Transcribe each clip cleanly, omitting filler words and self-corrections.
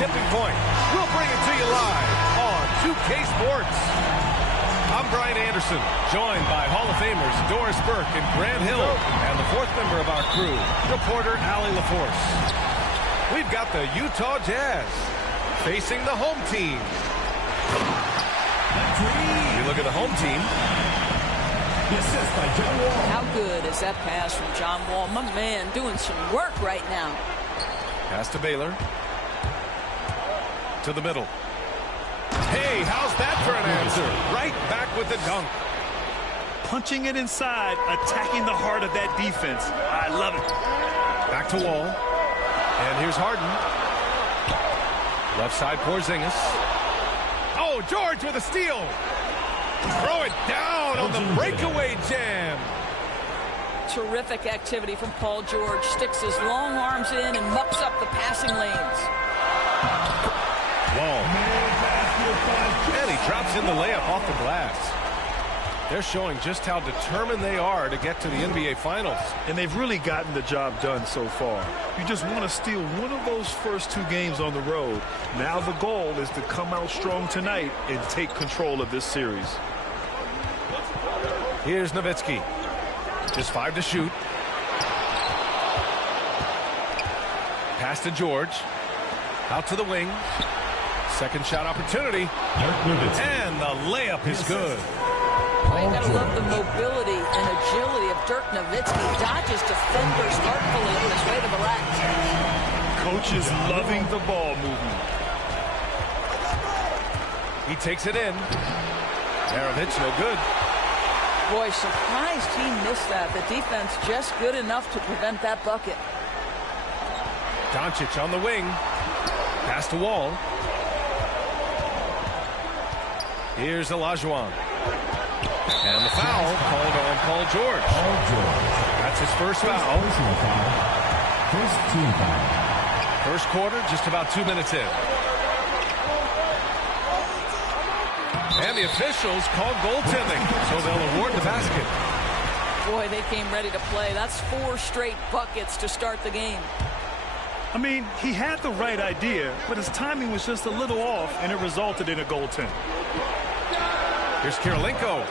tipping point. We'll bring it to you live on 2K Sports. I'm Brian Anderson, joined by Hall of Famers Doris Burke and Grant Hill, and the fourth member of our crew, reporter Allie LaForce. We've got the Utah Jazz facing the home team. You look at the home team. How good is that pass from John Wall? My man doing some work right now. Pass to Baylor. To the middle. Hey, how's that for an answer? Right back with the dunk. Punching it inside, attacking the heart of that defense. I love it. Back to Wall. And here's Harden. Left side, Porzingis. Oh, George with a steal. Throw it down on the breakaway jam. Terrific activity from Paul George. Sticks his long arms in and mucks up the passing lanes. Wall. And he drops in the layup off the glass. They're showing just how determined they are to get to the NBA Finals. And they've really gotten the job done so far. You just want to steal one of those first two games on the road. Now the goal is to come out strong tonight and take control of this series. Here's Nowitzki. Just 5 to shoot. Pass to George. Out to the wing. Second shot opportunity. And the layup is good. You gotta love the mobility and agility of Dirk Nowitzki. Dodges defenders artfully on his way to the rack. Coach is loving the ball movement. He takes it in. Maravich, no good. Boy, surprised he missed that. The defense just good enough to prevent that bucket. Doncic on the wing. Pass to Wall. Here's Olajuwon. And the foul called on Paul George. That's his first foul. First team foul. First quarter, just about 2 minutes in. And the officials called goaltending, so they'll award the basket. Boy, they came ready to play. That's 4 straight buckets to start the game. I mean, he had the right idea, but his timing was just a little off, and it resulted in a goaltend. Here's Kirilenko.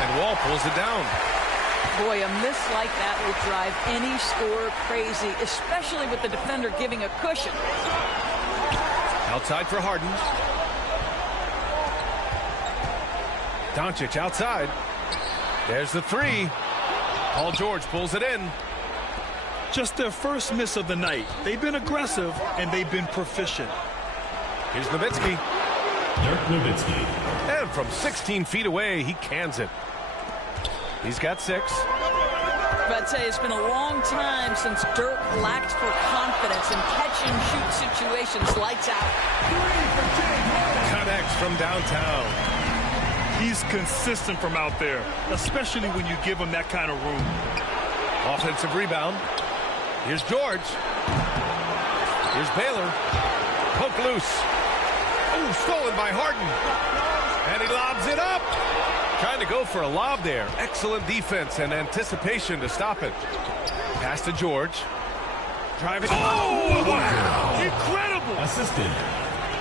And Wall pulls it down. Boy, a miss like that will drive any scorer crazy, especially with the defender giving a cushion. Outside for Harden. Doncic outside. There's the three. Paul George pulls it in. Just their first miss of the night. They've been aggressive, and they've been proficient. Here's Nowitzki. Dirk Nowitzki. And from 16 feet away, he cans it. He's got 6. But I'd say it's been a long time since Dirk lacked for confidence in catch-and-shoot situations. Lights out. Connects from downtown. He's consistent from out there, especially when you give him that kind of room. Offensive rebound. Here's George. Here's Baylor. Poke loose. Oh, stolen by Harden. And he lobs it up. Trying to go for a lob there. Excellent defense and anticipation to stop it. Pass to George. Driving. Oh, wow. Incredible. Assisted.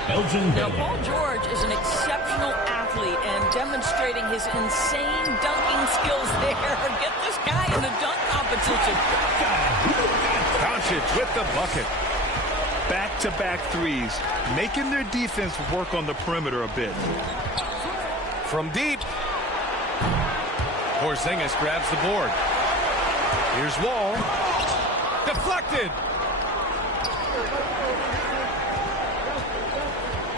Elgin Now, Baylor. Paul George is an exceptional athlete and demonstrating his insane dunking skills there. Get this guy in the dunk competition. Doncic with the bucket. Back-to-back threes, making their defense work on the perimeter a bit. From deep. Porzingis grabs the board. Here's Wall. Deflected.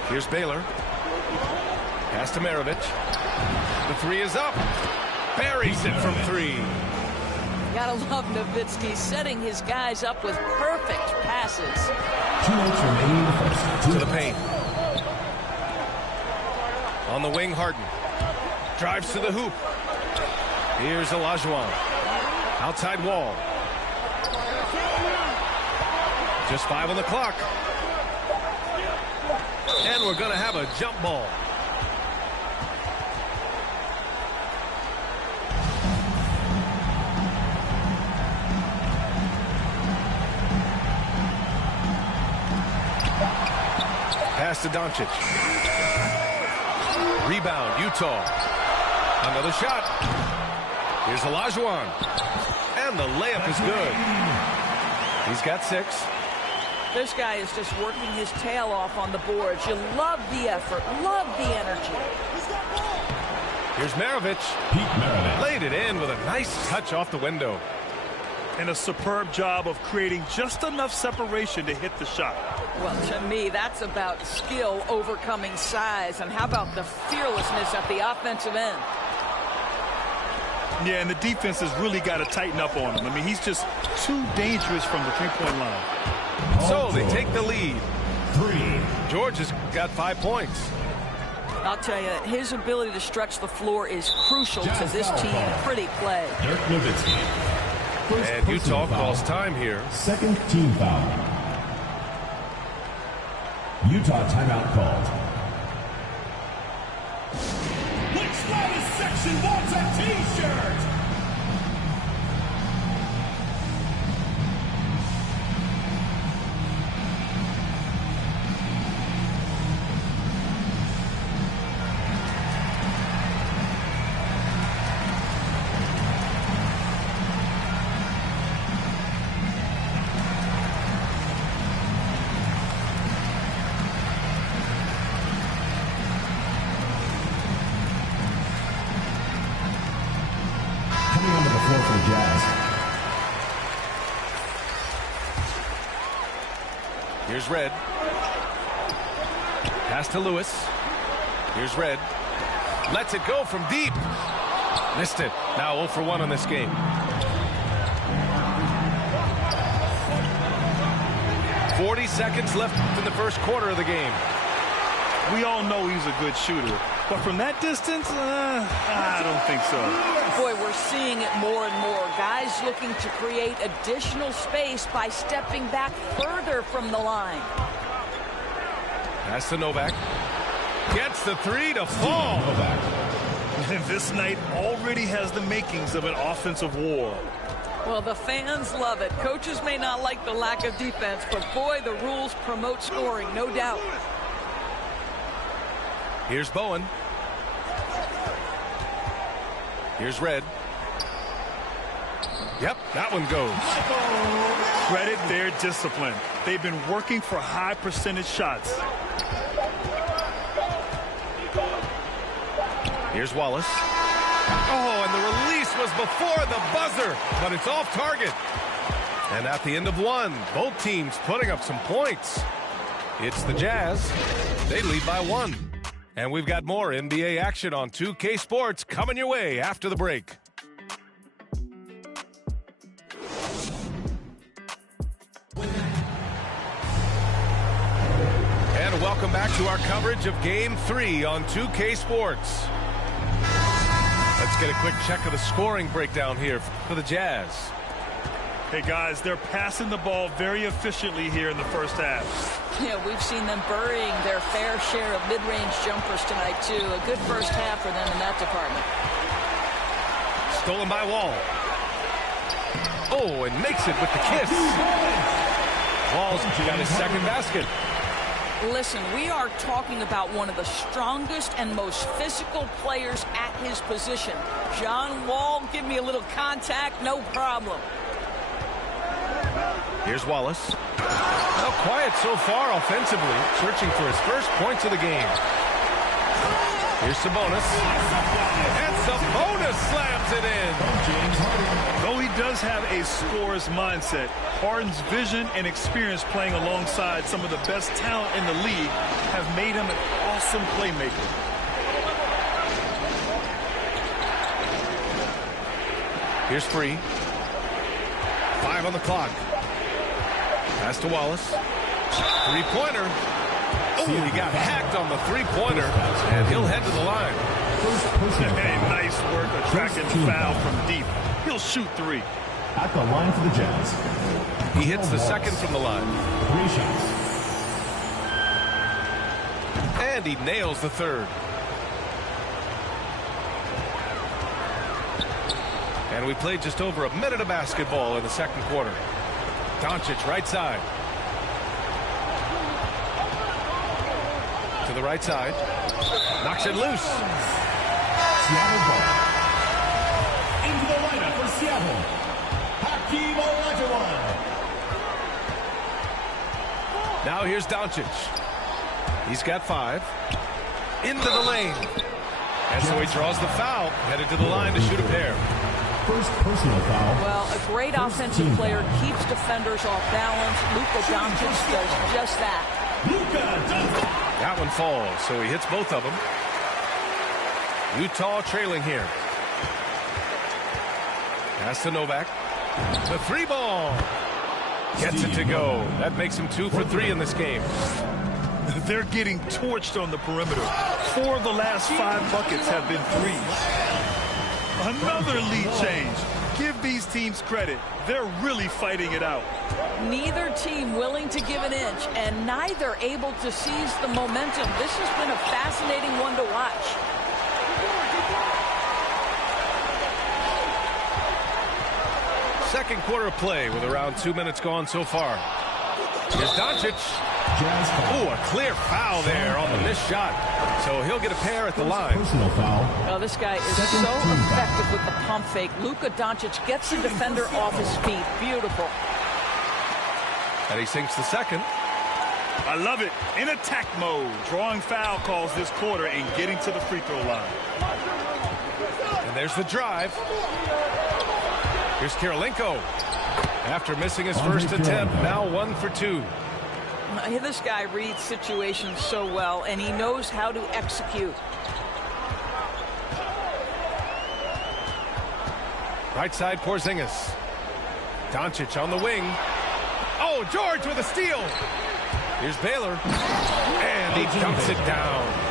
Here's Baylor. Pass to Maravich. The three is up. Buries it from 3. Gotta love Nowitzki setting his guys up with perfect passes. 2 minutes remaining in the first. To the paint. On the wing, Harden. Drives to the hoop. Here's Olajuwon. Outside Wall. Just 5 on the clock. And we're going to have a jump ball. Pass to Doncic. Rebound, Utah. Another shot. Here's Olajuwon. And the layup is good. He's got 6. This guy is just working his tail off on the boards. You love the effort, love the energy. Here's Maravich. Pete Maravich. Laid it in with a nice touch off the window. And a superb job of creating just enough separation to hit the shot. Well, to me, that's about skill overcoming size. And how about the fearlessness at the offensive end? Yeah, and the defense has really got to tighten up on him. I mean, he's just too dangerous from the three-point line. So they take the lead. 3. George has got 5 points. I'll tell you, his ability to stretch the floor is crucial to this team. Pretty play. Dirk Nowitzki. First And Utah personal foul. calls time here. Second team foul. Utah timeout called. Which latest section wants a t-shirt? Coming onto the floor for the Jazz. Here's Red. Pass to Lewis. Here's Red. Lets it go from deep. Missed it. Now 0 for 1 on this game. 40 seconds left in the first quarter of the game. We all know he's a good shooter. But from that distance, I don't think so. Boy, we're seeing it more and more. Guys looking to create additional space by stepping back further from the line. Pass to Novak. Gets the 3 to fall. And this night already has the makings of an offensive war. Well, the fans love it. Coaches may not like the lack of defense, but boy, the rules promote scoring, no doubt. Here's Bowen. Here's Red. Yep, that one goes. Credit their discipline. They've been working for high percentage shots. Here's Wallace. Oh, and the release was before the buzzer, but it's off target. And at the end of 1, both teams putting up some points. It's the Jazz. They lead by 1. And we've got more NBA action on 2K Sports coming your way after the break. And welcome back to our coverage of Game 3 on 2K Sports. Let's get a quick check of the scoring breakdown here for the Jazz. Hey, guys, they're passing the ball very efficiently here in the first half. Yeah, we've seen them burying their fair share of mid-range jumpers tonight, too. A good first half for them in that department. Stolen by Wall. Oh, and makes it with the kiss. Wall's got his second basket. Listen, we are talking about one of the strongest and most physical players at his position. John Wall, give me a little contact, no problem. Here's Wallace. Well, quiet so far offensively, searching for his first points of the game. Here's Sabonis. And Sabonis slams it in. Though he does have a scorer's mindset, Harden's vision and experience playing alongside some of the best talent in the league have made him an awesome playmaker. Here's Free. 5 on the clock. Pass to Wallace. Three-pointer. Oh, he got hacked on the three-pointer, and he'll head to the line. Hey, nice work attracting the foul from deep. He'll shoot 3. At the line for the Jazz. He hits the second from the line. 3 shots. And he nails the third. And we played just over a minute of basketball in the second quarter. Doncic right side. To the right side. Knocks it loose. Seattle ball. Into the lineup for Seattle, Hakeem Olajuwon. Now here's Doncic. He's got 5. Into the lane. And so he draws the foul. Headed to the line to shoot a pair. First personal foul. Well, a great offensive player keeps defenders off balance. Luka Doncic does just that. Luka Doncic. That one falls, so he hits both of them. Utah trailing here. Pass to Novak. The 3-ball. Gets it to go. That makes him 2 for 3 in this game. They're getting torched on the perimeter. 4 of the last 5 buckets have been threes. Another lead change. Give these teams credit. They're really fighting it out. Neither team willing to give an inch, and neither able to seize the momentum. This has been a fascinating one to watch. Second quarter of play with around 2 minutes gone so far. Here's Doncic. Oh, a clear foul there on the missed shot. So he'll get a pair at the line. Personal foul. Oh, this guy is so effective with the pump fake. Luka Doncic gets the defender off his feet. Beautiful. And he sinks the second. I love it. In attack mode. Drawing foul calls this quarter and getting to the free throw line. And there's the drive. Here's Kirilenko. After missing his first attempt, now 1 for 2. This guy reads situations so well, and he knows how to execute. Right side, Porzingis. Doncic on the wing. Oh, George with a steal. Here's Baylor. And he dumps it down.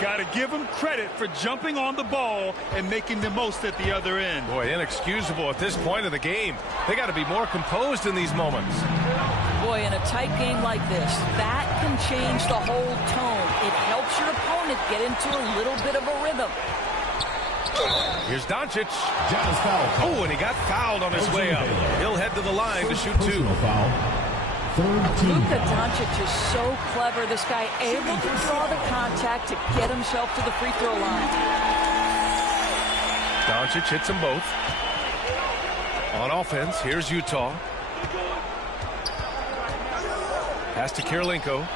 Got to give him credit for jumping on the ball and making the most at the other end. Boy, inexcusable at this point of the game. They got to be more composed in these moments. Boy, in a tight game like this, that can change the whole tone. It helps your opponent get into a little bit of a rhythm. Here's Doncic. Jazz foul. Oh, and he got fouled on his way up. He'll head to the line to shoot 2. Personal foul. Third team Luka foul. Doncic is so clever. This guy able to draw the contact to get himself to the free throw line. Doncic hits them both. On offense, here's Utah. Pass to Kirilenko.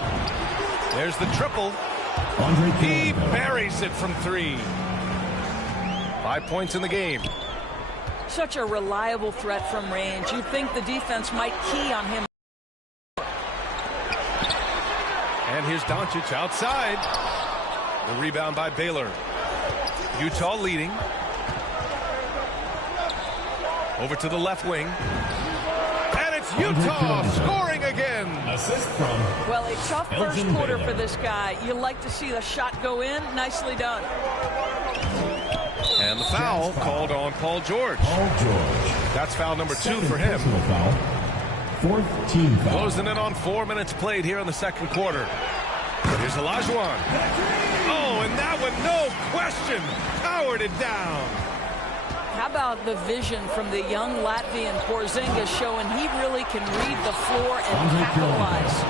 There's the triple. Andre He Kirilenko. buries it from 3. 5 points in the game. Such a reliable threat from range. You'd think the defense might key on him. And here's Doncic outside. The rebound by Baylor. Utah leading. Over to the left wing. And it's Utah scoring again. Assist from Well, a tough first Elgin quarter Baylor. for this guy. You like to see the shot go in. Nicely done. And the foul called on Paul George. Paul George. That's foul number 2 Second for him. personal foul. Fourth team foul. Closing in on 4 minutes played here in the second quarter. Here's Olajuwon. Oh, and that one, no question, powered it down. How about the vision from the young Latvian Porzingis showing he really can read the floor and capitalize.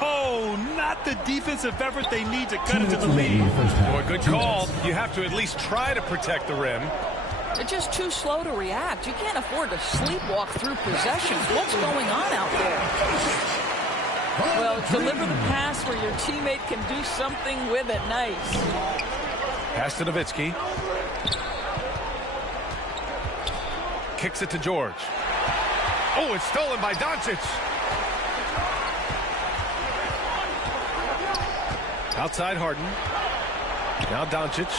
Oh, not the defensive effort they need to cut into the lead. Boy, good call. You have to at least try to protect the rim. They're just too slow to react. You can't afford to sleepwalk through possessions. What's going on out there? Well, deliver the pass where your teammate can do something with it. Nice. Pass to Nowitzki. Kicks it to George. Oh, it's stolen by Doncic. Outside Harden. Now Doncic.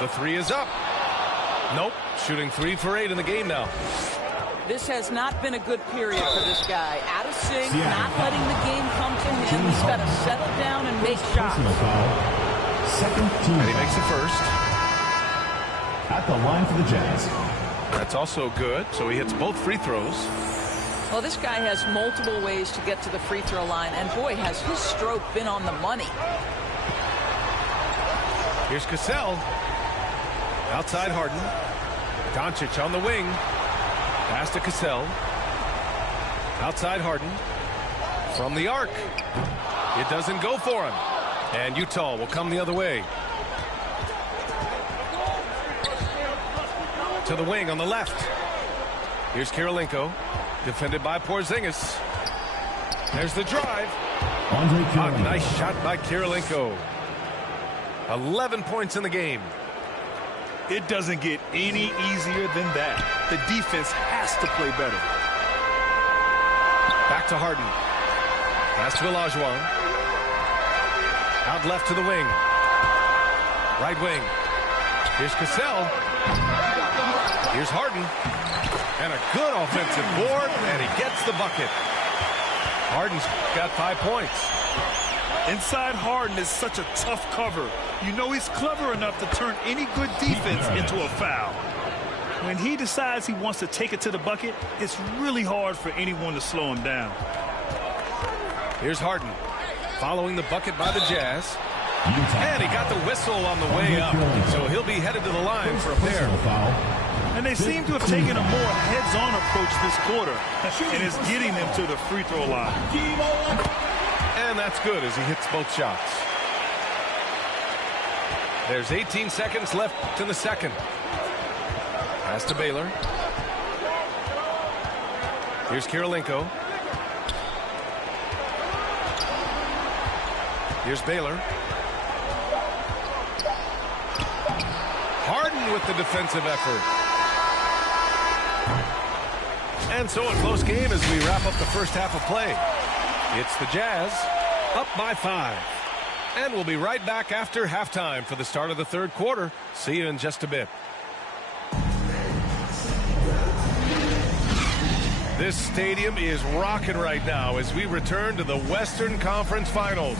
The 3 is up. Nope. Shooting 3 for 8 in the game now. This has not been a good period for this guy. Out of sync, not letting the game come to him. He's got to settle down and make shots. Personal foul. Second team And he foul. makes the first. At the line for the Jazz. That's also good. So he hits both free throws. Well, this guy has multiple ways to get to the free throw line, and boy, has his stroke been on the money. Here's Cassell. Outside Harden. Doncic on the wing. Pass to Cassell. Outside Harden. From the arc. It doesn't go for him. And Utah will come the other way. To the wing on the left. Here's Kirilenko. Defended by Porzingis. There's the drive. A nice shot by Kirilenko. 11 points in the game. It doesn't get any easier than that. The defense has to play better. Back to Harden. Pass to Olajuwon. Out left to the wing. Right wing. Here's Cassell. Here's Harden. And a good offensive board, and he gets the bucket. Harden's got 5 points. Inside Harden is such a tough cover. You know he's clever enough to turn any good defense into a foul. When he decides he wants to take it to the bucket, it's really hard for anyone to slow him down. Here's Harden, following the bucket by the Jazz. And he got the whistle on the way up, so he'll be headed to the line for a pair. And they seem to have taken a more heads-on approach this quarter, and it's getting them to the free throw line. And that's good as he hits both shots. There's 18 seconds left in the second. Pass to Baylor. Here's Kirilenko. Here's Baylor. Harden with the defensive effort. And so a close game as we wrap up the first half of play. It's the Jazz up by 5. And we'll be right back after halftime for the start of the third quarter. See you in just a bit. This stadium is rocking right now as we return to the Western Conference Finals.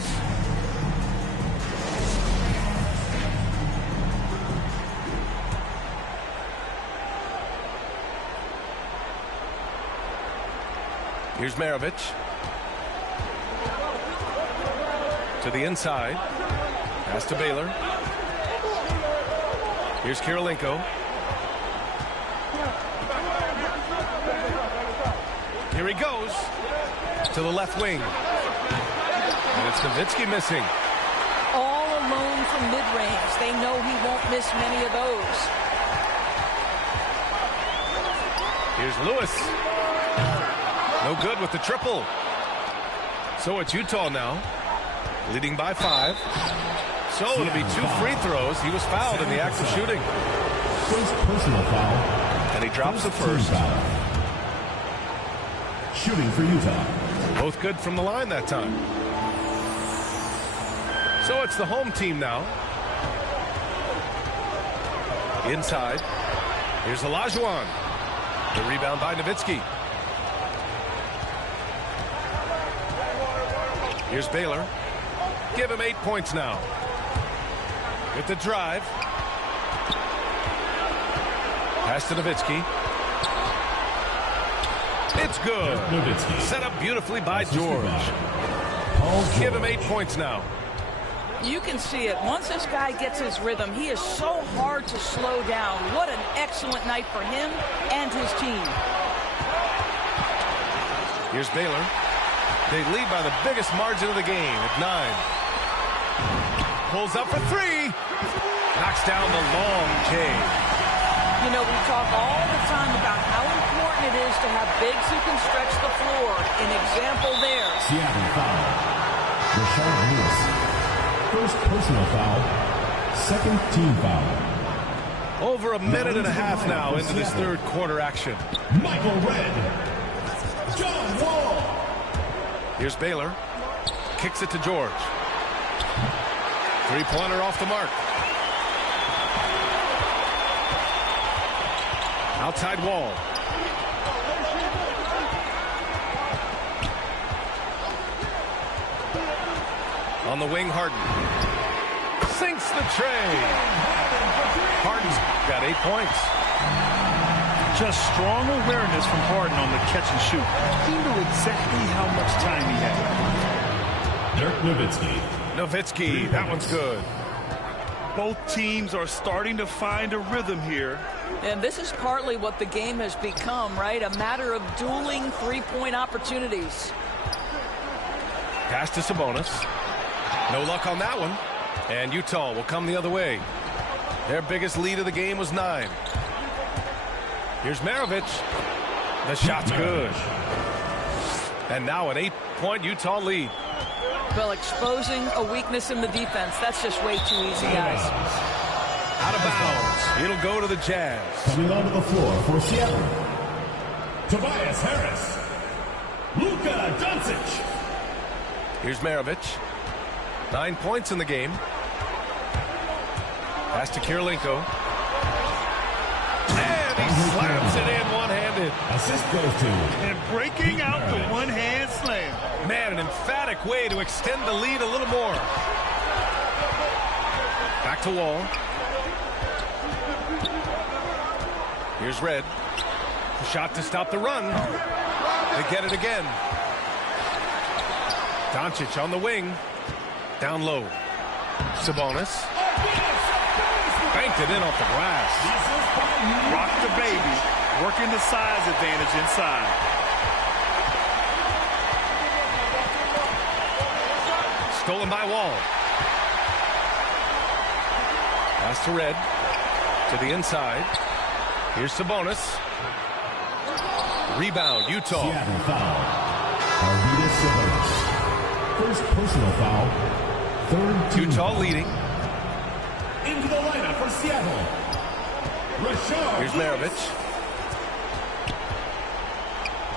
Here's Maravich. To the inside. Pass to Baylor. Here's Kirilenko. Here he goes. To the left wing. And it's Nowitzki missing. All alone from mid-range. They know he won't miss many of those. Here's Lewis. No good with the triple. So it's Utah now, leading by 5. So it'll be 2 free throws. He was fouled in the act of shooting. First personal foul. And he drops the first. Shooting for Utah. Both good from the line that time. So it's the home team now. Inside. Here's Olajuwon. The rebound by Nowitzki. Here's Baylor. Give him 8 points now. With the drive. Pass to Nowitzki. It's good. Nowitzki. Set up beautifully by George. Give him 8 points now. You can see it. Once this guy gets his rhythm, he is so hard to slow down. What an excellent night for him and his team. Here's Baylor. They lead by the biggest margin of the game at 9. Pulls up for 3. Knocks down the long K. You know, we talk all the time about how important it is to have bigs who can stretch the floor. An example there. Seattle foul. Rashard Lewis. First personal foul. Second team foul. Over a minute and a half now into this third quarter action. Michael Redd. John Wall. Here's Baylor. Kicks it to George. Three-pointer off the mark. Outside Wall. On the wing, Harden. Sinks the tray. Harden's got 8 points. Just strong awareness from Harden on the catch and shoot. He knew exactly how much time he had. Dirk Nowitzki. Nowitzki, that one's good. Both teams are starting to find a rhythm here. And this is partly what the game has become, right? A matter of dueling three-point opportunities. Pass to Sabonis. No luck on that one. And Utah will come the other way. Their biggest lead of the game was 9. Here's Maravich. The shot's good. And now an 8-point Utah lead. Well, exposing a weakness in the defense, that's just way too easy, guys. Out of bounds. It'll go to the Jazz. Coming onto the floor for Seattle, Tobias Harris. Luka Doncic. Here's Maravich. 9 points in the game. Pass to Kirilenko. And he slams it in one-handed. assist goes to. And breaking out the one-hand slam. Man, an emphatic way to extend the lead a little more. Back to Wall. Here's Red. The shot to stop the run. They get it again. Doncic on the wing. Down low. Sabonis. Banked it in off the glass. Rock the baby. Working the size advantage inside. Stolen by Wall. Pass to Red. To the inside. Here's Sabonis. Rebound, Utah. Seattle foul. Arvydas Sabonis. First personal foul. Third team Utah foul. leading. Into the lineup for Seattle. Rashard Here's Maravich.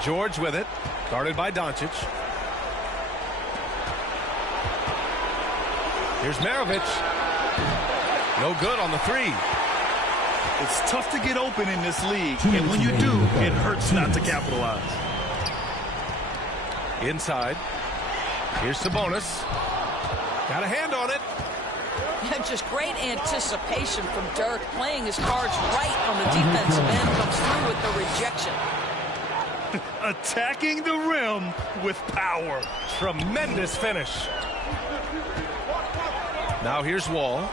George with it. Guarded by Doncic. Here's Maravich. No good on the three. It's tough to get open in this league, and when you do, it hurts not to capitalize. Inside. Here's Sabonis. Got a hand on it. Just great anticipation from Dirk, playing his cards right on the defensive end, comes through with the rejection. Attacking the rim with power. Tremendous finish. Now here's Wall.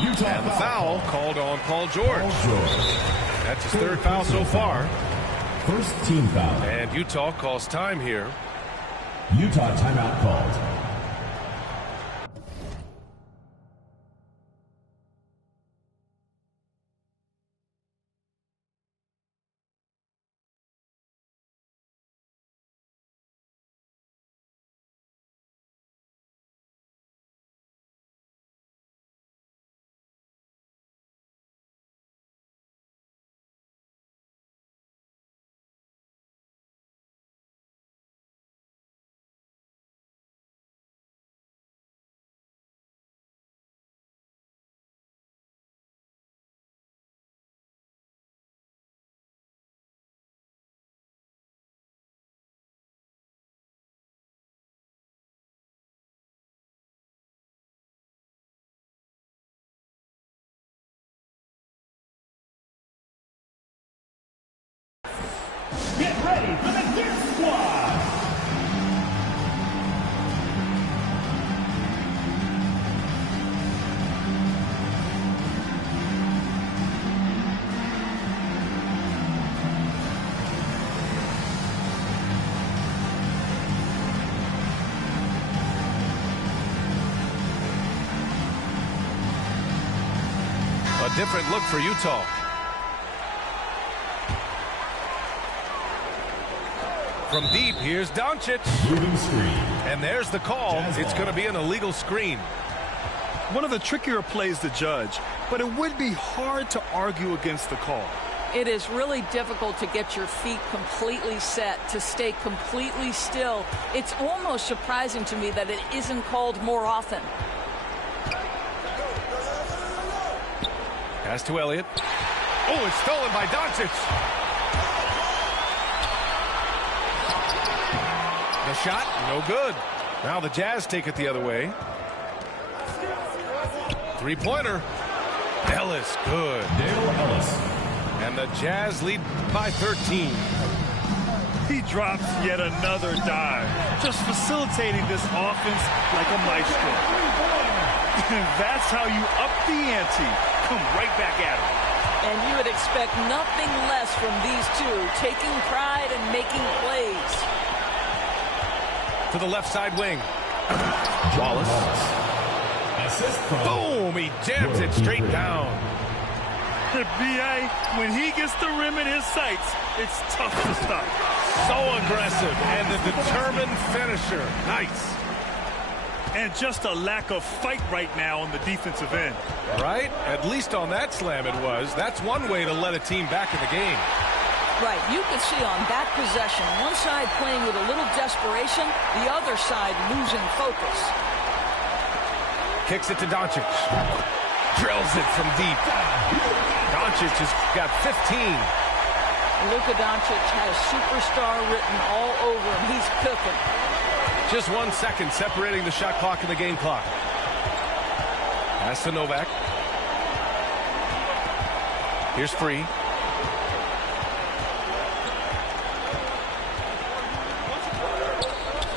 Utah And the foul called on Paul George. That's his third foul so far. First team foul. And Utah calls time here. Utah timeout called. Get ready for the Gear Squad. A different look for Utah. From deep, here's Doncic. Moving screen. And there's the call. Jazz It's ball. going to be an illegal screen. One of the trickier plays to judge, but it would be hard to argue against the call. It is really difficult to get your feet completely set, to stay completely still. It's almost surprising to me that it isn't called more often. Pass to Elliott. Oh, it's stolen by Doncic. The shot, no good. Now the Jazz take it the other way. Three-pointer. Ellis, good. Dale Ellis. And the Jazz lead by 13. He drops yet another dive, just facilitating this offense like a maestro. And that's how you up the ante. Come right back at him. And you would expect nothing less from these two, taking pride and making plays. To the left side wing. Wallace. Assist from Boom! He jams it straight down. The B.A., when he gets the rim in his sights, it's tough to stop. So aggressive and a determined finisher. Nice. And just a lack of fight right now on the defensive end. Right? At least on that slam it was. That's one way to let a team back in the game. Right, you can see on that possession, one side playing with a little desperation, the other side losing focus. Kicks it to Doncic. Drills it from deep. Doncic has got 15. Luka Doncic has superstar written all over him. He's cooking. Just 1 second separating the shot clock and the game clock. Pass to Novak. Here's Free.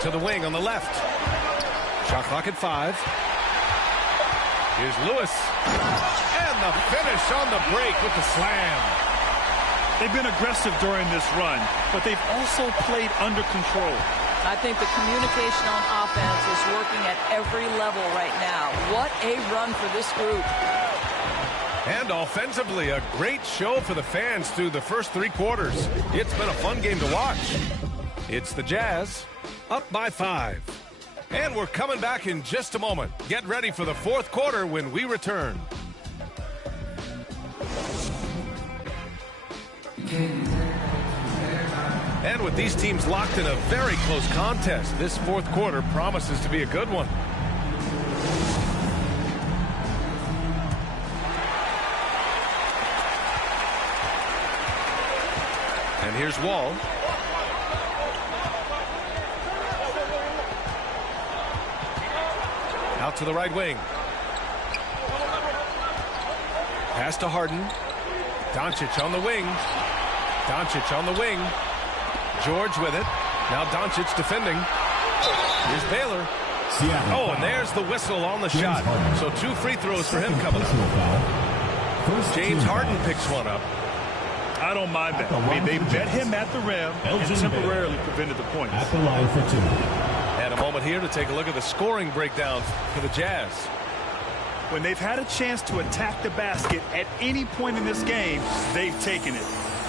To the wing on the left. Shot clock at 5. Here's Lewis. And the finish on the break with the slam. They've been aggressive during this run, but they've also played under control. I think the communication on offense is working at every level right now. What a run for this group. And offensively, a great show for the fans through the first 3 quarters. It's been a fun game to watch. It's the Jazz up by 5. And we're coming back in just a moment. Get ready for the 4th quarter when we return. And with these teams locked in a very close contest, this 4th quarter promises to be a good one. And here's Wall. Out to the right wing. Pass to Harden. Doncic on the wing. Doncic on the wing. George with it. Now Doncic defending. Here's Baylor. Oh, and there's the whistle on the shot. So 2 free throws for him coming up. James Harden picks one up. I don't mind that. I mean, they met him at the rim and temporarily prevented the points. at the line for 2. And a moment here to take a look at the scoring breakdown for the Jazz. When they've had a chance to attack the basket at any point in this game, they've taken it.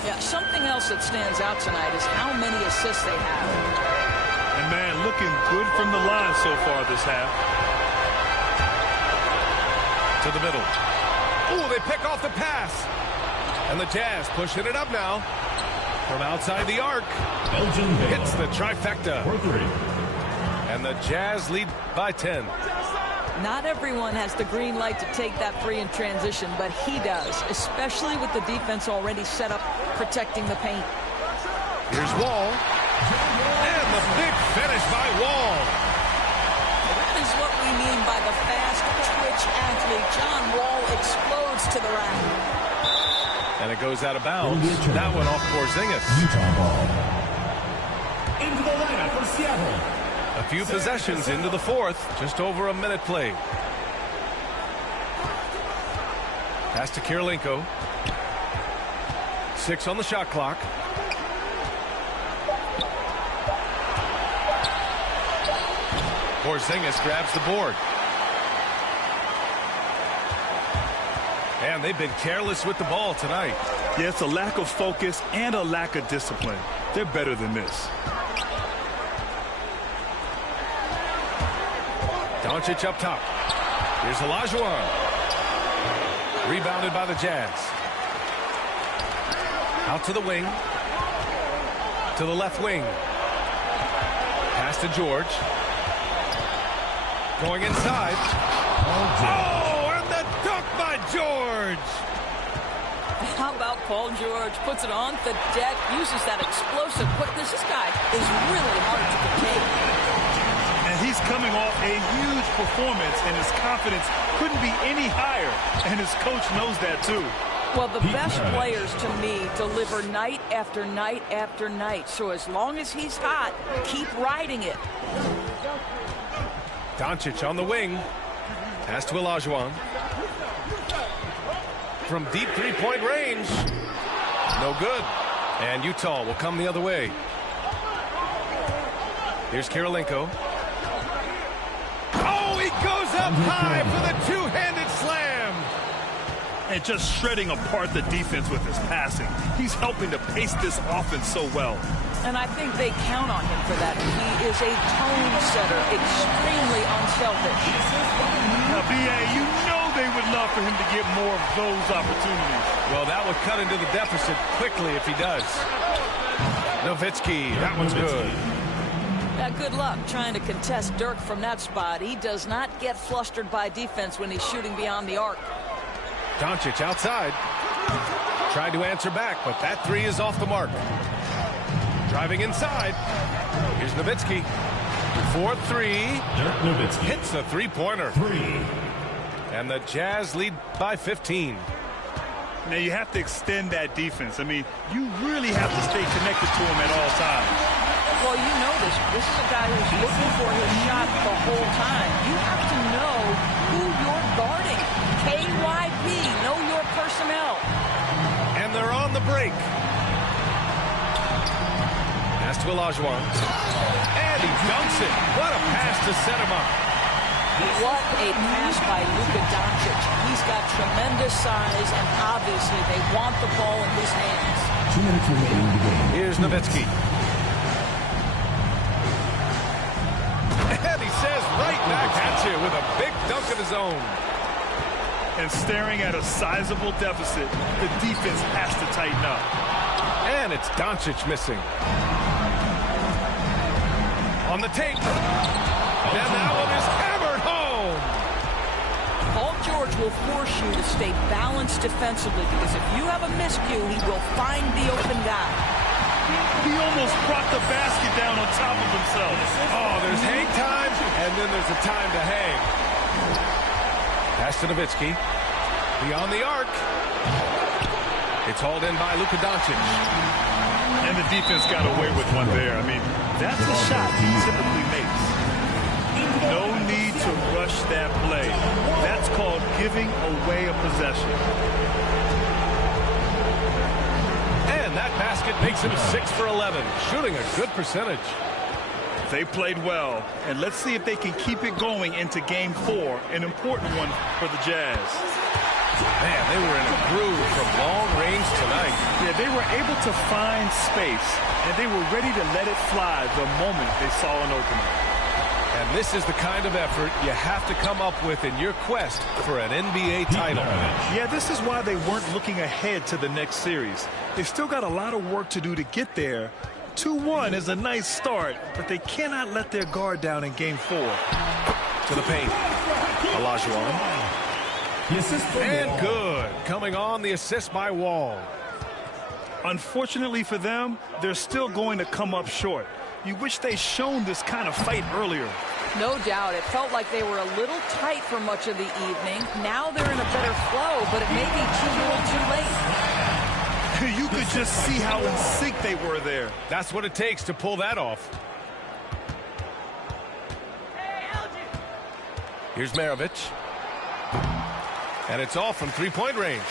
Yeah, something else that stands out tonight is how many assists they have. And, man, looking good from the line so far this half. To the middle. Ooh, they pick off the pass. And the Jazz pushing it up now. From outside the arc. Hits the trifecta. For 3. And the Jazz lead by 10. Not everyone has the green light to take that 3 in transition, but he does, especially with the defense already set up protecting the paint. Here's Wall. And the big finish by Wall. That is what we mean by the fast twitch athlete. John Wall explodes to the rack. And it goes out of bounds. That one off Porzingis. Utah ball. Into the lineup for Seattle. A few possessions into the 4th. Just over a minute played. Pass to Kirilenko. 6 on the shot clock. Porzingis grabs the board. And they've been careless with the ball tonight. Yeah, it's a lack of focus and a lack of discipline. They're better than this. Doncic up top. Here's Olajuwon. Rebounded by the Jazz. Out to the wing. To the left wing. Pass to George. Going inside. Oh, and the dunk by George. How about Paul George? Puts it on the deck, uses that explosive quickness. This guy is really hard to contain. And he's coming off a huge performance, and his confidence couldn't be any higher. And his coach knows that, too. Well, the best players, to me, deliver night after night after night. So as long as he's hot, keep riding it. Doncic on the wing. Pass to Olajuwon. From deep three-point range. No good. And Utah will come the other way. Here's Kirilenko. Oh, Up high for the two-handed slam. And just shredding apart the defense with his passing. He's helping to pace this offense so well. And I think they count on him for that. He is a tone setter, extremely unselfish. Now, B.A., you know they would love for him to get more of those opportunities. Well, that would cut into the deficit quickly if he does. Nowitzki, that one's good. Good luck trying to contest Dirk from that spot. He does not get flustered by defense when he's shooting beyond the arc. Doncic outside. Tried to answer back, but that three is off the mark. Driving inside. Here's Nowitzki. 4-3. Dirk Nowitzki Hits a three-pointer. 3. And the Jazz lead by 15. Now, you have to extend that defense. I mean, you really have to stay connected to him at all times. Well, you know this. This is a guy who's looking for his shot the whole time. You have to know who you're guarding. KYP, know your personnel. And they're on the break. Pass to Olajuwon. And he dunks it. What a pass to set him up. What a pass by Luka Doncic. He's got tremendous size, and obviously they want the ball in his hands. 2 minutes remaining in the game. Here's Nowitzki. And he says right back at you with a big dunk of his own. And staring at a sizable deficit, the defense has to tighten up. And it's Doncic missing. On the tape. And that one is hammered home. Paul George will force you to stay balanced defensively, because if you have a miscue, he will find the open guy. He almost brought the basket down on top of himself. Oh, there's hang time, and then there's a time to hang. Pass to Nowitzki. Beyond the arc. It's hauled in by Luka Doncic. And the defense got away with one there. I mean, that's a shot he typically makes. No need to rush that play. That's called giving away a possession. And that basket makes him 6 for 11, shooting a good percentage. They played well, and let's see if they can keep it going into Game 4, an important one for the Jazz. Man, they were in a groove from long range tonight. Yeah, they were able to find space, and they were ready to let it fly the moment they saw an opening. And this is the kind of effort you have to come up with in your quest for an NBA title. Yeah, this is why they weren't looking ahead to the next series. They still got a lot of work to do to get there. 2-1 is a nice start, but they cannot let their guard down in Game 4. To the paint. Olajuwon. And good. Coming on the assist by Wall. Unfortunately for them, they're still going to come up short. You wish they'd shown this kind of fight earlier. No doubt. It felt like they were a little tight for much of the evening. Now they're in a better flow, but it may be too little too late. You could just see how in sync they were there. That's what it takes to pull that off. Here's Maravich. And it's all from three-point range.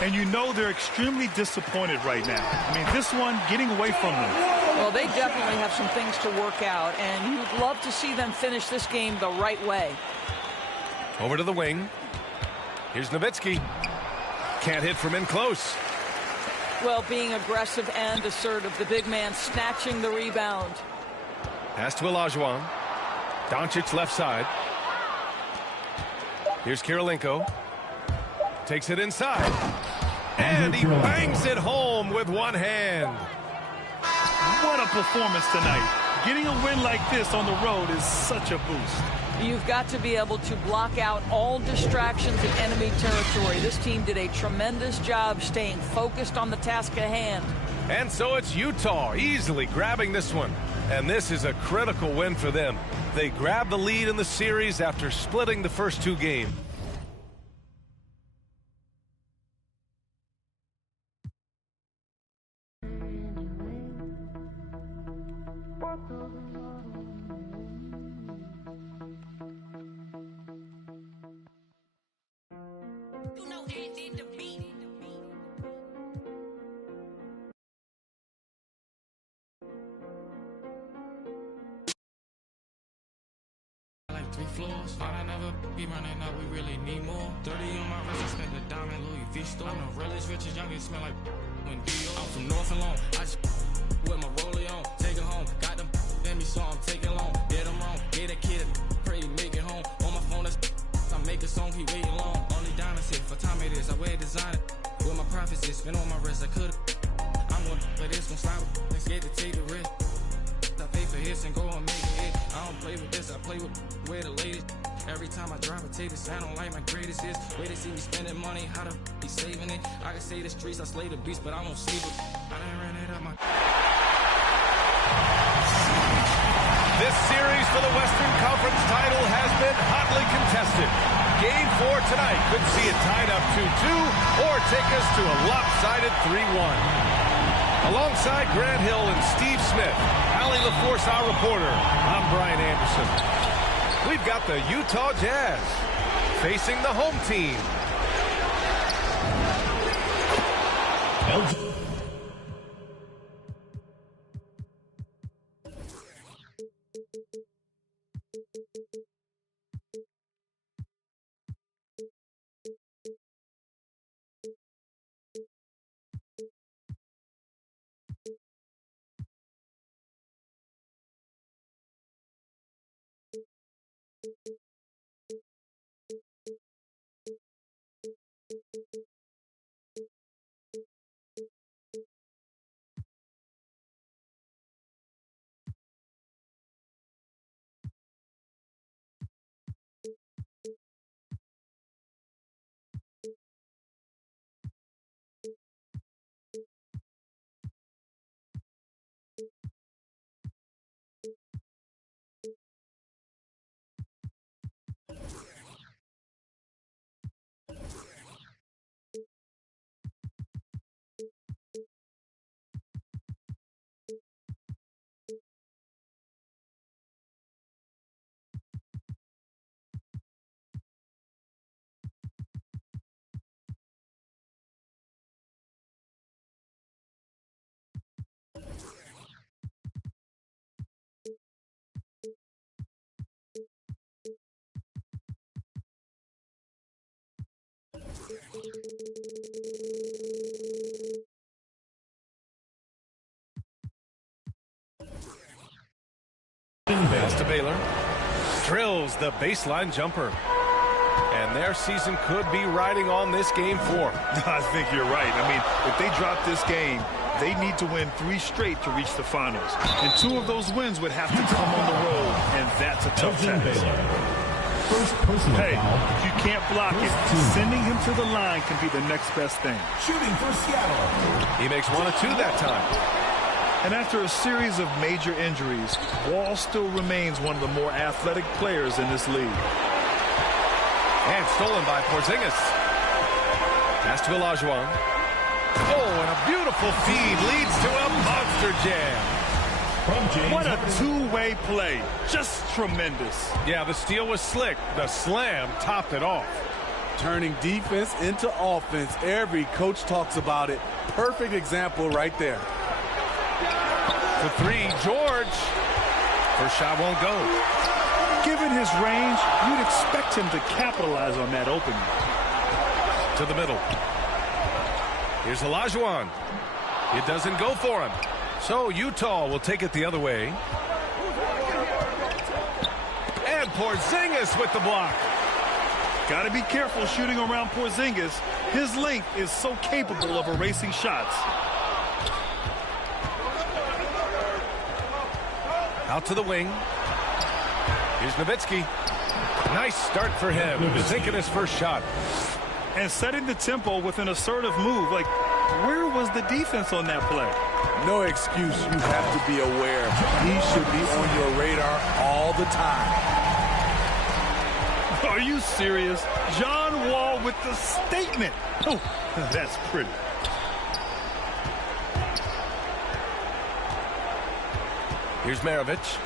And you know they're extremely disappointed right now. I mean, this one getting away from them. Well, they definitely have some things to work out, and you'd love to see them finish this game the right way. Over to the wing. Here's Nowitzki. Can't hit from in close. Well, being aggressive and assertive, the big man snatching the rebound. Pass to Olajuwon. Doncic left side. Here's Kirilenko. Takes it inside. And he bangs it home with one hand. What a performance tonight. Getting a win like this on the road is such a boost. You've got to be able to block out all distractions in enemy territory. This team did a tremendous job staying focused on the task at hand. And so it's Utah easily grabbing this one. And this is a critical win for them. They grab the lead in the series after splitting the first two games. Like 3 floors. lost. Might I never be running up, we really need more. 30 on my wrist, I spent the diamond Louis V store. I'm the realest, richest, youngest, smell like when Dior. I'm from North and Long, I just with my rollie on. Take it home, got them in me, so I'm taking long. Get them wrong, get a kid, pray to make it home. On my phone, that's I make a song, he waiting long. Only diamonds hit, for time it is, I wear designer. With my profits, it's spin on my wrist, I could've. I'm gonna, but it's gonna slide with, scared to take the risk. I pay for hits and go and make it hit. I don't play with this, I play with where the latest. Every time I drive a taste, I don't like my greatest hits. Way they see me spending money, how to be saving it. I can say the streets, I slay the beast, but I won't sleep it. I done ran it up my... This series for the Western Conference title has been hotly contested. Game 4 tonight could see it tied up 2-2 or take us to a lopsided 3-1. Alongside Grant Hill and Steve Smith, Allie LaForce, our reporter, I'm Brian Anderson. We've got the Utah Jazz facing the home team. Pass to Baylor. Drills the baseline jumper. And their season could be riding on this game 4. I think you're right. I mean, if they drop this game, they need to win 3 straight to reach the finals. And 2 of those wins would have to come on the road, and that's a tough task. First personal Hey, foul. if you can't block it, sending him to the line can be the next best thing. Shooting for Seattle. He makes 1 of 2 that time. And after a series of major injuries, Wall still remains one of the more athletic players in this league. And stolen by Porzingis. Pass to Olajuwon. Oh, and a beautiful feed leads to a monster jam. From James What a Harden. two-way play. Just tremendous. Yeah, the steal was slick. The slam topped it off. Turning defense into offense. Every coach talks about it. Perfect example right there. For 3, George. First shot won't go. Given his range, you'd expect him to capitalize on that opening. To the middle. Here's Olajuwon. It doesn't go for him. So Utah will take it the other way. And Porzingis with the block. Got to be careful shooting around Porzingis. His length is so capable of erasing shots. Out to the wing. Here's Nowitzki. Nice start for him. Sinking his first shot. And setting the tempo with an assertive move. Like, where was the defense on that play? No excuse. You have to be aware. He should be on your radar all the time. Are you serious? John Wall with the statement. Oh, that's pretty. Here's Maravich.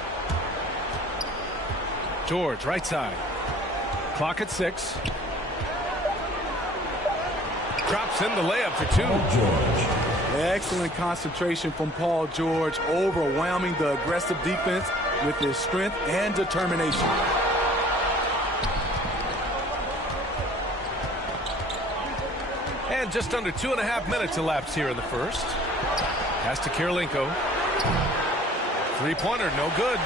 George, right side. Clock at 6. Drops in the layup for 2. George. Excellent concentration from Paul George, overwhelming the aggressive defense with his strength and determination. And just under 2.5 minutes elapsed here in the first. Pass to Kirilenko. Three-pointer, no good.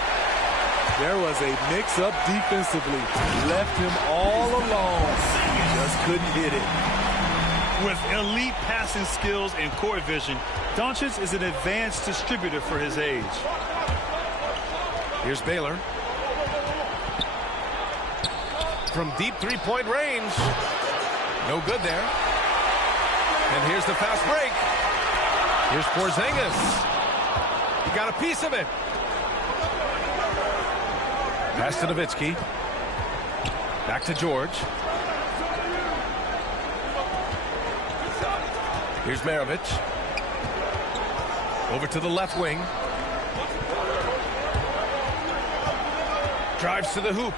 There was a mix-up defensively. Left him all alone. Just couldn't hit it. With elite passing skills and court vision, Doncic is an advanced distributor for his age. Here's Baylor. From deep three-point range. No good there. And here's the fast break. Here's Porzingis. He got a piece of it. Pass to Nowitzki. Back to George. Here's Maravich. Over to the left wing. Drives to the hoop.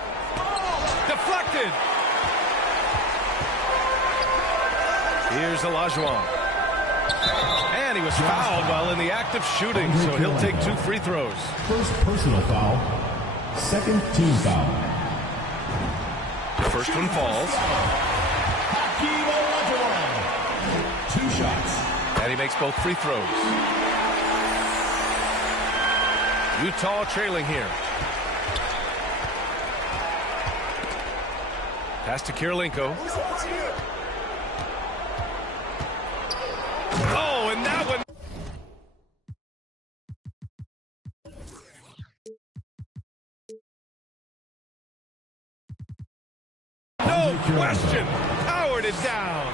Deflected. Here's Olajuwon. And he was fouled while in the act of shooting, so he'll take 2 free throws. First personal foul. Second team foul. The first one falls. 2 shots. And he makes both free throws. Utah trailing here. Pass to Kirilenko. Oh, and that one. No question. Powered it down.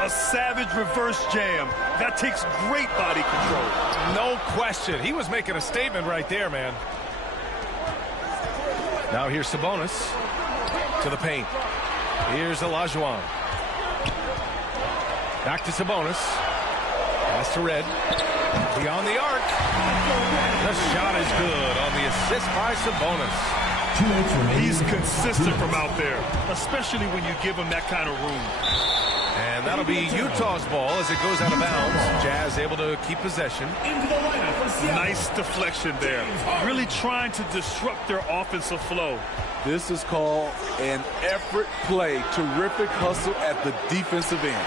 A savage reverse jam. That takes great body control. No question. He was making a statement right there, man. Now here's Sabonis to the paint. Here's Olajuwon. Back to Sabonis. Pass to Red. Beyond the arc. The shot is good on the assist by Sabonis. He's consistent from out there, especially when you give him that kind of room. And that'll be Utah's ball as it goes out of bounds. Jazz able to keep possession. Nice deflection there. Really trying to disrupt their offensive flow. This is called an effort play. Terrific hustle at the defensive end.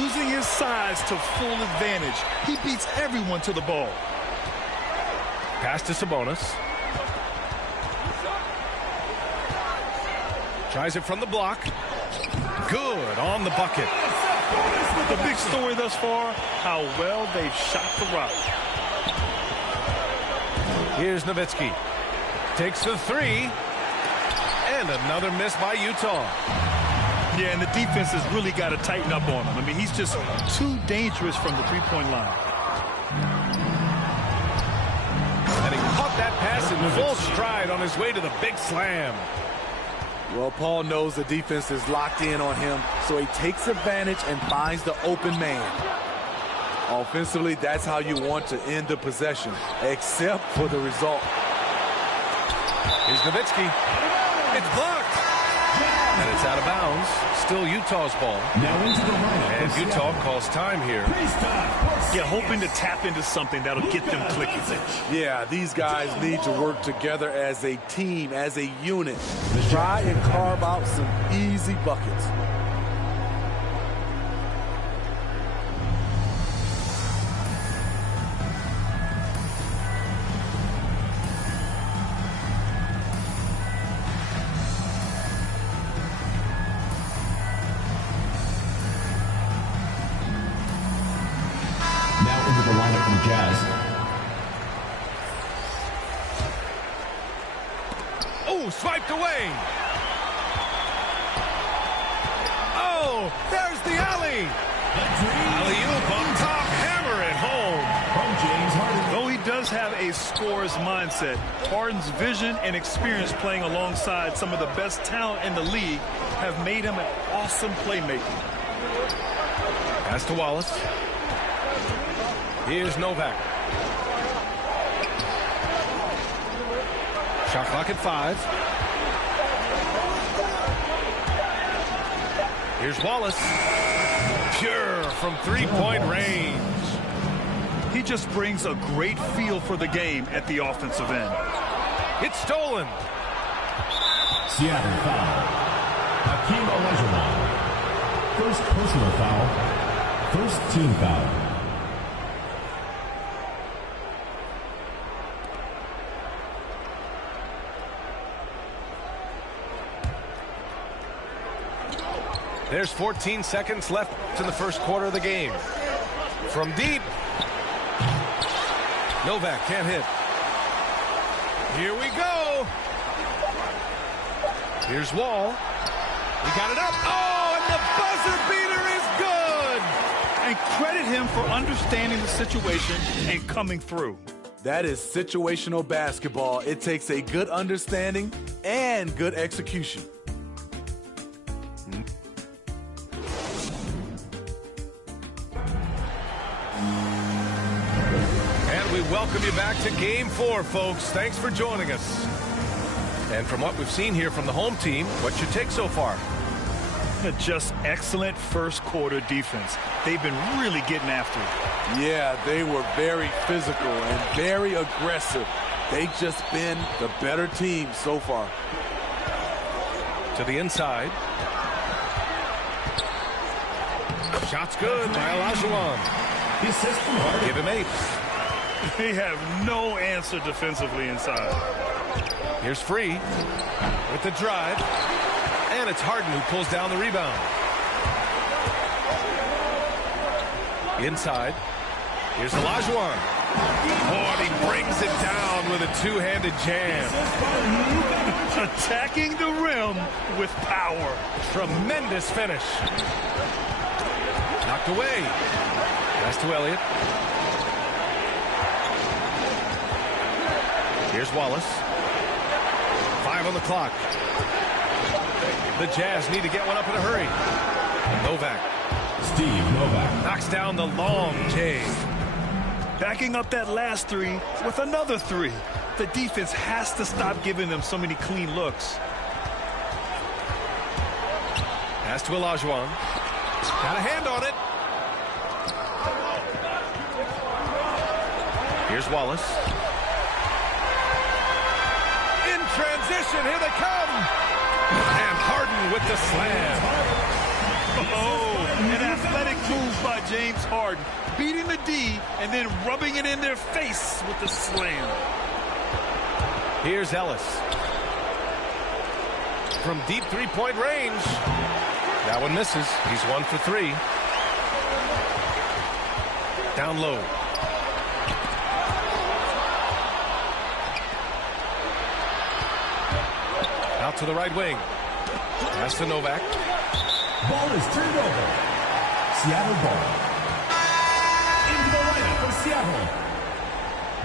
Using his size to full advantage, he beats everyone to the ball. Pass to Sabonis. Tries it from the block. Good on the bucket. The big story thus far, how well they've shot the rock. Here's Nowitzki. Takes the three. And another miss by Utah. Yeah, and the defense has really got to tighten up on him. I mean, he's just too dangerous from the three-point line. And he caught that pass in full stride on his way to the big slam. Well, Paul knows the defense is locked in on him, so he takes advantage and finds the open man. Offensively, that's how you want to end the possession, except for the result. Here's Nowitzki. It's blocked. And it's out of bounds. Still Utah's ball. Now into the lineup. And Utah calls time here. Yeah, hoping to tap into something that'll get them clicking. Yeah, these guys need to work together as a team, as a unit. Try and carve out some easy buckets. Now into the lineup from Jazz. Oh, swiped away. Oh, there's the alley. Alley-oop on top, hammer it home. From James Harden. Though he does have a scorer's mindset, Harden's vision and experience playing alongside some of the best talent in the league have made him an awesome playmaker. Pass to Wallace. Here's Novak. Shot clock at 5. Here's Wallace. Pure from three-point range. He just brings a great feel for the game at the offensive end. It's stolen. Seattle foul. Hakeem Olajuwon. First personal foul. First team foul. There's 14 seconds left in the first quarter of the game. From deep. Novak can't hit. Here we go. Here's Wall. He got it up. Oh, and the buzzer beater is good. And credit him for understanding the situation and coming through. That is situational basketball. It takes a good understanding and good execution. And we welcome you back to Game 4, folks. Thanks for joining us. And from what we've seen here from the home team, what's your take so far? Just excellent first quarter defense. They've been really getting after it. Yeah, they were very physical and very aggressive. They've just been the better team so far. To the inside. Shot's good by Olajuwon. The assist from Harden. Give him 8. They have no answer defensively inside. Here's Free with the drive. And it's Harden who pulls down the rebound. Inside. Here's Olajuwon. Oh, and he brings it down with a two-handed jam. Attacking the rim with power. Tremendous finish. Knocked away. Pass to Elliott. Here's Wallace. 5 on the clock. The Jazz need to get one up in a hurry. Novak. Steve Novak knocks down the long J. Backing up that last three with another three. The defense has to stop giving them so many clean looks. Pass to Olajuwon. Got a hand on it. Here's Wallace. In transition, here they come. And Harden with the slam. Oh, an athletic move by James Harden. Beating the D and then rubbing it in their face with the slam. Here's Ellis. From deep three-point range. That one misses. He's 1 for 3. Down low. Out to the right wing. Pass to Novak. Ball is turned over. Seattle ball. Into the lineup for Seattle,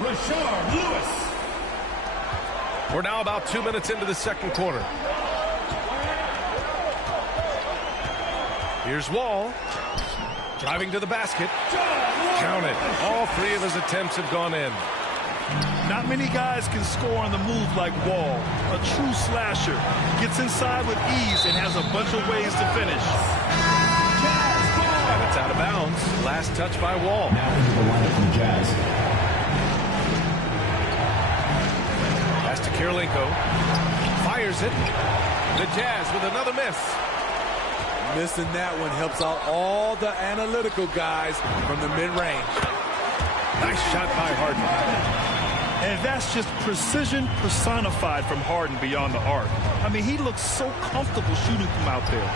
Rashard Lewis. We're now about 2 minutes into the second quarter. Here's Wall. Driving to the basket. Count it. All 3 of his attempts have gone in. Not many guys can score on the move like Wall. A true slasher. Gets inside with ease and has a bunch of ways to finish. And it's out of bounds. Last touch by Wall. Now into the lineup from Jazz. Pass to Kirilenko. Fires it. The Jazz with another miss. Missing that one helps out all the analytical guys from the mid-range. Nice shot by Harden. And that's just precision personified from Harden beyond the arc. I mean, he looks so comfortable shooting from out there.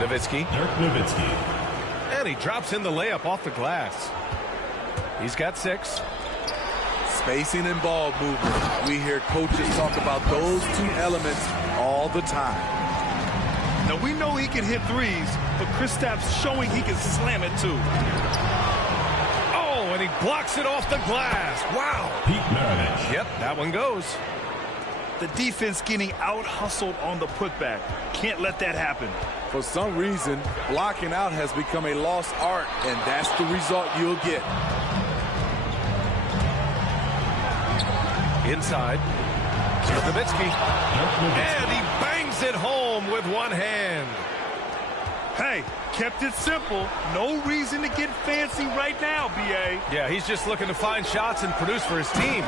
Nowitzki. Dirk Nowitzki. And he drops in the layup off the glass. He's got 6. Spacing and ball movement. We hear coaches talk about those 2 elements all the time. Now, we know he can hit threes, but Kristaps showing he can slam it too. And he blocks it off the glass. Wow. Pete Maravich. Yep, that one goes. The defense getting out-hustled on the putback. Can't let that happen. For some reason, blocking out has become a lost art, and that's the result you'll get. Inside. Nowitzki. And he bangs it home with one hand. Hey, kept it simple. No reason to get fancy right now, B.A. Yeah, he's just looking to find shots and produce for his team.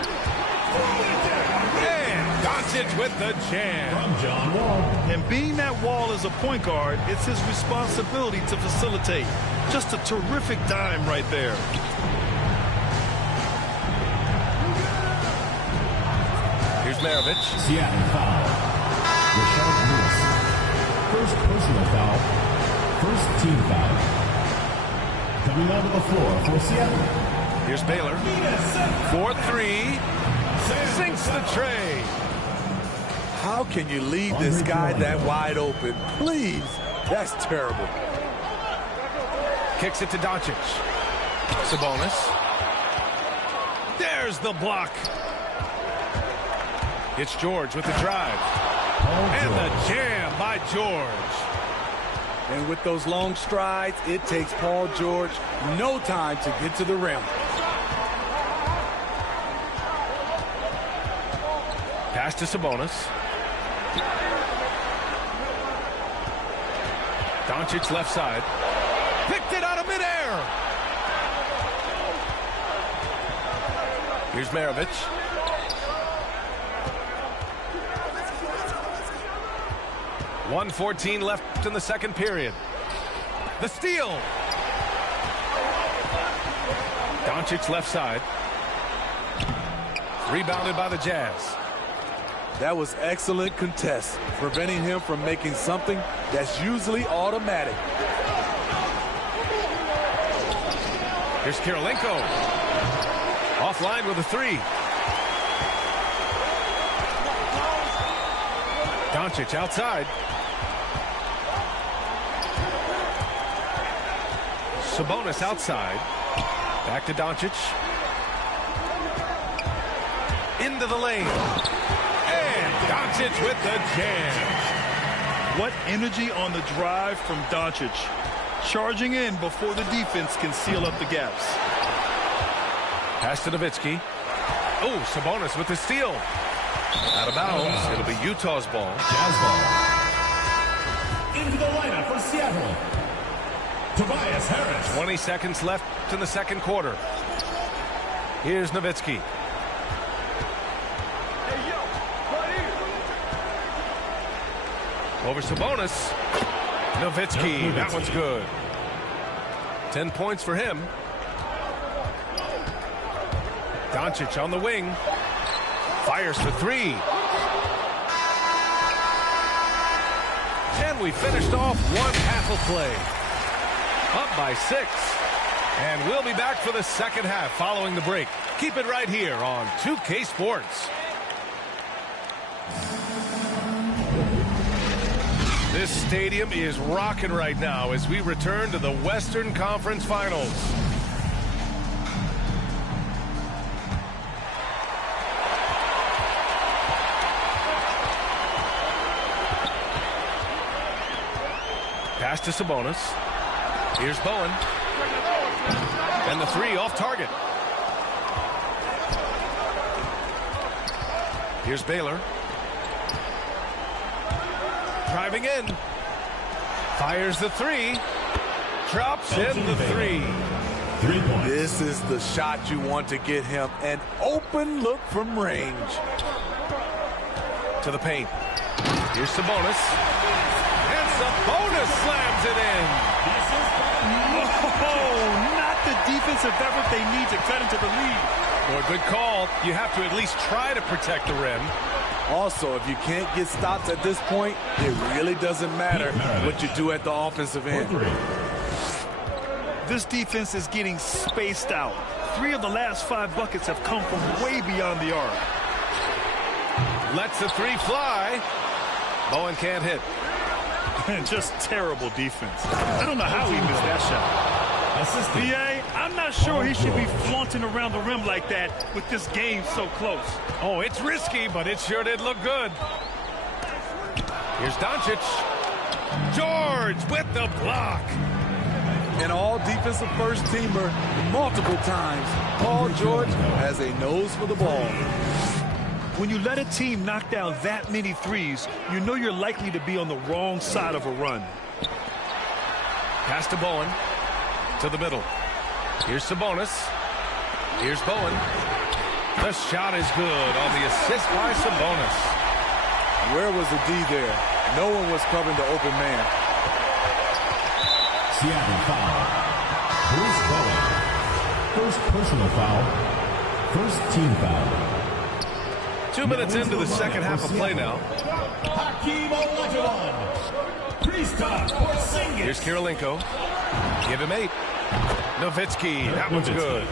And Doncic with the jam. From John Wall. And being that Wall as a point guard, it's his responsibility to facilitate. Just a terrific dime right there. Here's Maravich. Seattle foul. Rashard Lewis. First personal foul. First team foul. Coming onto the floor for Seattle. Here's Baylor. 4-3. Sinks the tray. How can you leave this guy that wide open? Please. That's terrible. Kicks it to Doncic. Sabonis. There's the block. It's George with the drive. And the jam by George. And with those long strides, it takes Paul George no time to get to the rim. Pass to Sabonis. Doncic left side. Picked it out of midair. Here's Maravich. .114 left in the second period. The steal. Doncic left side. Rebounded by the Jazz. That was excellent contest, preventing him from making something that's usually automatic. Here's Kirilenko. Offline with a three. Doncic outside. Sabonis outside. Back to Doncic. Into the lane. And Doncic with the jam. What energy on the drive from Doncic. Charging in before the defense can seal up the gaps. Pass to Nowitzki. Oh, Sabonis with the steal. Out of bounds. It'll be Utah's ball. Jazz ball. Into the lineup for Seattle. Tobias Harris. 20 seconds left in the second quarter. Here's Nowitzki. Over Sabonis. Nowitzki. That one's good. 10 points for him. Doncic on the wing. Fires for three. And we finished off one half of play. Up by 6. And we'll be back for the second half following the break. Keep it right here on 2K Sports. This stadium is rocking right now as we return to the Western Conference Finals. Pass to Sabonis. Here's Bowen. And the three off target. Here's Baylor. Driving in. Fires the three. Drops in the three. 3 points. This is the shot you want to get him. An open look from range. To the paint. Here's Sabonis. And Sabonis slams it in. Oh, not the defensive effort they need to cut into the lead. Well, good call. You have to at least try to protect the rim. Also, if you can't get stops at this point, it really doesn't matter what you do at the offensive end. This defense is getting spaced out. 3 of the last 5 buckets have come from way beyond the arc. Lets the three fly. Bowen can't hit. Just terrible defense. I don't know how he missed that shot. BA, I'm not sure he should be flaunting around the rim like that with this game so close. Oh, it's risky, but it sure did look good. Here's Doncic. George with the block. An all-defensive first-teamer multiple times. Paul George has a nose for the ball. When you let a team knock down that many threes, you know you're likely to be on the wrong side of a run. Pass to Bowen. To the middle. Here's Sabonis. Here's Bowen. The shot is good on the assist by Sabonis. Where was the D there? No one was covering the open man. Seattle foul. Bruce Bowen. First personal foul. First team foul. 2 minutes into the second half of play now. Hakeem Olajuwon. Kristaps Porzingis. Here's Kirilenko. Give him 8. Nowitzki. That one's good.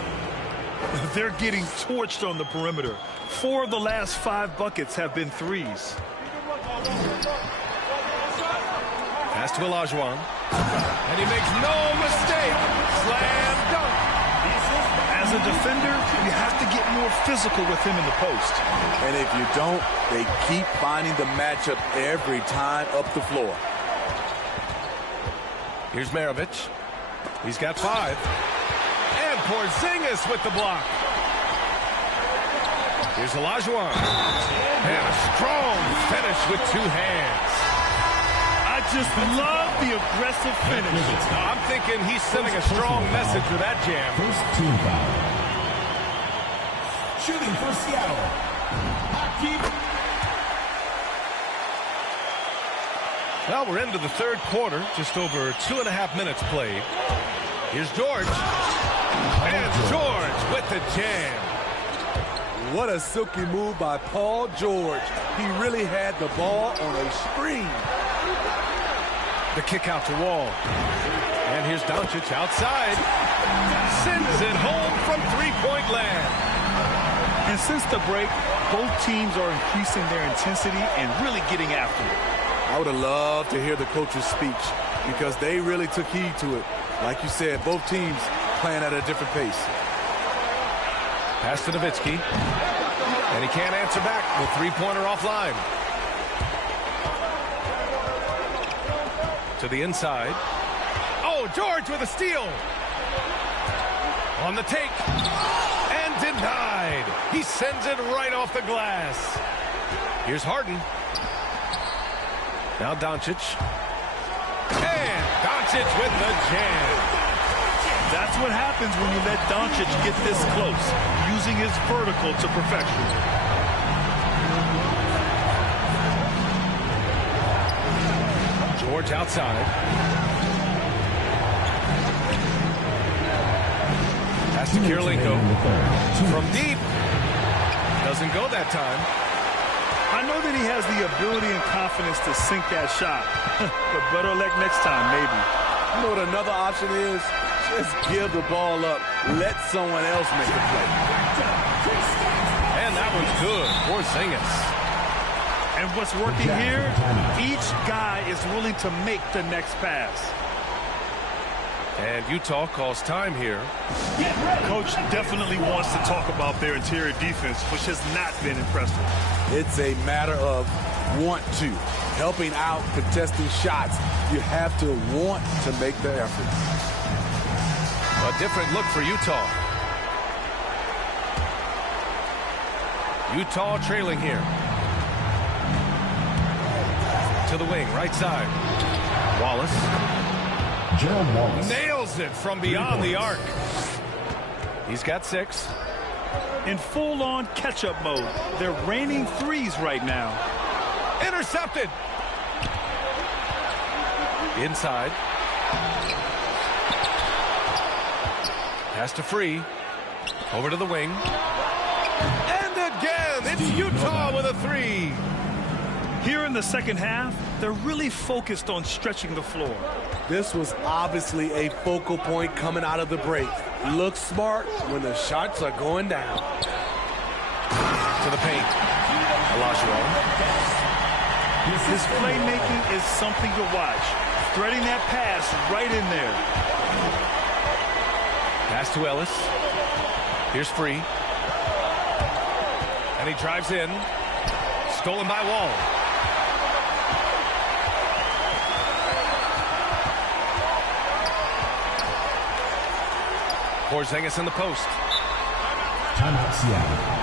They're getting torched on the perimeter. 4 of the last 5 buckets have been threes. Pass to Olajuwon. And he makes no mistake. Slam dunk. As a defender, you have to get more physical with him in the post. And if you don't, they keep finding the matchup every time up the floor. Here's Maravich. He's got 5. And Porzingis with the block. Here's Olajuwon. And a strong finish with 2 hands. I just love the aggressive finish. I'm thinking he's sending a strong message with that jam. First team foul. Shooting for Seattle. Hakeem. Well, we're into the third quarter. Just over 2.5 minutes played. Here's George. And George with the jam. What a silky move by Paul George. He really had the ball on a string. The kick out to Wall. And here's Doncic outside. Sends it home from three-point land. And since the break, both teams are increasing their intensity and really getting after it. I would have loved to hear the coach's speech because they really took heed to it. Like you said, both teams playing at a different pace. Pass to Nowitzki. And he can't answer back with three-pointer offline. To the inside. Oh, George with a steal. On the take. And denied. He sends it right off the glass. Here's Harden. Now Doncic. And Doncic with the jam. That's what happens when you let Doncic get this close, using his vertical to perfection. George outside. Pass to Kirilenko. From deep. Doesn't go that time. I know that he has the ability and confidence to sink that shot, but better luck next time, maybe. You know what another option is? Just give the ball up. Let someone else make the play. And that one's good. Porzingis. And what's working here, each guy is willing to make the next pass. And Utah calls time here. Coach definitely wants to talk about their interior defense, which has not been impressive. It's a matter of want to. Helping out, contesting shots. You have to want to make the effort. A different look for Utah. Utah trailing here. To the wing, right side. Wallace. Gerald Wallace. Nails it from beyond the arc. He's got 6. In full-on catch-up mode, they're raining threes right now. Intercepted. Inside. Pass to Free. Over to the wing. And again, it's Utah with a 3. Here in the second half, they're really focused on stretching the floor. This was obviously a focal point coming out of the break. Look smart when the shots are going down. To the paint. Olajuwon. His playmaking is something to watch. Threading that pass right in there. Pass to Ellis. Here's Free. And he drives in. Stolen by Wall. Porzingis in the post. Timeout Seattle.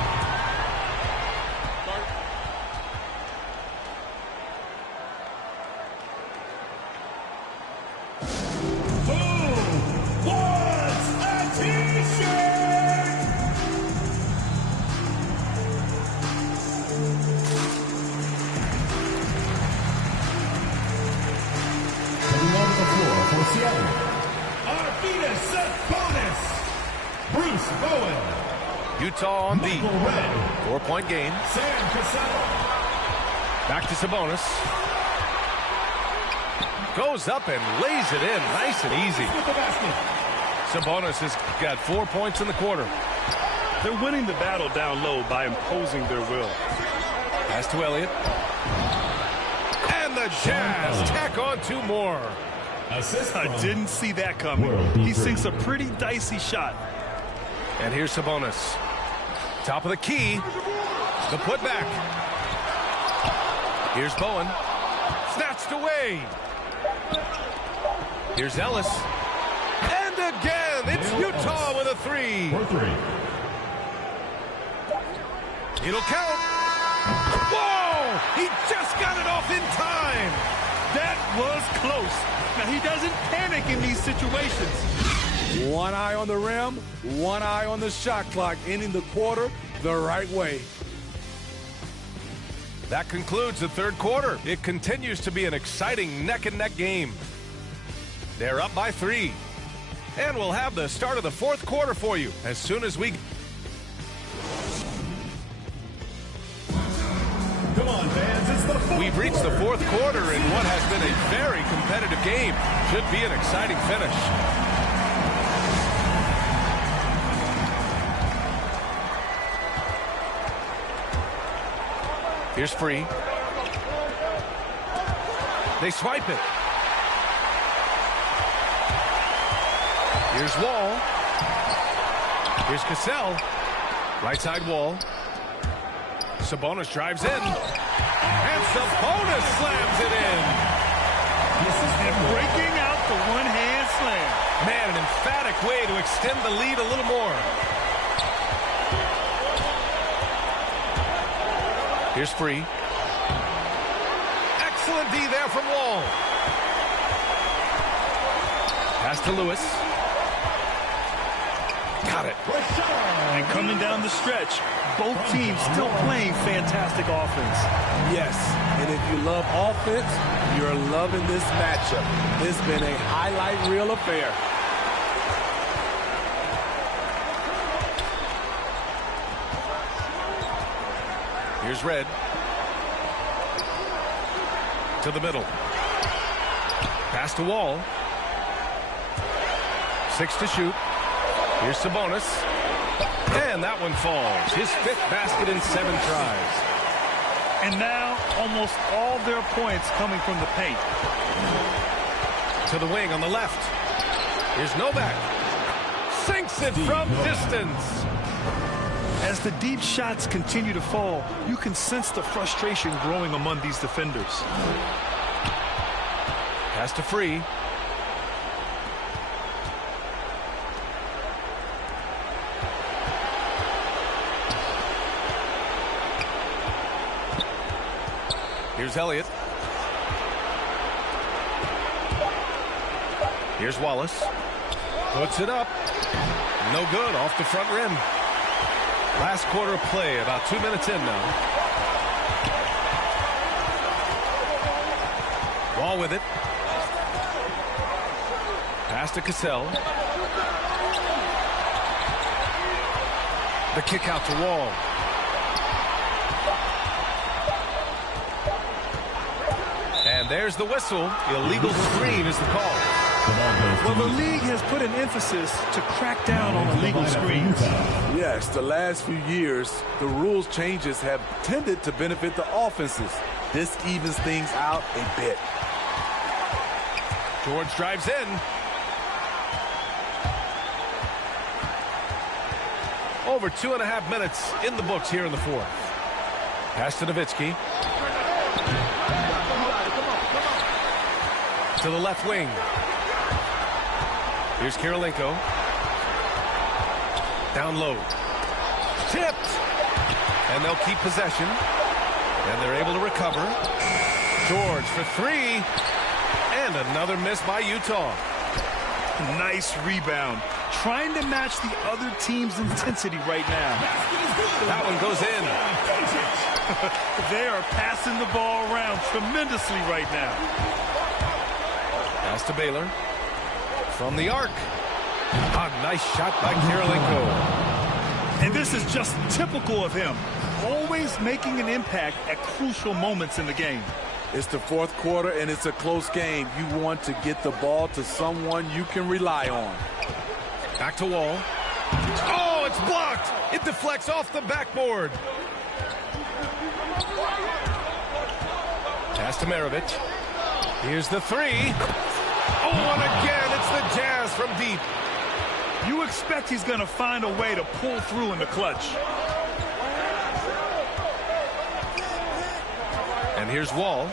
defeated Sabonis. Bruce Bowen. Utah on D. 4-point game. Sam Cassell. Back to Sabonis. Goes up and lays it in nice and easy. With the basket. Sabonis has got 4 points in the quarter. They're winning the battle down low by imposing their will. Pass to Elliott. And the Jazz tack on 2 more. I didn't see that coming. He sinks a pretty dicey shot. And here's Sabonis. Top of the key. The putback. Here's Bowen. Snatched away. Here's Ellis. And again, it's Utah with a 3. For 3. It'll count. Whoa! He just got it off in time. That was close. Now, he doesn't panic in these situations. One eye on the rim, one eye on the shot clock, ending the quarter the right way. That concludes the third quarter. It continues to be an exciting neck-and-neck game. They're up by 3. And we'll have the start of the fourth quarter for you as soon as we... Come on, fans. It's the fourth. We've reached the fourth quarter in what has been a very competitive game. Should be an exciting finish. Here's Free. They swipe it. Here's Wall. Here's Cassell. Right side Wall. Sabonis drives in. And Sabonis slams it in. And breaking out the one-hand slam. Man, an emphatic way to extend the lead a little more. Here's Free. Excellent D there from Wall. Pass to Lewis. Got it. And coming down the stretch, both teams still playing fantastic offense. Yes, and if you love offense, you're loving this matchup. It's been a highlight reel affair. Here's Red. To the middle. Pass to Wall. 6 to shoot. Here's Sabonis. And that one falls. His 5th basket in 7 tries. And now, almost all their points coming from the paint. To the wing on the left. Here's Novak. Sinks it from distance. As the deep shots continue to fall, you can sense the frustration growing among these defenders. Pass to Free. Here's Elliott. Here's Wallace. Puts it up. No good, off the front rim. Last quarter of play, about 2 minutes in now. Wall with it. Pass to Cassell. The kick out to Wall. And there's the whistle. Illegal screen is the call. Well, the league has put an emphasis to crack down on illegal screens. Yes, the last few years, the rules changes have tended to benefit the offenses. This evens things out a bit. George drives in. Over 2.5 minutes in the books here in the fourth. Pass to Nowitzki. To the left wing. Here's Kirilenko. Down low. Tipped. And they'll keep possession. And they're able to recover. George for 3. And another miss by Utah. Nice rebound. Trying to match the other team's intensity right now. That one goes in. They are passing the ball around tremendously right now. Pass to Baylor. From the arc. A nice shot by Kirilenko. And this is just typical of him. Always making an impact at crucial moments in the game. It's the fourth quarter, and it's a close game. You want to get the ball to someone you can rely on. Back to Wall. Oh, it's blocked. It deflects off the backboard. Pass to Maravich. Here's the three. Oh, and again, it's the Jazz from deep. You expect he's going to find a way to pull through in the clutch. And here's Wall.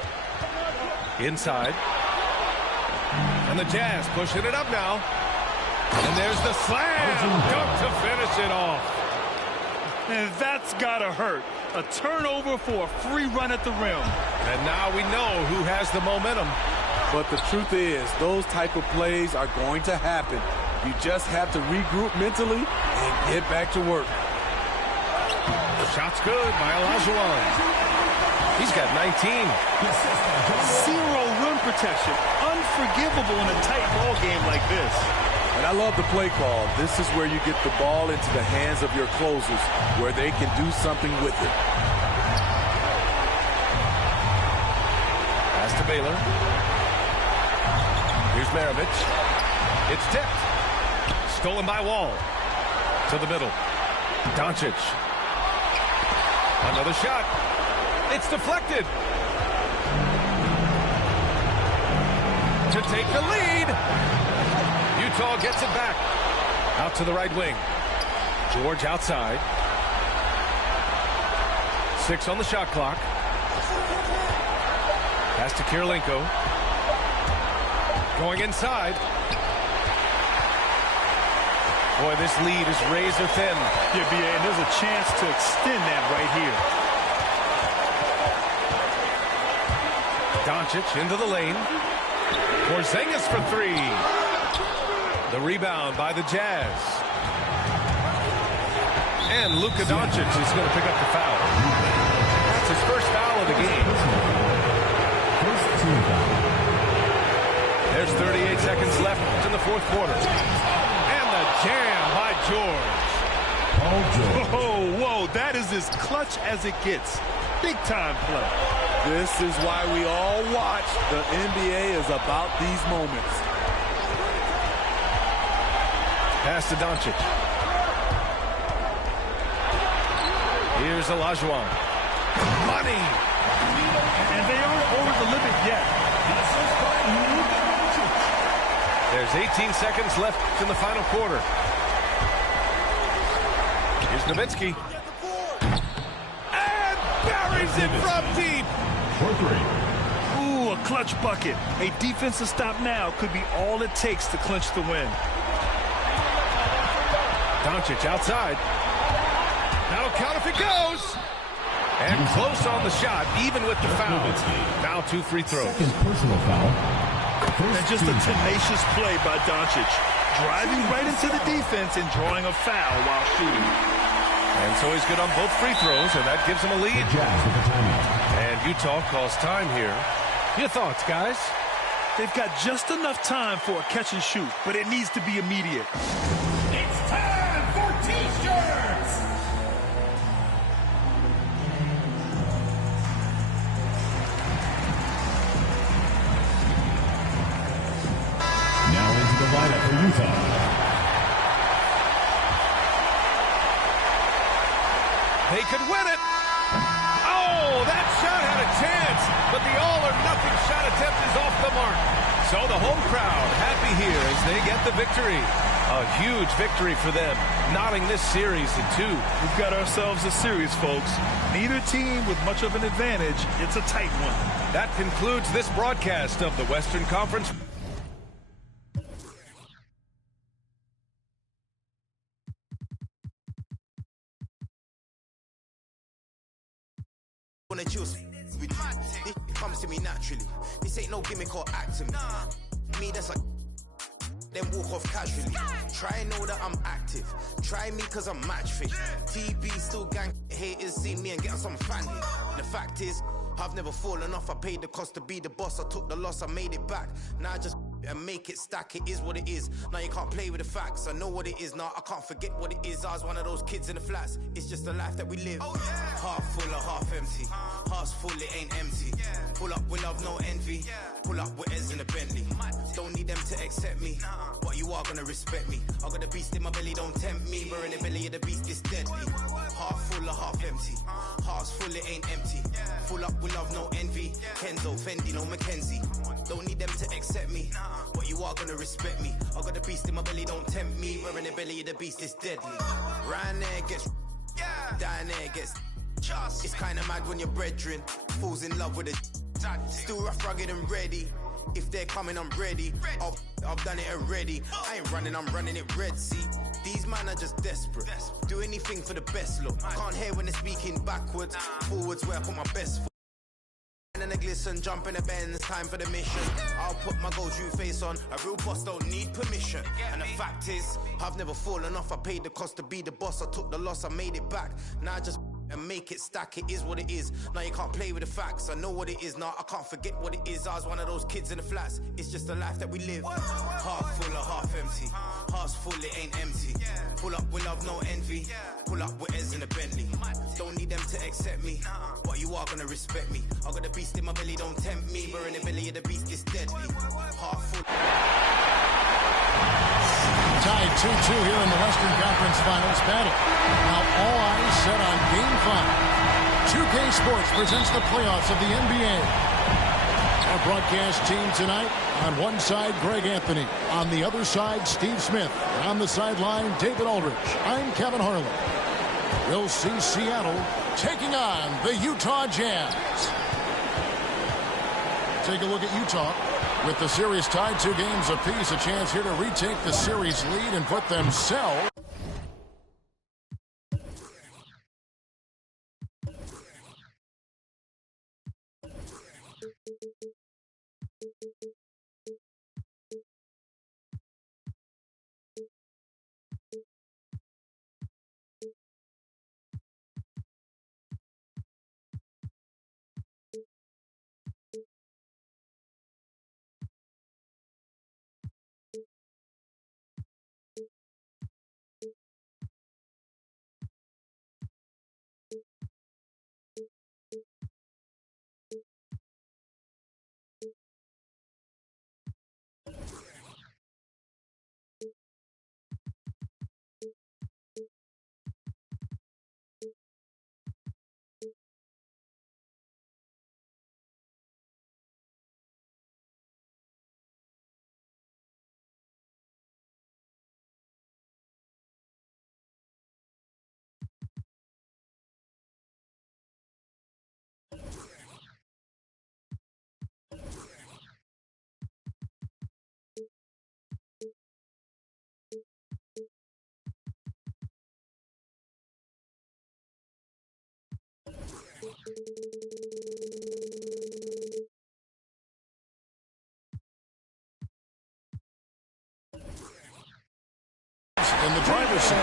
Inside. And the Jazz pushing it up now. And there's the slam. Dunk to finish it off. And that's got to hurt. A turnover for a free run at the rim. And now we know who has the momentum. But the truth is, those type of plays are going to happen. You just have to regroup mentally and get back to work. The shot's good by Olajuwon. He's got 19. Zero rim protection. Unforgivable in a tight ball game like this. And I love the play call. This is where you get the ball into the hands of your closers, where they can do something with it. Pass to Baylor. Here's Maravich. It's tipped. Stolen by Wall. To the middle. Doncic. Another shot. It's deflected. To take the lead. Utah gets it back. Out to the right wing. George outside. 6 on the shot clock. Pass to Kirilenko. Going inside. Boy, this lead is razor thin. Yeah, B.A., and there's a chance to extend that right here. Doncic into the lane. Porzingis for 3. The rebound by the Jazz. And Luka Doncic is going to pick up the foul. That's his first foul of the game. First team foul. There's 38 seconds left in the fourth quarter. And the jam by George. Paul George. Whoa, whoa, that is as clutch as it gets. Big time play. This is why we all watch. The NBA is about these moments. Pass to Doncic. Here's Olajuwon. Money. And they aren't over the limit yet. There's 18 seconds left in the final quarter. Here's Nowitzki. And buries it from deep. For 3. Ooh, a clutch bucket. A defensive stop now could be all it takes to clinch the win. Doncic outside. That'll count if it goes. And close on the shot, even with the foul. Now 2 free throws. Second personal foul. And just a tenacious play by Doncic. Driving right into the defense and drawing a foul while shooting. And so he's good on both free throws, and that gives him a lead. Jazz with the timeout. And Utah calls time here. Your thoughts, guys? They've got just enough time for a catch and shoot, but it needs to be immediate. It's time for T-shirts! Now into the lineup for Utah. They could win it. Oh, that shot had a chance, but the all-or-nothing shot attempt is off the mark. So the home crowd happy here as they get the victory. A huge victory for them, knotting this series in 2. We've got ourselves a series, folks. Neither team with much of an advantage. It's a tight one. That concludes this broadcast of the Western Conference. Wanna chill with it comes to me naturally. This ain't no gimmick or acting. Me, that's like then walk off casually. Try know that I'm active. Try me cause I'm match fit. TB still gang haters see me and get some fanny. The fact is, I've never fallen off. I paid the cost to be the boss. I took the loss, I made it back. Now I just and make it stack. It is what it is. Now you can't play with the facts. I know what it is now. I can't forget what it is. I was one of those kids in the flats. It's just the life that we live. Half full or half empty. Heart's full, it ain't empty. Pull up with love, no envy. Pull up with Ez in a Bentley. Don't need them to accept me, but you are gonna respect me. I got a beast in my belly, don't tempt me. We're in the belly of the beast, it's deadly. Half full or half empty. Heart's full, it ain't empty. Full up with love, no envy. Kenzo, Fendi, no Mackenzie. Don't need them to accept me, but you are gonna respect me. I got a beast in my belly, don't tempt me. We're in the belly of the beast, it's deadly. Round there gets, down there gets. It's kinda mad when your brethren falls in love with a still rough, rugged and ready. If they're coming, I'm ready. I've done it already. I ain't running, I'm running it Red Sea. These man are just desperate. Do anything for the best look. Can't hear when they're speaking backwards. Forwards where I put my best foot. And a glisten, jump in the Benz, time for the mission. I'll put my gold true face on. A real boss don't need permission. And the fact is, I've never fallen off. I paid the cost to be the boss. I took the loss, I made it back. Now I just and make it stack. It is what it is. Now you can't play with the facts. I know what it is now. I can't forget what it is. I was one of those kids in the flats. It's just the life that we live. Half full or half empty. Heart's full, it ain't empty. Pull up with love, no envy. Pull up with Ez in a Bentley. Don't need them to accept me, but you are gonna respect me. I got a beast in my belly, don't tempt me. We're in the belly of the beast, it's deadly. Half full. Tied 2-2 here in the Western Conference Finals battle. Now all eyes set on Game 5. 2K Sports presents the playoffs of the NBA. Our broadcast team tonight, on one side, Greg Anthony. On the other side, Steve Smith. And on the sideline, David Aldridge. I'm Kevin Harlan. We'll see Seattle taking on the Utah Jazz. Take a look at Utah. With the series tied 2 games apiece, a chance here to retake the series lead and put themselves. In the driver's seat.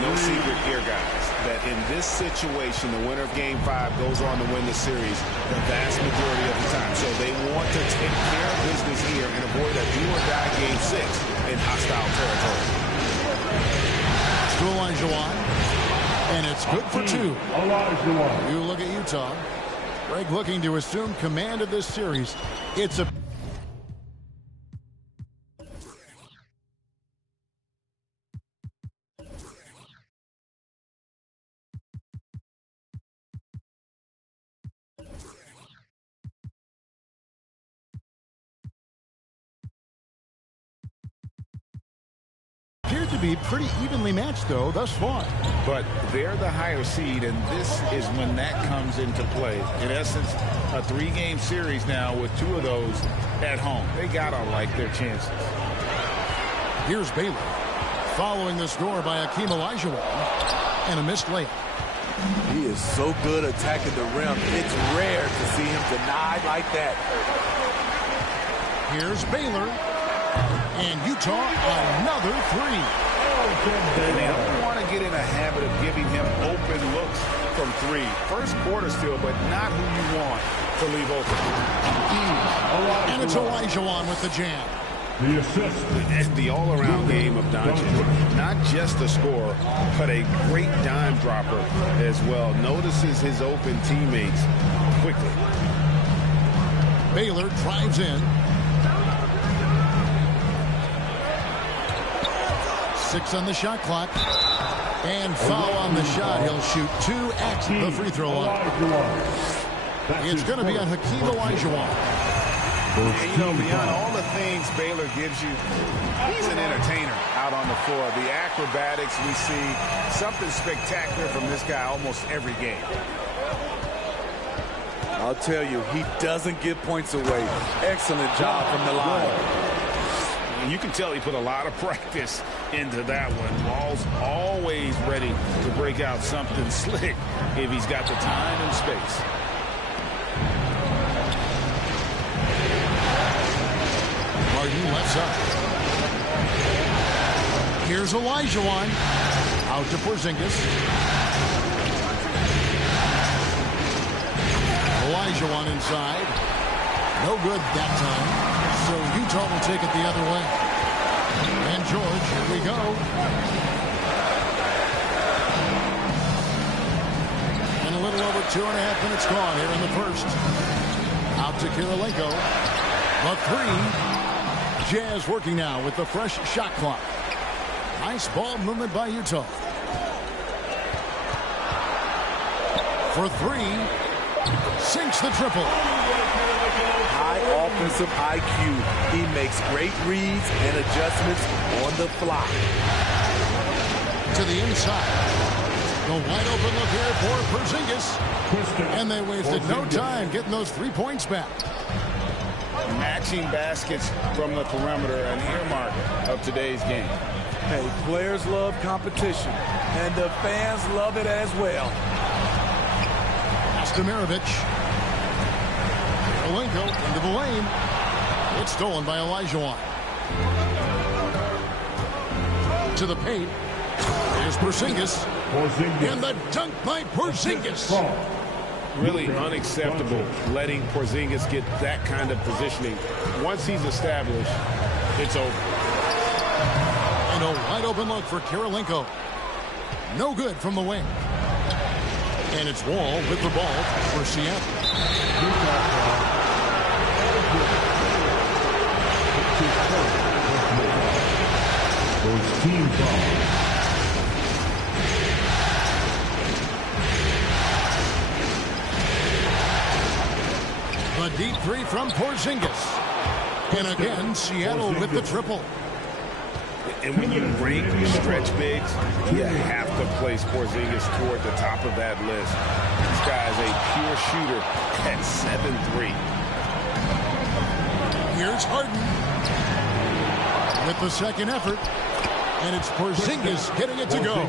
No secret here, guys, that in this situation, the winner of Game 5 goes on to win the series the vast majority of the time. So they want to take care of business here and avoid a do-or-die Game 6 in hostile territory. To Olajuwon, and it's good for 2. You look at Utah. Greg looking to assume command of this series. It's a to be pretty evenly matched, though, thus far. But they're the higher seed, and this is when that comes into play. In essence, a 3-game series now with 2 of those at home. They gotta like their chances. Here's Baylor, following the score by Akeem Olajuwon, and a missed layup. He is so good attacking the rim. It's rare to see him denied like that. Here's Baylor. And Utah, another three. They don't want to get in a habit of giving him open looks from three. First quarter still, but not who you want to leave open. And it's Olajuwon with the jam. The assist. The all-around game of Doncic. Not just a scorer, but a great dime dropper as well. Notices his open teammates quickly. Baylor drives in. 6 on the shot clock. And foul on the shot. He'll shoot 2 at the free throw line. It's going to be on Hakeem Olajuwon. And, you know, beyond all the things Baylor gives you, he's an entertainer out on the floor. The acrobatics we see, something spectacular from this guy almost every game. I'll tell you, he doesn't give points away. Excellent job from the line. And you can tell he put a lot of practice into that one. Wall's always ready to break out something slick if he's got the time and space. Harden left side. Here's Olajuwon. Out to Porzingis. Olajuwon inside. No good that time. So Utah will take it the other way. And George, here we go. And a little over 2.5 minutes gone here in the first. Out to Kirilenko. A three. Jazz working now with the fresh shot clock. Nice ball movement by Utah. For three. Sinks the triple. High offensive IQ. He makes great reads and adjustments on the fly. To the inside. The wide open look here for Porzingis. And they wasted no time getting those 3 points back. Matching baskets from the perimeter, an earmark of today's game. Hey, players love competition, and the fans love it as well. Astamirovic. Kirilenko into the lane. It's stolen by Olajuwon. To the paint. Here's Porzingis. And the dunk by Porzingis. Really unacceptable letting Porzingis get that kind of positioning. Once he's established, it's over. And a wide open look for Kirilenko. No good from the wing. And it's Wall with the ball for Seattle. Team foul. A deep three from Porzingis. And again, Seattle with the triple. And when you rank stretch bigs, you have to place Porzingis toward the top of that list. This guy is a pure shooter at 7'3". Here's Harden with the second effort. And it's Porzingis getting it to go.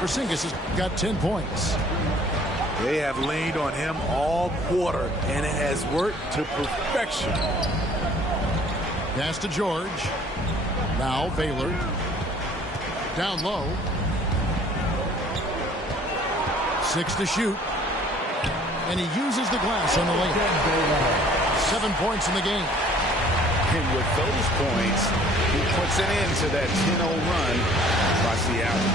Porzingis has got 10 points. They have leaned on him all quarter, and it has worked to perfection. Pass to George. Now Baylor. Down low. 6 to shoot. And he uses the glass on the layup. 7 points in the game. And with those points, he puts an end to that 10-0 run by Seattle.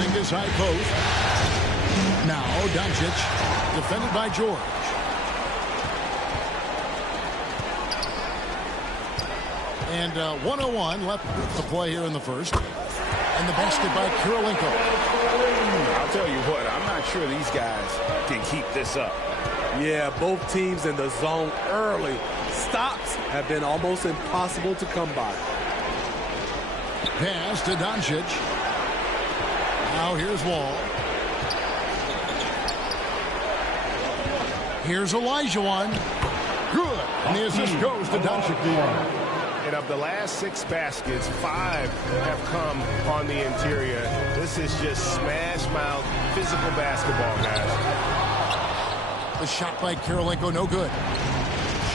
Fingers high post. Now Doncic, defended by George. And 1:01 left to play here in the first. And the basket by Kirilenko. I'll tell you what, I'm not sure these guys can keep this up. Yeah, both teams in the zone early. Stops have been almost impossible to come by. Pass to Doncic. Now here's Wall. Here's Olajuwon. Good. And the assist goes to Doncic. And of the last 6 baskets, 5 have come on the interior. This is just smash mouth physical basketball, guys. The shot by Kirilenko, no good.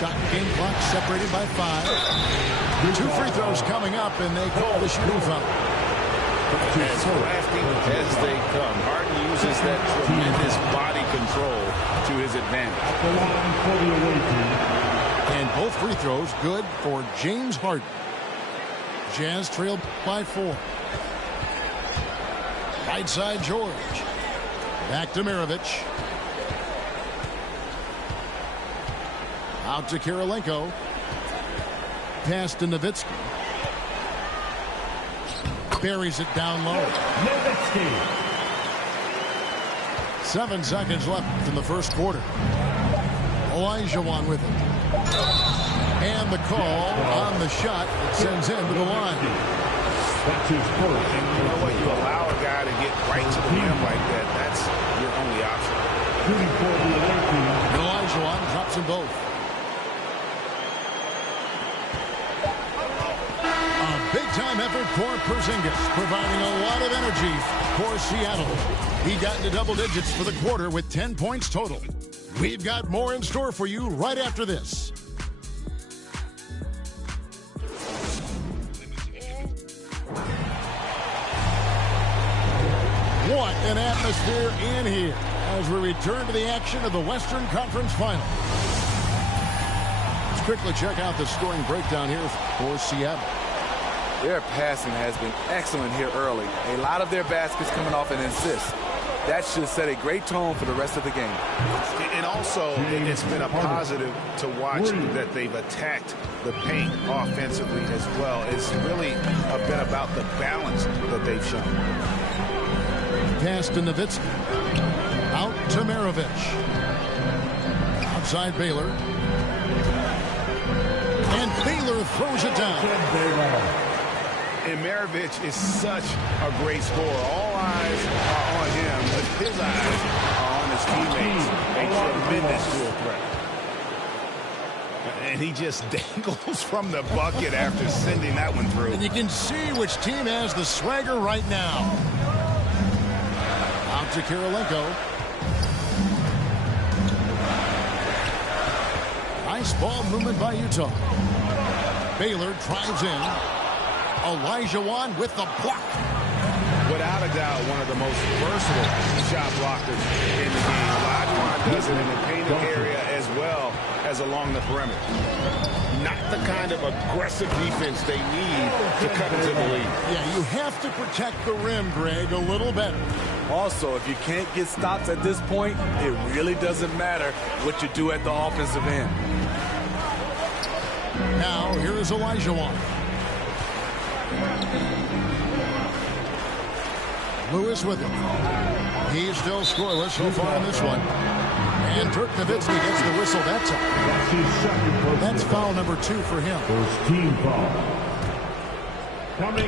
Shot game clock separated by 5. 2 free throws coming up, and they call the shooting foul. As crafty as they come, Harden uses that tremendous body control to his advantage. And both free throws good for James Harden. Jazz trailed by 4. Right side George. Back to Maravich. Out to Kirilenko. Pass to Nowitzki. Buries it down low. 7 seconds left in the first quarter. Olajuwon with it. And the call on the shot that sends him to the line. And you know what? You allow a guy to get right to the rim like that. That's your only option. Olajuwon drops them both. A big-time effort for Porzingis, providing a lot of energy for Seattle. He got into double digits for the quarter with 10 points total. We've got more in store for you right after this. What an atmosphere in here as we return to the action of the Western Conference Final. Let's quickly check out the scoring breakdown here for Seattle. Their passing has been excellent here early. A lot of their baskets coming off an assist. That should set a great tone for the rest of the game. And also, it's been a positive to watch that they've attacked the paint offensively as well. It's really been about the balance that they've shown. Pass to Nowitzki. Out to Maravich. Outside Baylor. And Baylor throws it down. And Maravich is such a great scorer. All eyes are on him, but his eyes are on his teammates. A tremendous dual threat. And he just dangles from the bucket after sending that one through. And you can see which team has the swagger right now. Out to Kirilenko. Nice ball movement by Utah. Baylor drives in. Olajuwon with the block. Without a doubt, one of the most versatile shot blockers in the game. Olajuwon does it in the painted area as well as along the perimeter. Not the kind of aggressive defense they need to cut into the lead. Yeah, you have to protect the rim, Greg, a little better. Also, if you can't get stops at this point, it really doesn't matter what you do at the offensive end. Now, here is Olajuwon. Lewis with it. He's still scoreless so far in this one. And Dirk Nowitzki gets the whistle that time. That's foul number 2 for him. First team foul.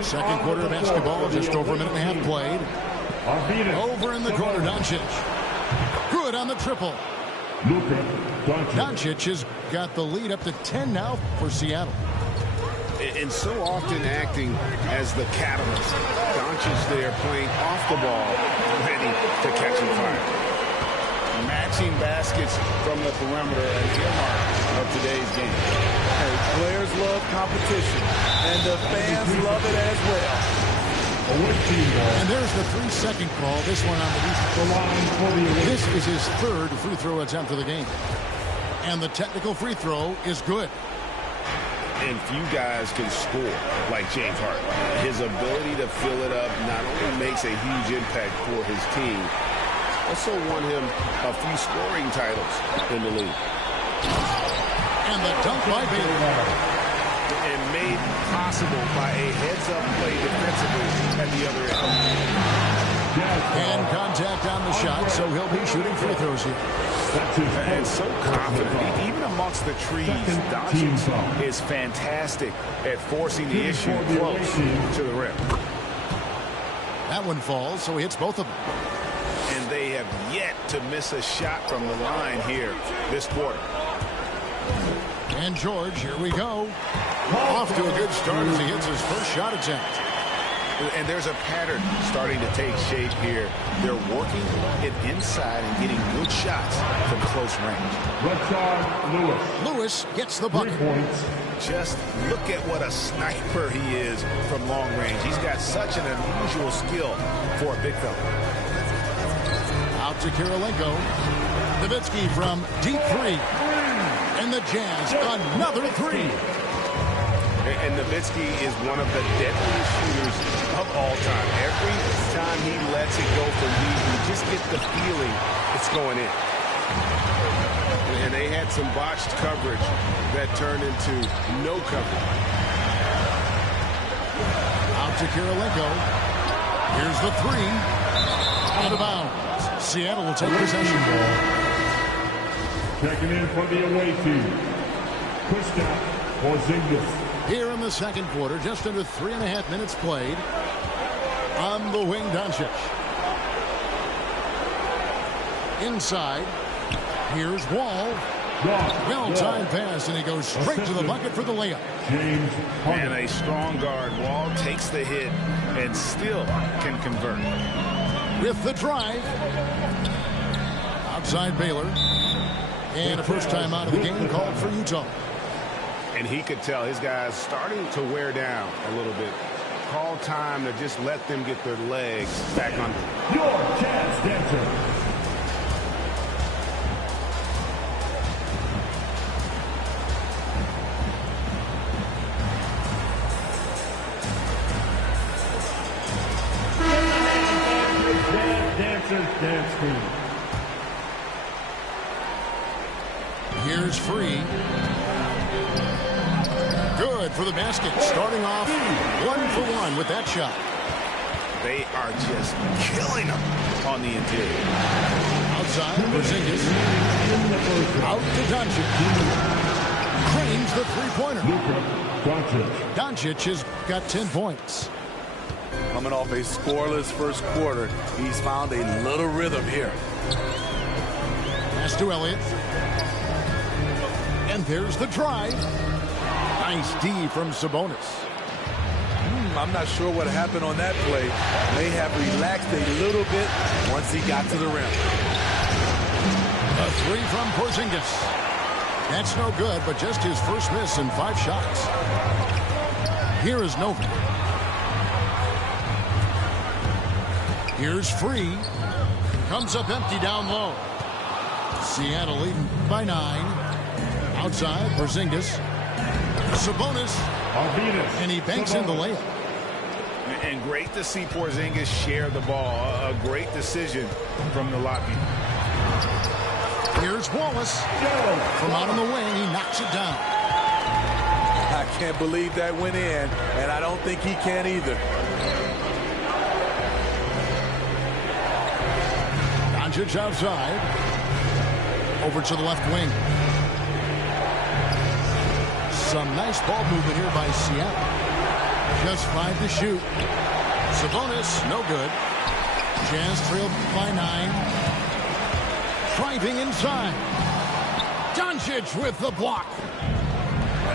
Second quarter of basketball, just over a minute and a half played. Over in the corner, Doncic. Good on the triple. Doncic has got the lead up to 10 now for Seattle. And so often acting as the catalyst. Doncic there playing off the ball, ready to catch and fire. Matching baskets from the perimeter and earmark of today's game. Hey, players love competition, and the fans love it as well. And there's the 3-second call. This one on the defense. This is his 3rd free throw attempt of the game. And the technical free throw is good. And few guys can score like James Harden. His ability to fill it up not only makes a huge impact for his team, also won him a few scoring titles in the league. And the dunk by Baylor. And made possible by a heads-up play defensively at the other end. And contact on the shot, so he'll be shooting free throws here. And so confident, even amongst the trees, Doncic is fantastic at forcing the issue close to the rim. That one falls, so he hits both of them. And they have yet to miss a shot from the line here this quarter. And George, here we go. Off to a good start as he hits his first shot attempt. And there's a pattern starting to take shape here. They're working it inside and getting good shots from close range. Lewis gets the bucket. Just look at what a sniper he is from long range. He's got such an unusual skill for a big fella. Out to Kirilenko. Nowitzki from deep three. And the Jazz, another three. And Nowitzki is one of the deadliest shooters of all time. Every time he lets it go from deep, you just get the feeling it's going in. And they had some botched coverage that turned into no coverage. Out to Kirilenko. Here's the three. Out of bounds. Seattle will take possession. Checking in for the away team, Kristaps Porzingis. Here in the second quarter, just under 3.5 minutes played. On the wing, Doncic. Inside. Here's Wall. Well-timed pass, and he goes straight to the bucket for the layup. And a strong guard. Wall takes the hit and still can convert. With the drive. Outside Baylor. And a first time out of the game called for Utah. And he could tell his guys starting to wear down a little bit. Call time to just let them get their legs back under. Your Jazz dancer. Dance team. Here's Free. Good for the basket. Starting off 1-for-1 with that shot. They are just killing them on the interior. Outside, Porzingis. Out to Doncic. Cranes the three-pointer. Doncic has got 10 points. Coming off a scoreless first quarter, he's found a little rhythm here. Pass to Elliott. And there's the drive. Nice D from Sabonis. I'm not sure what happened on that play. May have relaxed a little bit once he got to the rim. A three from Porzingis. That's no good, but just his first miss in 5 shots. Here is Nova. Here's Free. Comes up empty down low. Seattle leading by 9. Outside, Porzingis. Sabonis. And he banks in the layup. And great to see Porzingis share the ball. A great decision from the Latvian. Here's Wallace. From out on the wing, he knocks it down. I can't believe that went in, and I don't think he can either. Doncic outside. Over to the left wing. Some nice ball movement here by Seattle. Just 5 to shoot. Sabonis, no good. Jazz trailed by 9. Driving inside. Doncic with the block.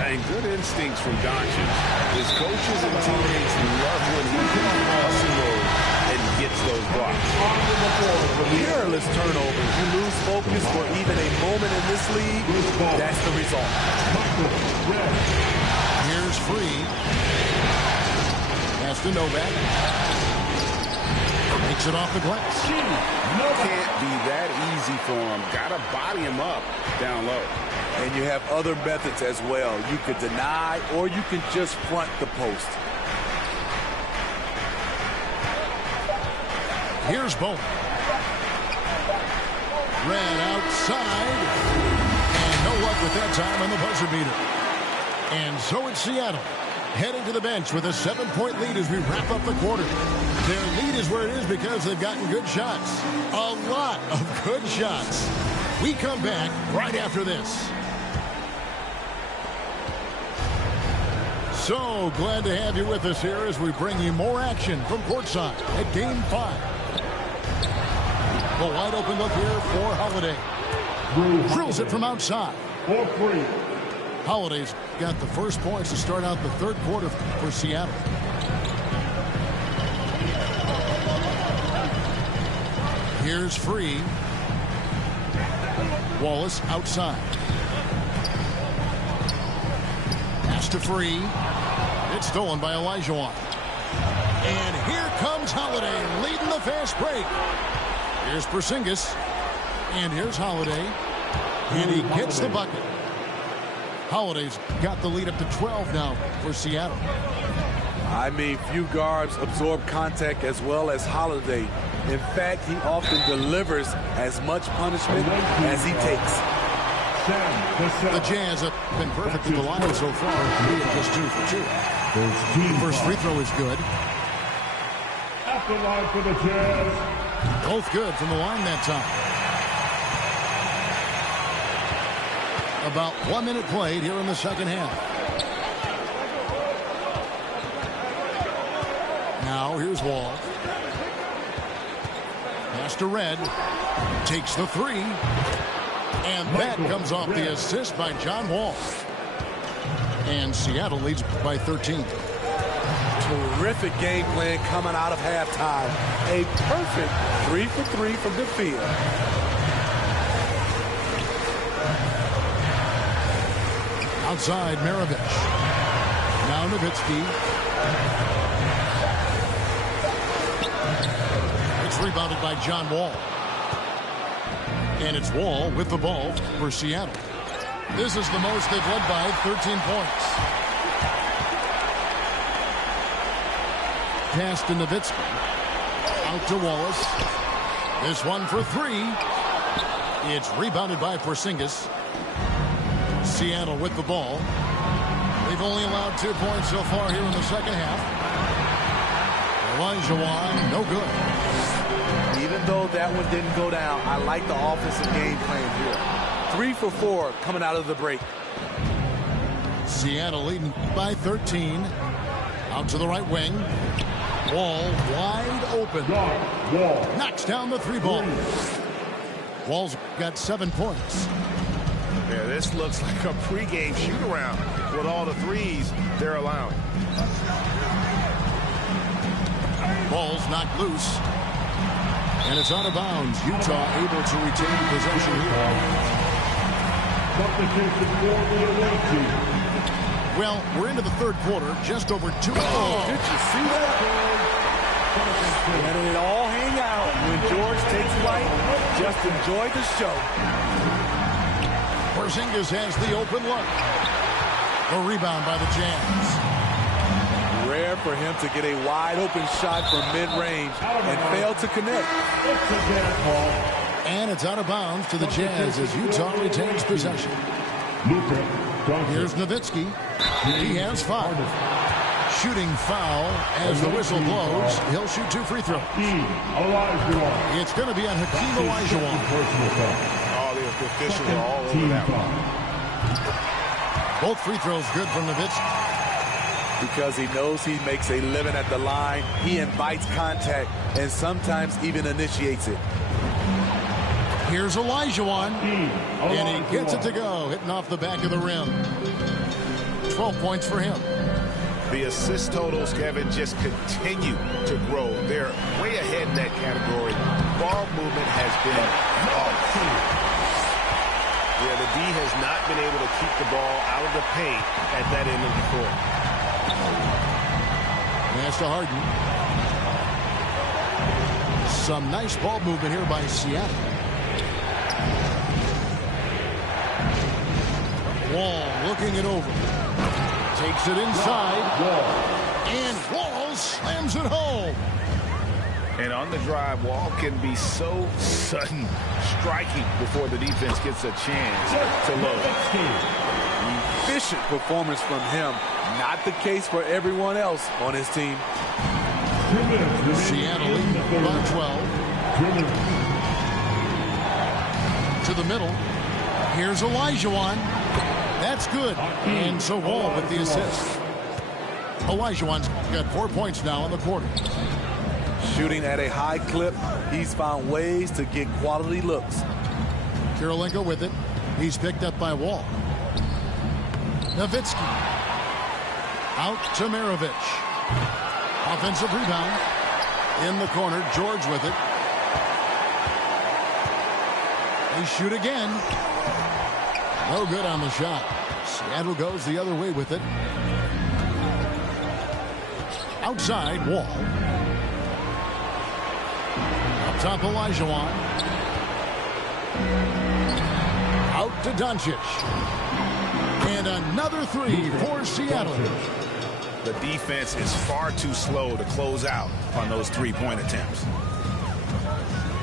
And good instincts from Doncic. His coaches and teammates love when he comes off the road and gets those blocks. Careless turnovers. You lose focus for even a moment in this league. That's the result. Here's Free. Pass to Novak. Makes it off the glass. Can't be that easy for him. Got to body him up down low. And you have other methods as well. You could deny or you can just front the post. Here's Bowman. Red outside. And no luck with that time on the buzzer beater. And so it's Seattle heading to the bench with a 7-point lead as we wrap up the quarter. Their lead is where it is because they've gotten good shots. A lot of good shots. We come back right after this. So glad to have you with us here as we bring you more action from courtside at Game 5. The wide open look here for Holiday. Drills it from outside. Holiday's got the first points to start out the third quarter for Seattle. Here's Free. Wallace outside. Pass to Free. It's stolen by Olajuwon. And here comes Holiday leading the fast break. Here's Porzingis. And here's Holiday. And he gets the bucket. Holiday's got the lead up to 12 now for Seattle. I mean, few guards absorb contact as well as Holiday. In fact, he often delivers as much punishment as he takes. The Jazz have been perfect in the line so far. Just 2 for 2. First free throw is good. At the line for the Jazz. Both good from the line that time. About 1 minute played here in the second half. Now here's Wall. Pass to Red. Takes the 3. And that comes off the assist by John Wall. And Seattle leads by 13. Terrific game plan coming out of halftime. A perfect 3 for 3 from the field. Outside, Maravich. Now Nowitzki. It's rebounded by John Wall. And it's Wall with the ball for Seattle. This is the most they've led by 13 points. Pass to Nowitzki. Out to Wallace. This one for 3. It's rebounded by Porzingis. Seattle with the ball. They've only allowed 2 points so far here in the second half. Olajuwon, no good. Even though that one didn't go down, I like the offensive game plan here. 3 for 4 coming out of the break. Seattle leading by 13. Out to the right wing. Wall wide open. Wall. Knocks down the 3 ball. Wall's got 7 points. Yeah, this looks like a pregame shoot-around with all the threes they're allowing. Ball's knocked loose. And it's out of bounds. Utah able to retain possession here. Well, we're into the third quarter. Just over 2 minutes. Oh, did you see that? Letting it all hang out when George takes flight. Just enjoy the show. Porzingis has the open look. A rebound by the Jazz. Rare for him to get a wide open shot from mid-range and fail to connect. And it's out of bounds to the Jazz as Utah retains possession. Here's Nowitzki. He has 5. Shooting foul as the whistle blows. He'll shoot 2 free throws. It's going to be on Hakeem Olajuwon. The officials are all over that one. Both free throws good from Nowitzki. Because he knows he makes a living at the line, he invites contact and sometimes even initiates it. Here's Olajuwon. And he gets it to go, hitting off the back of the rim. 12 points for him. The assist totals, Kevin, just continue to grow. They're way ahead in that category. Ball movement has been off. Yeah, the D has not been able to keep the ball out of the paint at that end of the court. Pass to Harden. Some nice ball movement here by Seattle. Wall looking it over. Takes it inside. And Wall slams it home. And on the drive, Wall can be so sudden, striking before the defense gets a chance to load. Efficient performance from him. Not the case for everyone else on his team. Seattle leading by 12. To the middle. Here's Olajuwon. That's good. And so Wall with the assist. Olajuwon's got 4 points now in the quarter. Shooting at a high clip, he's found ways to get quality looks. Kirilenko with it. He's picked up by Wall. Nowitzki. Out to Maravich. Offensive rebound. In the corner, George with it. They shoot again. No good on the shot. Seattle goes the other way with it. Outside, Wall. Up top, Olajuwon. Out to Doncic. And another three for Seattle. The defense is far too slow to close out on those three-point attempts.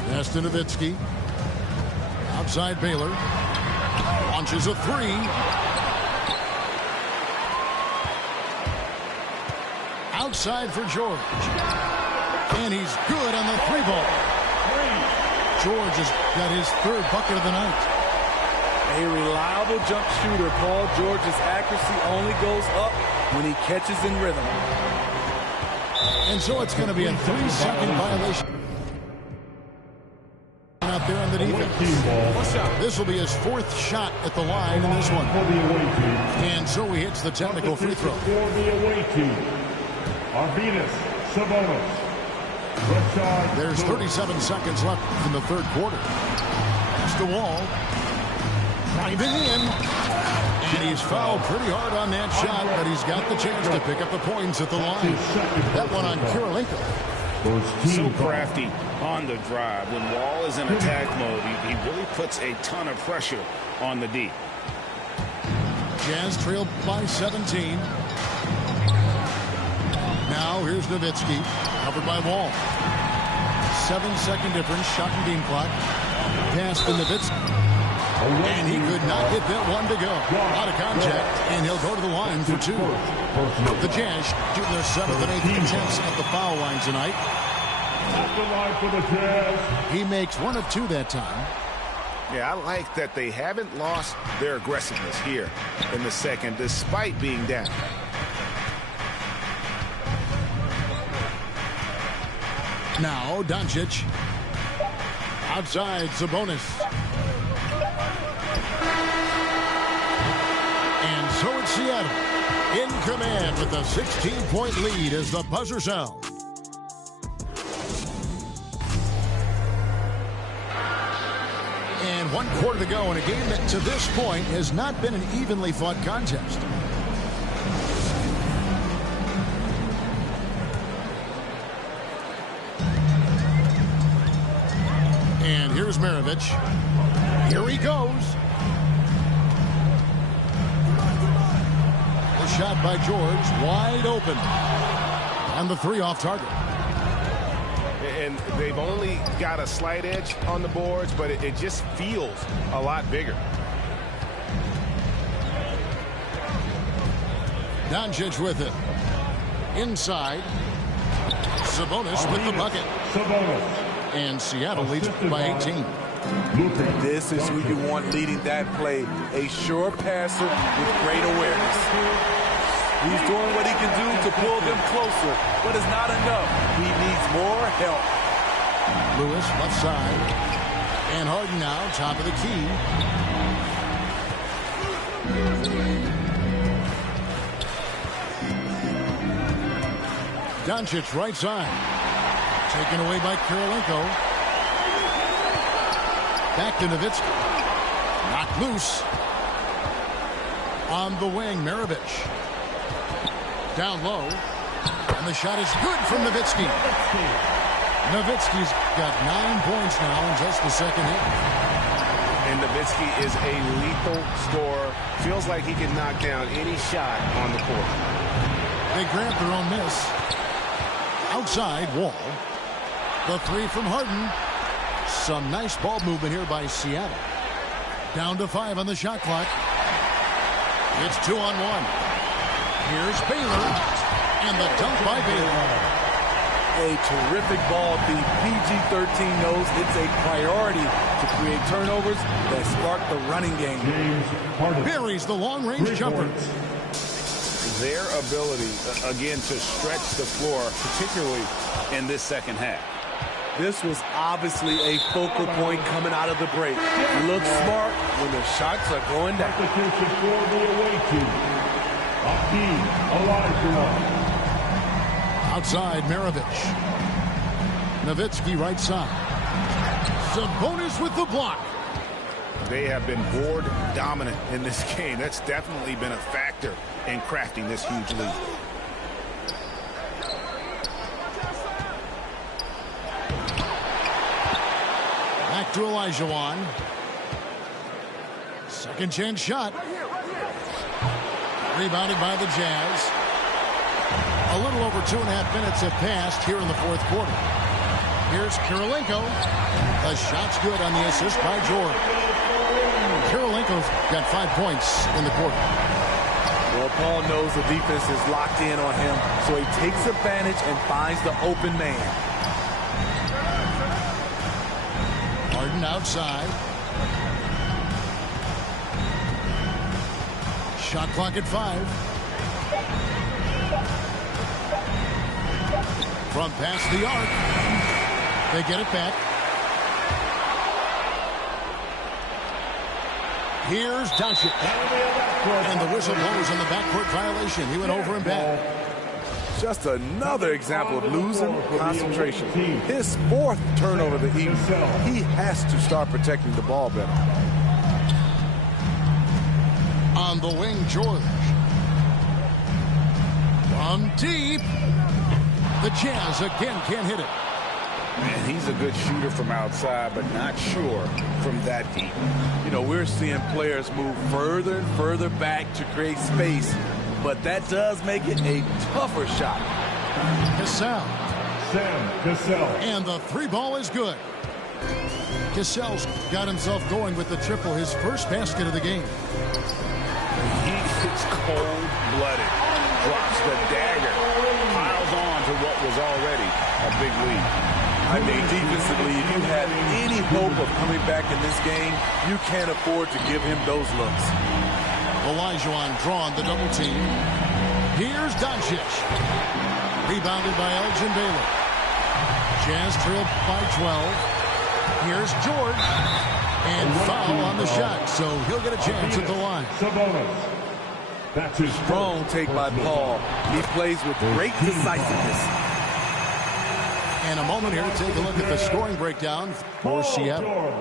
Pass to Nowitzki. Outside Baylor. Launches a three. Outside for George. And he's good on the three ball. George has got his third bucket of the night. A reliable jump shooter. Paul George's accuracy only goes up when he catches in rhythm. And so it's going to be a 3-second violation out there on the defense. This will be his fourth shot at the line in this one. And so he hits the technical free throw. For the away team, Arvydas Sabonis. There's 37 seconds left in the third quarter. Pass to Wall. Driving in. And he's fouled pretty hard on that shot, but he's got the chance to pick up the points at the line. That one on Kirilenko. So crafty on the drive. When Wall is in attack mode, he really puts a ton of pressure on the D. Jazz trailed by 17. Now here's Nowitzki, covered by Wall. 7-second difference, shot and game clock. Pass to Nowitzki. And he could not get that one to go. Out of contact, and he'll go to the line for two. The Jazz shooting their 7th and 8th attempts at the foul line tonight. He makes 1 of 2 that time. Yeah, I like that they haven't lost their aggressiveness here in the second, despite being down. Now Doncic. Outside Sabonis. And so it's Seattle in command with a 16-point lead as the buzzer sounds. And 1 quarter to go in a game that to this point has not been an evenly fought contest. And here's Maravich. Here he goes. The shot by George, wide open. And the three off target. And they've only got a slight edge on the boards, but it just feels a lot bigger. Doncic with it. Inside. Sabonis with the bucket. And Seattle leads by 18. This is who you want leading that play. A sure passer with great awareness. He's doing what he can do to pull them closer, but it's not enough. He needs more help. Lewis left side. And Harden now top of the key. Doncic right side. Taken away by Kirilenko. Back to Nowitzki. Knocked loose. On the wing, Maravich. Down low. And the shot is good from Nowitzki. Nowitzki's got 9 points now in just the second hit. And Nowitzki is a lethal scorer. Feels like he can knock down any shot on the court. They grab their own miss. Outside, Wall. The three from Harden. Some nice ball movement here by Seattle. Down to 5 on the shot clock. It's 2-on-1. Here's Baylor. And the dunk by Baylor. A terrific ball. The PG-13 knows it's a priority to create turnovers that spark the running game. Buries the long-range jumper. Their ability, again, to stretch the floor, particularly in this second half. This was obviously a focal point coming out of the break. Looks smart when the shots are going down. Substitution for the away team. Hakeem Olajuwon. Outside, Maravich. Nowitzki right side. Sabonis with the block. They have been board dominant in this game. That's definitely been a factor in crafting this huge lead. Back to Olajuwon. Second chance shot. Rebounded by the Jazz. A little over 2.5 minutes have passed here in the fourth quarter. Here's Kirilenko. The shot's good on the assist by George. Kirilenko's got 5 points in the quarter. Well, Paul knows the defense is locked in on him, so he takes advantage and finds the open man. Harden outside. Shot clock at 5. From past the arc. They get it back. Here's Doncic. And the whistle blows on the backcourt violation. He went over and back. Just another example of losing concentration. His 4th turnover of the evening. He has to start protecting the ball better. On the wing, George. From deep. The Jazz again can't hit it. Man, he's a good shooter from outside, but not sure from that deep. You know, we're seeing players move further and further back to create space, but that does make it a tougher shot. Cassell. Sam Cassell. And the 3 ball is good. Cassell's got himself going with the triple, his first basket of the game. He is cold-blooded. Drops the dagger. Piles on to what was already a big lead. I mean, defensively, if you have any hope of coming back in this game, you can't afford to give him those looks. Olajuwon drawn the double team. Here's Doncic. Rebounded by Elgin Baylor. Jazz trailed by 12. Here's George. And foul on the shot, so he'll get a chance at the line. Strong take by Paul. He plays with great decisiveness. And a moment here to take a look at the scoring breakdown for Seattle.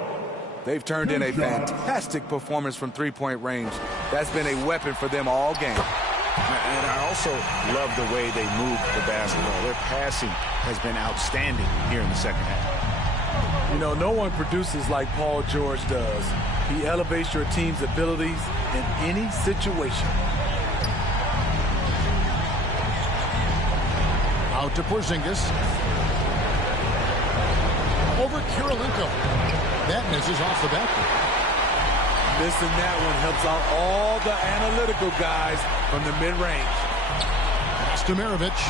They've turned in a fantastic performance from three-point range. That's been a weapon for them all game. And I also love the way they move the basketball. Their passing has been outstanding here in the second half. You know, no one produces like Paul George does. He elevates your team's abilities in any situation. Out to Porzingis. Over Kirilenko. That misses off the backboard. Missing that one helps out all the analytical guys from the mid-range. Stomarovich.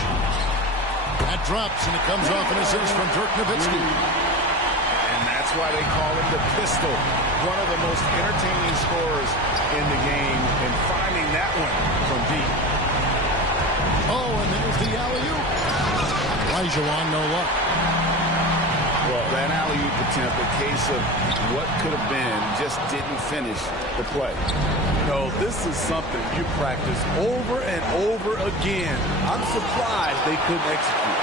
That drops, and it comes off an assist from Dirk Nowitzki. And that's why they call him the Pistol. One of the most entertaining scorers in the game, and finding that one from deep. Oh, and there's the alley-oop. Olajuwon, no luck. Well, that alley-oop attempt, a case of what could have been, just didn't finish the play. No, this is something you practice over and over again. I'm surprised they couldn't execute.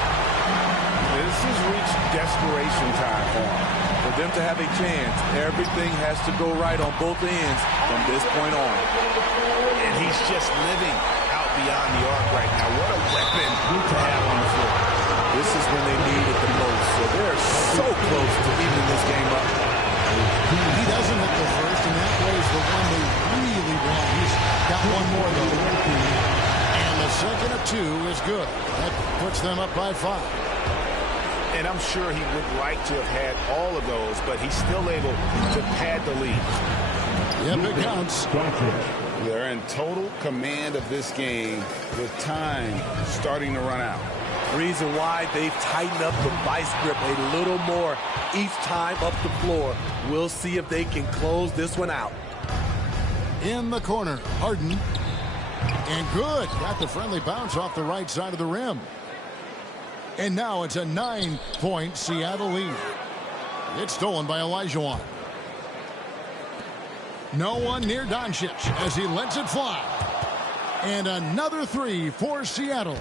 This has reached desperation time for them. For them to have a chance, everything has to go right on both ends from this point on. And he's just living out beyond the arc right now. What a weapon to have on the floor. This is when they need it the most, so they're so close to evening this game up. He doesn't hit the first, and that was the one they really want. He's got one more, though. And the second of 2 is good. That puts them up by 5. And I'm sure he would like to have had all of those, but he's still able to pad the lead. Yep, it counts. They're in total command of this game with time starting to run out. Reason why they've tightened up the vice grip a little more each time up the floor. We'll see if they can close this one out. In the corner, Harden. And good. Got the friendly bounce off the right side of the rim. And now it's a 9-point Seattle lead. It's stolen by Olajuwon. No one near Doncic as he lets it fly. And another 3 for Seattle.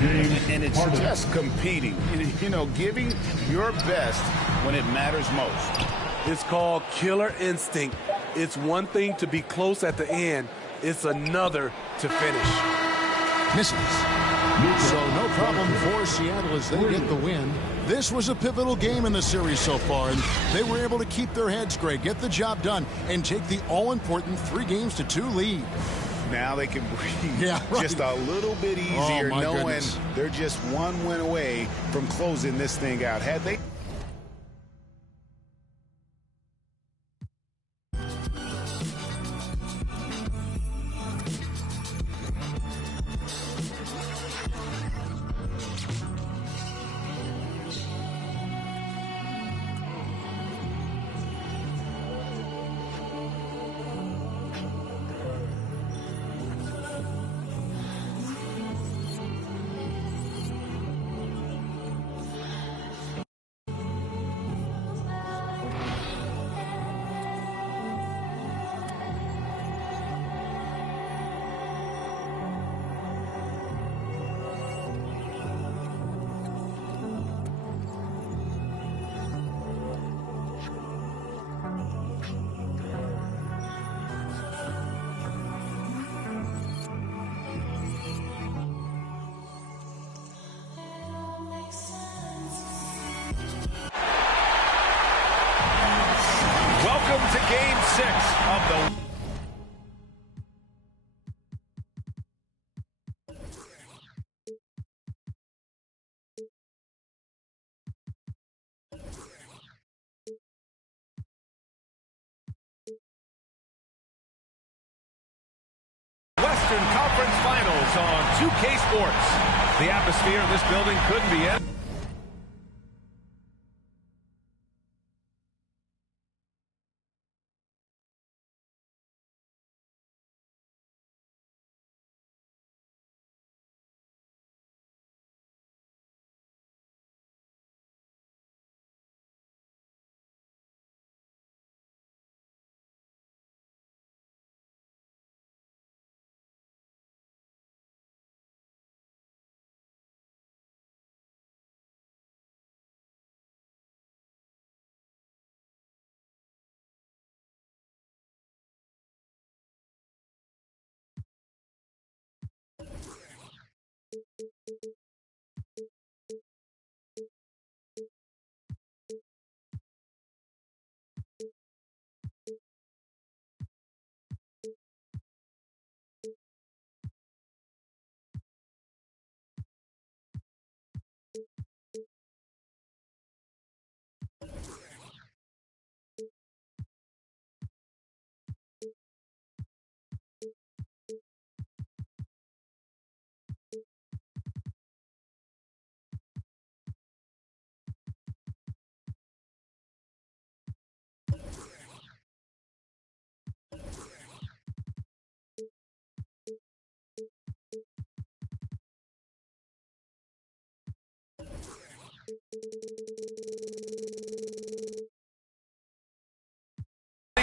And it's just competing, you know, giving your best when it matters most. It's called killer instinct. It's one thing to be close at the end. It's another to finish. Misses. So no problem for Seattle as they get the win. This was a pivotal game in the series so far, and they were able to keep their heads straight, get the job done, and take the all-important 3-2 lead. Now they can breathe just a little bit easier, knowing they're just one win away from closing this thing out. Had they... Welcome to Game 6 of the... Western Conference Finals on 2K Sports. The atmosphere in this building couldn't be any...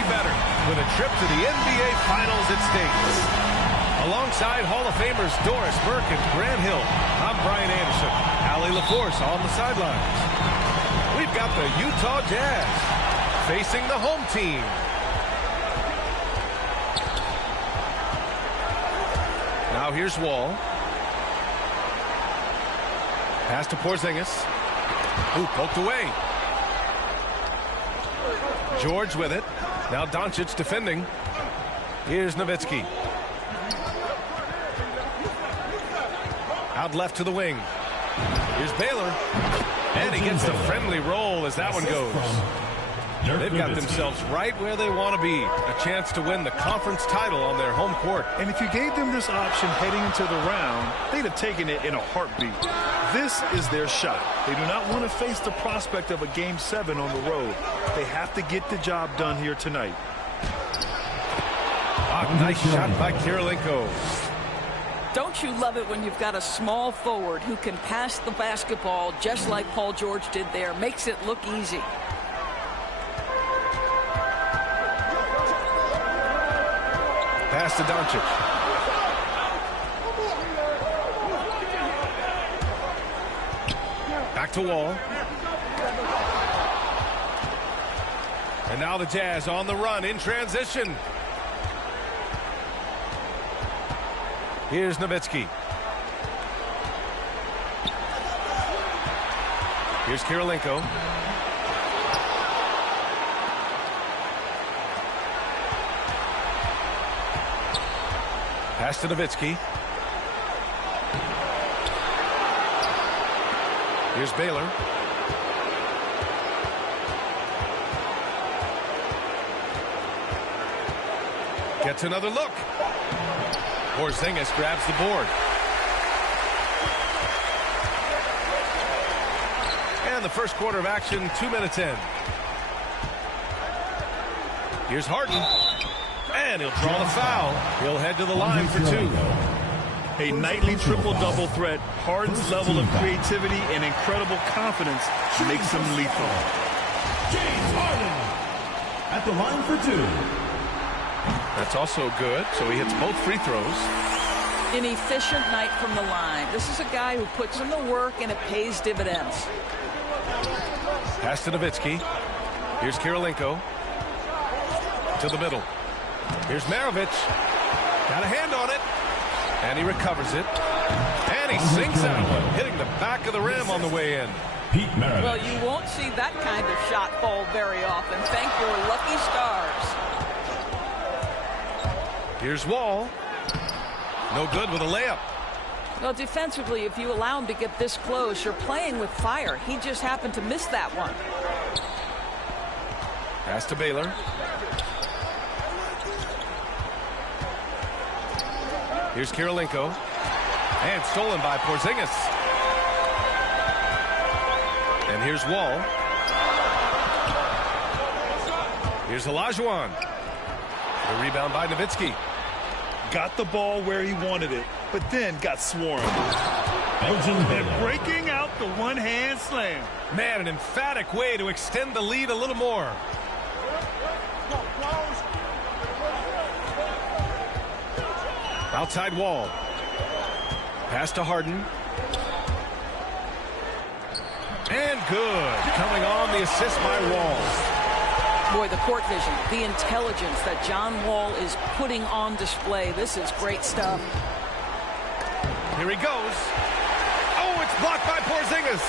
better with a trip to the NBA Finals at stake. Alongside Hall of Famers Doris Burke and Grant Hill, I'm Brian Anderson. Allie LaForce on the sidelines. We've got the Utah Jazz facing the home team. Now here's Wall. Pass to Porzingis. Ooh, poked away. George with it. Now Doncic defending. Here's Nowitzki. Out left to the wing. Here's Baylor. And he gets the friendly roll as that one goes. They've got themselves right where they want to be. A chance to win the conference title on their home court. And if you gave them this option heading into the round, they'd have taken it in a heartbeat. This is their shot. They do not want to face the prospect of a Game 7 on the road. They have to get the job done here tonight. Nice shot by Kirilenko. Don't you love it when you've got a small forward who can pass the basketball just like Paul George did there? Makes it look easy. Pass to Doncic. Back to Wall. And now the Jazz on the run in transition. Here's Nowitzki. Here's Kirilenko. Pass to Nowitzki. Here's Baylor. Gets another look. Porzingis grabs the board. And the first quarter of action, 2 minutes in. Here's Harden. And he'll draw the foul. He'll head to the line for 2. A nightly triple-double threat. Harden's level of creativity and incredible confidence makes him lethal. James Harden at the line for 2. That's also good, so he hits both free throws. An efficient night from the line. This is a guy who puts in the work and it pays dividends. Pass to Nowitzki. Here's Kirilenko. To the middle. Here's Maravich. Got a hand on it. And he recovers it. And he sinks that one, hitting the back of the rim on the way in. Pete Maravich. Well, you won't see that kind of shot fall very often. Thank your lucky stars. Here's Wall. No good with a layup. Well, defensively, if you allow him to get this close, you're playing with fire. He just happened to miss that one. Pass to Baylor. Here's Kirilenko. And stolen by Porzingis. And here's Wall. Here's Olajuwon. The rebound by Nowitzki. Got the ball where he wanted it, but then got swarmed. And breaking out the one-hand slam. Man, an emphatic way to extend the lead a little more. Outside Wall. Pass to Harden. And good. Coming on the assist by Wall. Boy, the court vision, the intelligence that John Wall is putting on display. This is great stuff. Here he goes. Oh, it's blocked by Porzingis.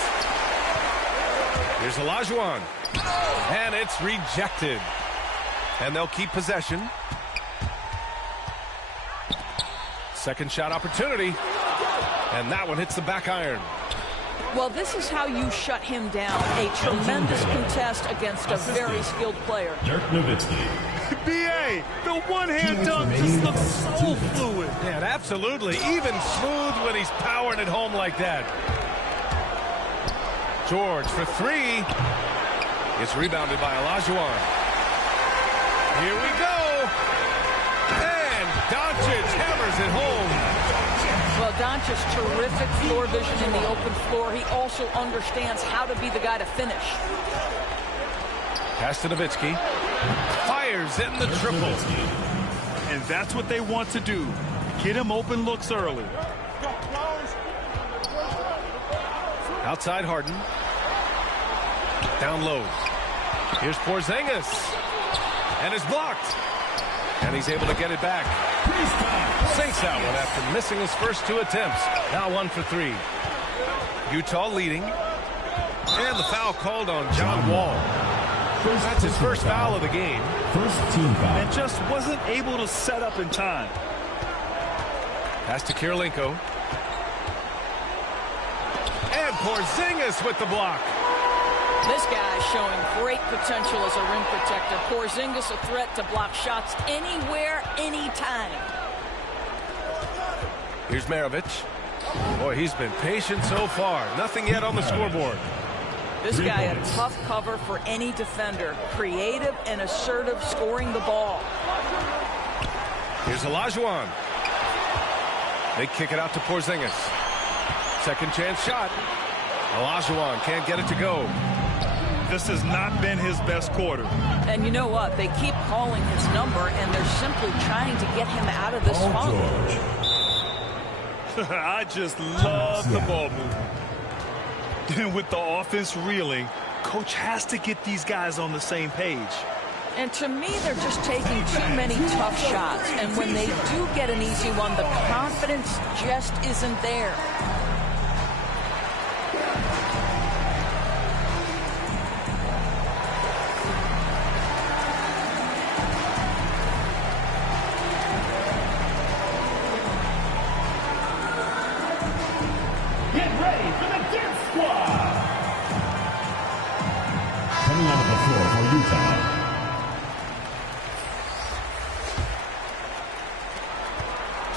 Here's Olajuwon. And it's rejected. And they'll keep possession. Second shot opportunity. And that one hits the back iron. Well, this is how you shut him down. A tremendous contest against a very skilled player. Dirk Nowitzki. B.A., the one-hand dunk just looks so fluid. Yeah, absolutely. Even smooth when he's powering it home like that. George for 3. It's rebounded by Olajuwon. Here we go. And Doncic hammers it home. Well, Doncic's terrific floor vision in the open floor. He also understands how to be the guy to finish. Pass to Nowitzki. Fires in the triple. And that's what they want to do. Get him open looks early. Outside Harden. Down low. Here's Porzingis. And is blocked. And he's able to get it back. Sinks that one after missing his first 2 attempts. Now 1 for 3. Utah leading. And the foul called on John Wall. That's his first foul of the game. First team foul. And just wasn't able to set up in time. Pass to Kirilenko. And Porzingis with the block. This guy is showing great potential as a rim protector. Porzingis a threat to block shots anywhere, anytime. Here's Maravich. Boy, he's been patient so far. Nothing yet on the scoreboard. This guy a tough cover for any defender. Creative and assertive scoring the ball. Here's Olajuwon. They kick it out to Porzingis. Second chance shot. Olajuwon can't get it to go. This has not been his best quarter. And you know what? They keep calling his number, and they're simply trying to get him out of this funk. I just love the ball movement. And with the offense reeling, coach has to get these guys on the same page. And to me, they're just taking too many tough shots. And when they do get an easy one, the confidence just isn't there. Get ready for the Death Squad! Coming onto the floor for Utah.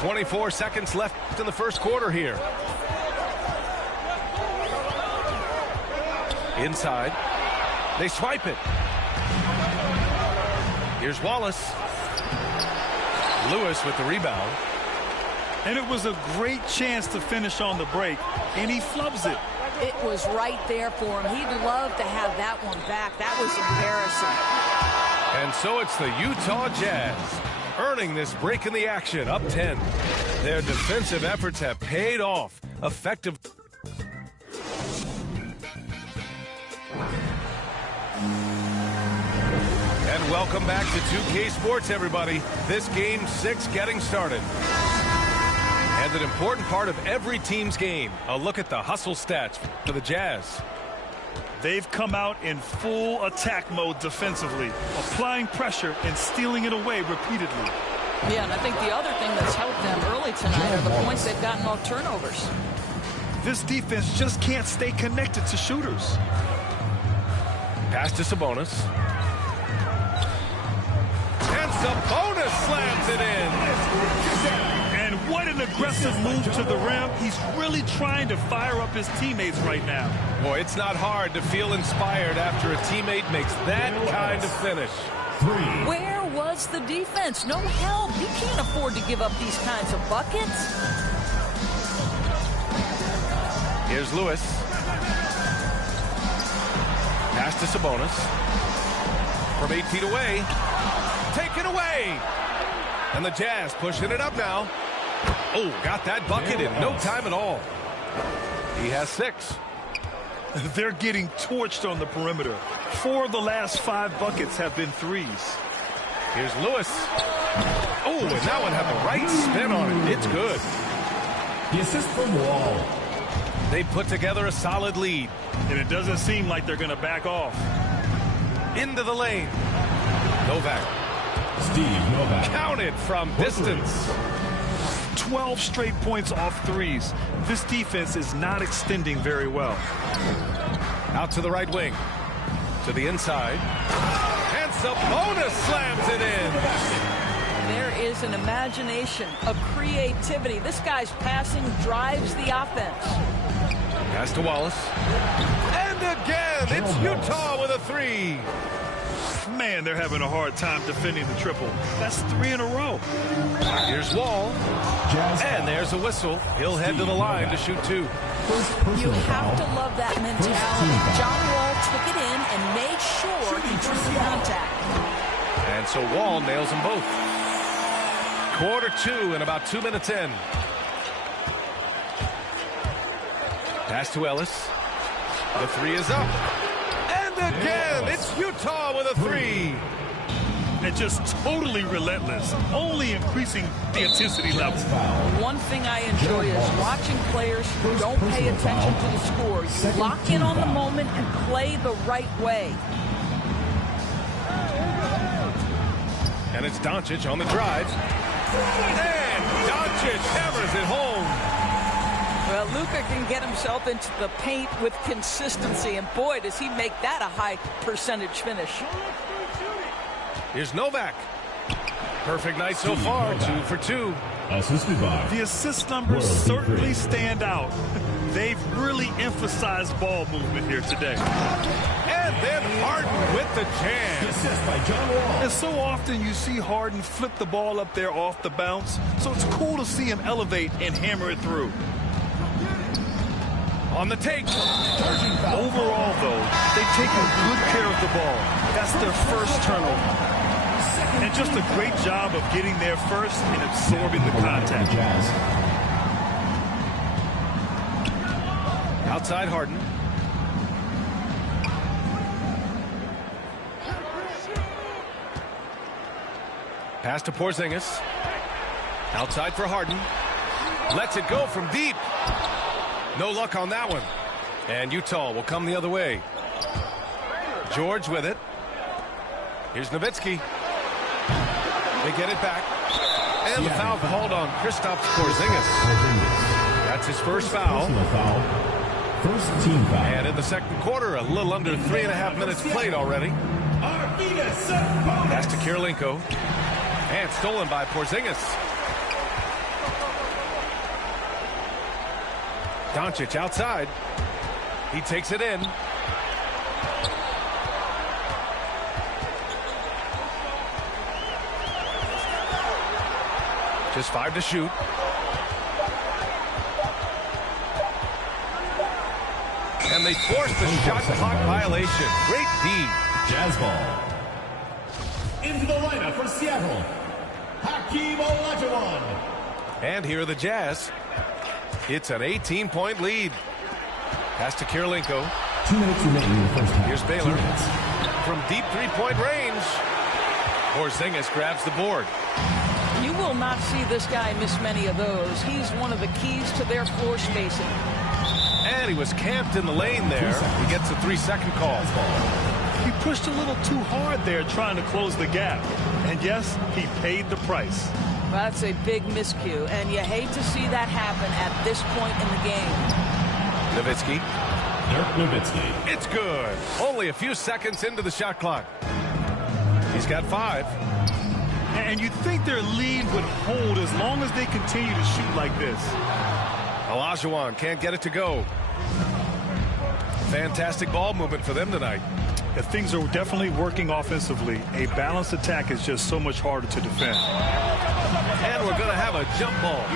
24 seconds left in the first quarter here. Inside. They swipe it. Here's Wallace. Lewis with the rebound. And it was a great chance to finish on the break, and he flubs it. It was right there for him. He'd love to have that one back. That was embarrassing. And so it's the Utah Jazz earning this break in the action, up 10. Their defensive efforts have paid off. Effective. And welcome back to 2K Sports, everybody. This game 6 getting started. And an important part of every team's game, a look at the hustle stats for the Jazz. They've come out in full attack mode defensively, applying pressure and stealing it away repeatedly. Yeah, and I think the other thing that's helped them early tonight are the points they've gotten off turnovers. This defense just can't stay connected to shooters. Pass to Sabonis. And Sabonis slams it in. And what an aggressive move to the rim. He's really trying to fire up his teammates right now. Boy, it's not hard to feel inspired after a teammate makes that kind of finish. Where was the defense? No help. You can't afford to give up these kinds of buckets. Here's Lewis. Pass to Sabonis. From 8 feet away. Taken away. And the Jazz pushing it up now. Oh, got that bucket in no time at all. He has 6. They're getting torched on the perimeter. 4 of the last 5 buckets have been threes. Here's Lewis. Oh, and that one had the right spin on it. It's good. The assist from Wall. They put together a solid lead. And it doesn't seem like they're going to back off. Into the lane. Novak. Steve Novak. Counted from distance. 12 straight points off threes. This defense is not extending very well. Out to the right wing. To the inside. And Sabonis slams it in. There is an imagination, a creativity. This guy's passing drives the offense. Pass to Wallace. And again, it's Utah with a 3. Man, they're having a hard time defending the triple. That's 3 in a row. Here's Wall. And there's a whistle. He'll head to the line to shoot 2. You have to love that mentality. John Wall took it in and made sure he drew the contact. And so Wall nails them both. Quarter 2 and about 2 minutes in. Pass to Ellis. The 3 is up. And again, it's Utah with a 3. And just totally relentless, only increasing the intensity level. One thing I enjoy is watching players who don't pay attention to the score. You lock in on the moment and play the right way. And it's Doncic on the drive. And Doncic hammers it home. Well, Luka can get himself into the paint with consistency, and boy, does he make that a high percentage finish. Here's Novak. Perfect night so far, 2 for 2. Assisted by. The assist numbers certainly stand out. They've really emphasized ball movement here today. And then Harden with the jam. Assist by John Wall. And so often you see Harden flip the ball up there off the bounce, so it's cool to see him elevate and hammer it through. On the take. Overall, though, they've taken good care of the ball. That's their first turnover. And just a great job of getting there first and absorbing the contact. Outside Harden. Pass to Porzingis. Outside for Harden. Lets it go from deep. No luck on that one. And Utah will come the other way. George with it. Here's Nowitzki. They get it back. And the foul called on Kristaps Porzingis. That's his first foul. First team foul. And in the second quarter, a little under 3.5 minutes played already. Pass to Kirilenko. And stolen by Porzingis. Doncic outside. He takes it in. Just 5 to shoot. And they force the shot clock violation. Great D. Jazz ball. Into the lineup for Seattle, Hakeem Olajuwon. And here are the Jazz. It's an 18-point lead. Pass to Kirilenko. 2 minutes remaining in the first half. Here's Baylor. From deep three-point range. Porzingis grabs the board. You will not see this guy miss many of those. He's one of the keys to their floor spacing. And he was camped in the lane there. He gets a 3-second call. He pushed a little too hard there trying to close the gap. And yes, he paid the price. That's a big miscue, and you hate to see that happen at this point in the game. Nowitzki. Dirk Nowitzki. It's good. Only a few seconds into the shot clock. He's got 5. And you'd think their lead would hold as long as they continue to shoot like this. Olajuwon can't get it to go. Fantastic ball movement for them tonight. If things are definitely working offensively, a balanced attack is just so much harder to defend. And we're going to have a jump ball.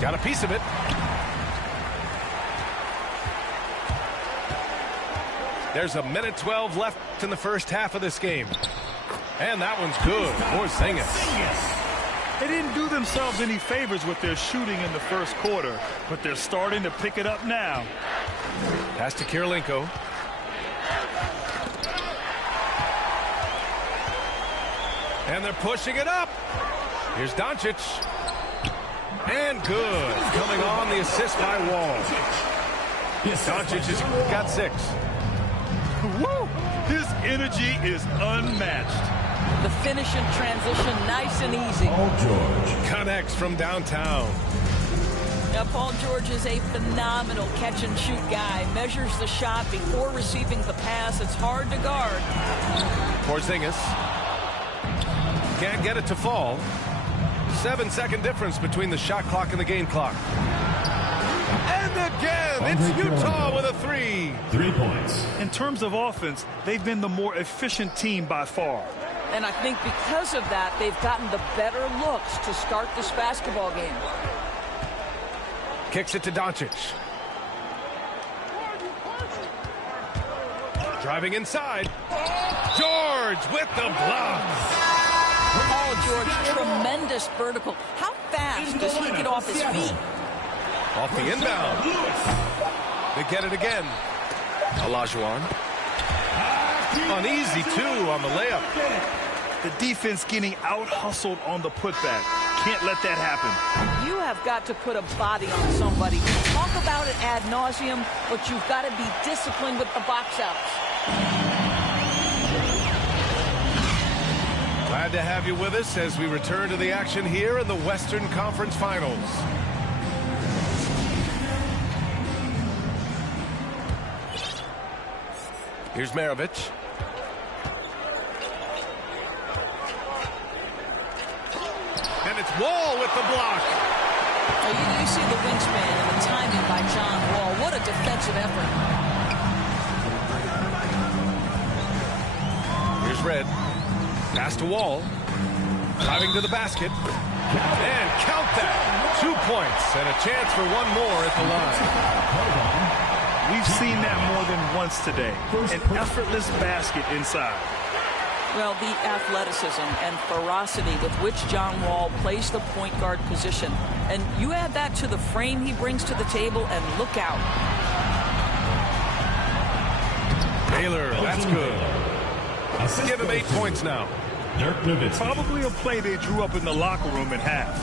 Got a piece of it. There's a minute 12 left in the first half of this game. And that one's good. Porzingis. They didn't do themselves any favors with their shooting in the first quarter, but they're starting to pick it up now. Pass to Kirilenko. And they're pushing it up. Here's Doncic. And good. Coming on the assist by Wall. Doncic has got 6. Woo! His energy is unmatched. The finish in transition, nice and easy. Paul George. Connects from downtown. Now, Paul George is a phenomenal catch-and-shoot guy. Measures the shot before receiving the pass. It's hard to guard. Porzingis. Can't get it to fall. 7-second difference between the shot clock and the game clock. And again, it's Utah with a 3. 3 points. In terms of offense, they've been the more efficient team by far. And I think because of that, they've gotten the better looks to start this basketball game. Kicks it to Doncic. Driving inside. George with the block. Paul George, tremendous vertical. How fast does he get off his feet? Off the inbound. They get it again. Olajuwon. Uneasy, too, on the layup. The defense getting out-hustled on the putback. Can't let that happen. You have got to put a body on somebody. You talk about it ad nauseum, but you've got to be disciplined with the box outs. Glad to have you with us as we return to the action here in the Western Conference Finals. Here's Maravich. And it's Wall with the block. Now you see the wingspan and the timing by John Wall. What a defensive effort. Here's Red. Pass to Wall. Driving to the basket. And count that. 2 points and a chance for one more at the line. We've seen that more than once today. An effortless basket inside. Well, the athleticism and ferocity with which John Wall plays the point guard position. And you add that to the frame he brings to the table, and look out. Baylor, that's good. Give him 8 points now. Probably a play they drew up in the locker room at half.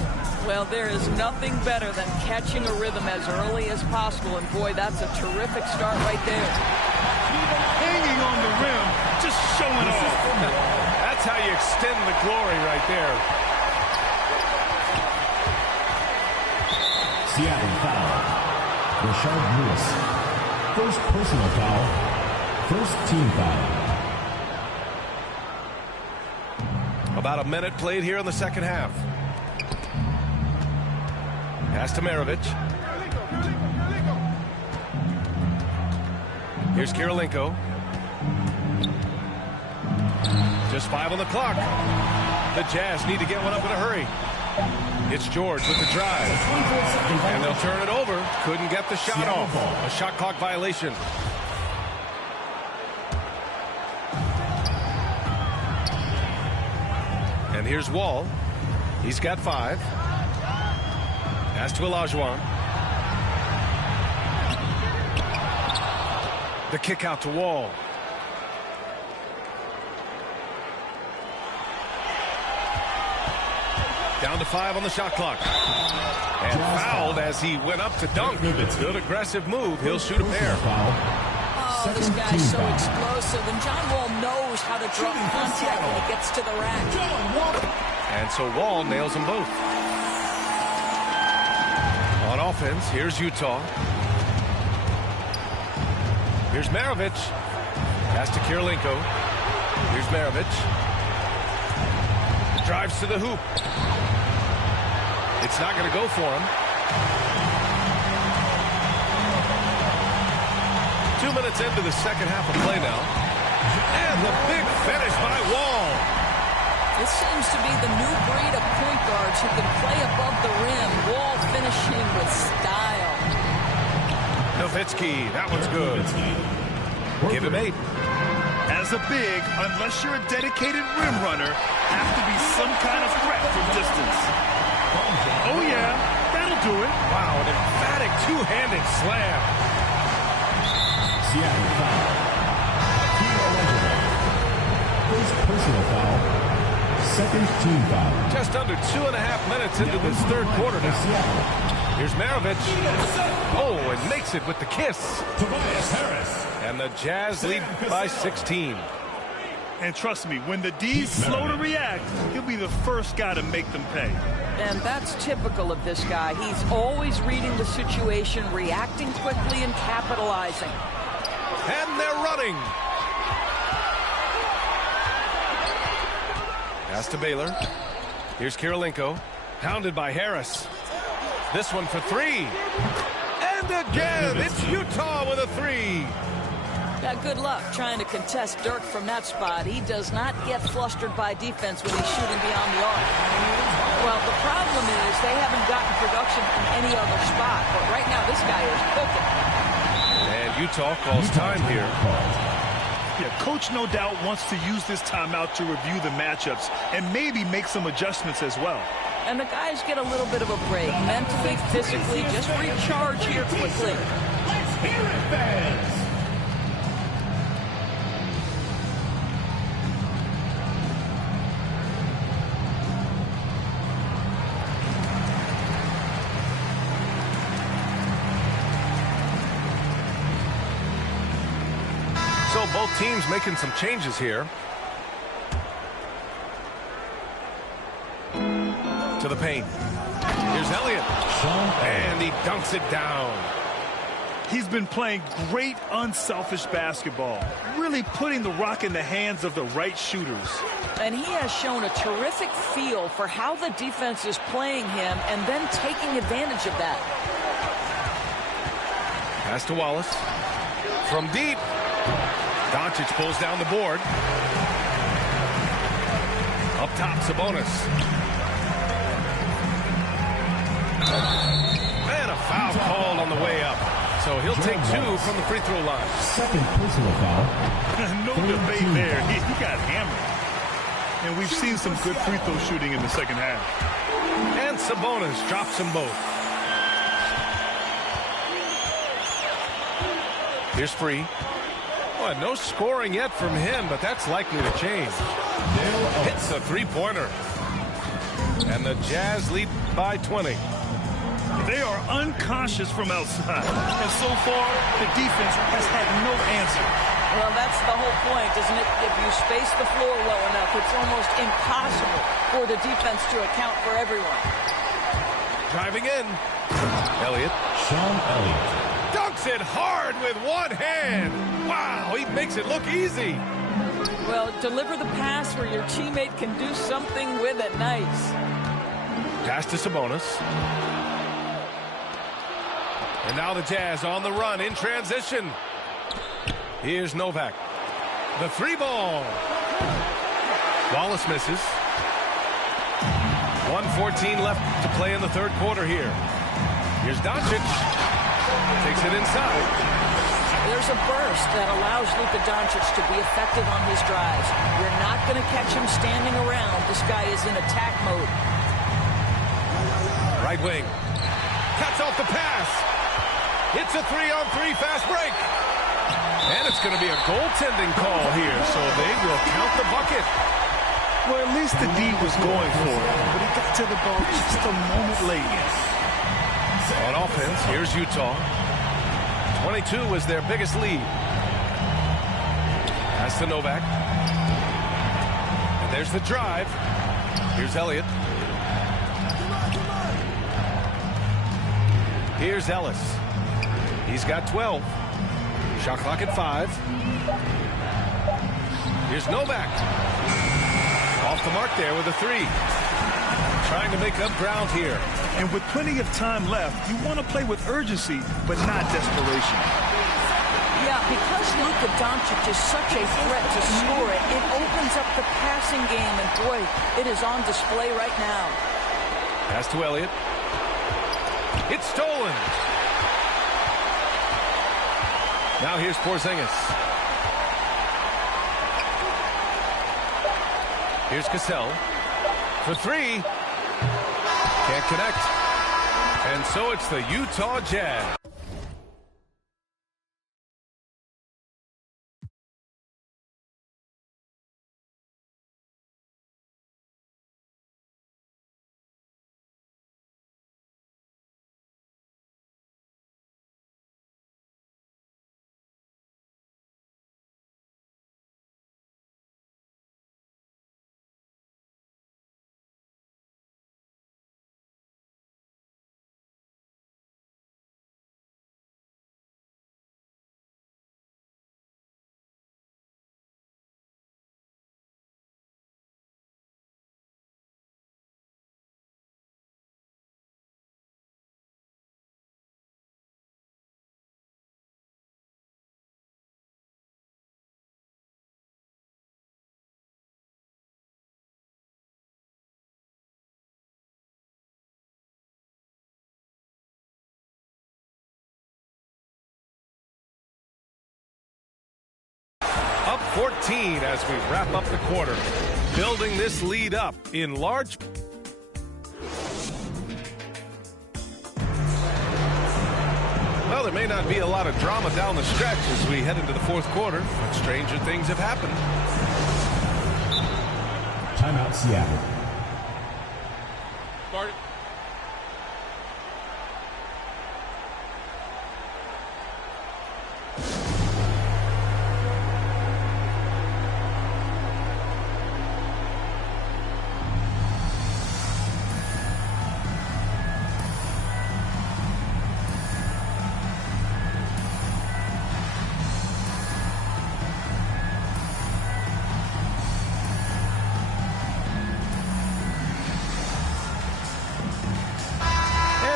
Well, there is nothing better than catching a rhythm as early as possible. And, boy, that's a terrific start right there. Hanging on the rim, just showing off. That's how you extend the glory right there. Seattle foul. Rashard Lewis. First personal foul. First team foul. About a minute played here in the second half. Pass to Maravich. Here's Kirilenko. Just 5 on the clock. The Jazz need to get one up in a hurry. It's George with the drive. And they'll turn it over. Couldn't get the shot off. A shot clock violation. And here's Wall. He's got 5. Pass to Olajuwon. The kick out to Wall. Down to 5 on the shot clock. And fouled as he went up to dunk. Good aggressive move. He'll shoot a pair. Oh, this guy's so explosive. And John Wall knows how to draw contact when he gets to the rack. And so Wall nails them both. On offense, here's Utah. Here's Maravich. Pass to Kirilenko. Here's Maravich. Drives to the hoop. It's not going to go for him. 2 minutes into the second half of play now. And the big finish by Wall. This seems to be the new breed of point guards who can play above the rim. Wall finishing with style. Nowitzki, that one's good. Give him 8. As a big, unless you're a dedicated rim runner, have to be some kind of threat from distance. Oh yeah, that'll do it. Wow, an emphatic two-handed slam. Seattle foul. First personal foul. Second team foul. Just under 2.5 minutes into this third quarter now. Here's Maravich. Oh, and makes it with the kiss. Tobias Harris. And the Jazz lead by 16. And trust me, when the D's slow to react, he'll be the first guy to make them pay. And that's typical of this guy. He's always reading the situation, reacting quickly, and capitalizing. And they're running. Pass to Baylor. Here's Kirilenko. Hounded by Harris. This one for 3. And again, it's Utah with a 3. Yeah, good luck trying to contest Dirk from that spot. He does not get flustered by defense when he's shooting beyond the arc. Well, the problem is they haven't gotten production from any other spot. But right now, this guy is cooking. And Utah calls time here. Yeah, Coach no doubt wants to use this timeout to review the matchups and maybe make some adjustments as well. And the guys get a little bit of a break. Mentally, physically, just recharge here quickly. Let's hear it, fans. So both teams making some changes here. To the paint. Here's Elliott. And he dunks it down. He's been playing great unselfish basketball, really putting the rock in the hands of the right shooters. And he has shown a terrific feel for how the defense is playing him and then taking advantage of that. Pass to Wallace. From deep. Doncic pulls down the board. Up top, Sabonis. And a foul called on the way up. So he'll take 2 from the free throw line. Second personal foul. No debate there. He got hammered. And we've seen some good free throw shooting in the second half. And Sabonis drops them both. Here's Free. Oh, no scoring yet from him, but that's likely to change. Hits a three-pointer. And the Jazz lead by 20. They are unconscious from outside. And so far, the defense has had no answer. Well, that's the whole point, isn't it? If you space the floor well enough, it's almost impossible for the defense to account for everyone. Driving in. Elliott. Sean Elliott. Dunks it hard with one hand. Wow, he makes it look easy. Well, deliver the pass where your teammate can do something with it. Nice. Pass to Sabonis. And now the Jazz on the run in transition. Here's Novak. The three ball. Wallace misses. 1:14 left to play in the third quarter here. Here's Doncic. Takes it inside. There's a burst that allows Luka Doncic to be effective on his drives. You're not going to catch him standing around. This guy is in attack mode. Right wing. Cuts off the pass. It's a 3-on-3 fast break. And it's going to be a goaltending call here, so they will count the bucket. Well, at least the D was going for it, but he got to the ball just a moment late. On offense, here's Utah. 22 was their biggest lead. Pass to Novak. And there's the drive. Here's Elliott. Here's Ellis. He's got 12. Shot clock at 5. Here's Novak. Off the mark there with a 3. Trying to make up ground here. And with plenty of time left, you want to play with urgency, but not desperation. Yeah, because Luka Doncic is such a threat to score it, it opens up the passing game, and boy, it is on display right now. Pass to Elliott. It's stolen. Now here's Porzingis. Here's Cassell for 3. Can't connect. And so it's the Utah Jazz. Up 14 as we wrap up the quarter. Building this lead up in large. Well, there may not be a lot of drama down the stretch as we head into the fourth quarter, but stranger things have happened. Timeout, Seattle. Start.